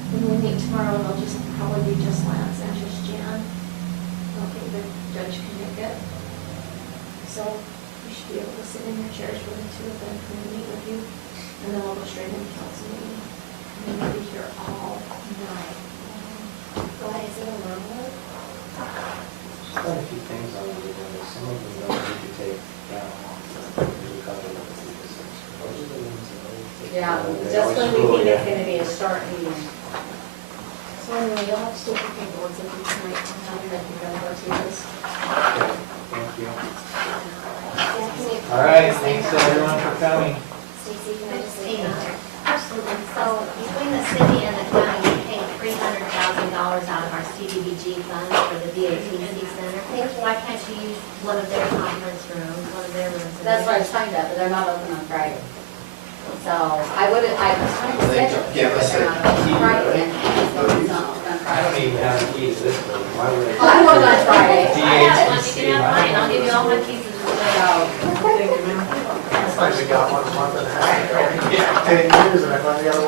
When we meet tomorrow, it'll just probably be just Lance and just Jan. I don't think the judge can make it. So you should be able to sit in your chairs with the two of them and meet with you, and then we'll go straight into council meeting. And then we'll be here all night. Why is it a long one? There's quite a few things on the agenda. Some of them don't need to take down. There's a couple of them. Those are the ones that always take Yeah, down. They just when always we rule think you. it's gonna be a short meeting. So anyway, you'll have to take your paperwork with you tonight, and have you ready to go to tables. Okay, thank you. Stephanie, All right, thanks everyone for coming. Stacy, can I just say that? Absolutely. So between the city and the county, we paid $300,000 out of our CDBG fund for the DATC Center. Why can't you use one of their conference rooms, one of their rooms? That's what I was talking about, but they're not open on Friday. So I was trying to schedule. Yeah, but that's they're it. not open on Friday, and it's not open on Friday. I don't even have the keys to this building, why would I? I was on Friday. I have one, you can have mine, I'll give you all my pieces of I finally got one a month and a half ago. 10 years and I finally got a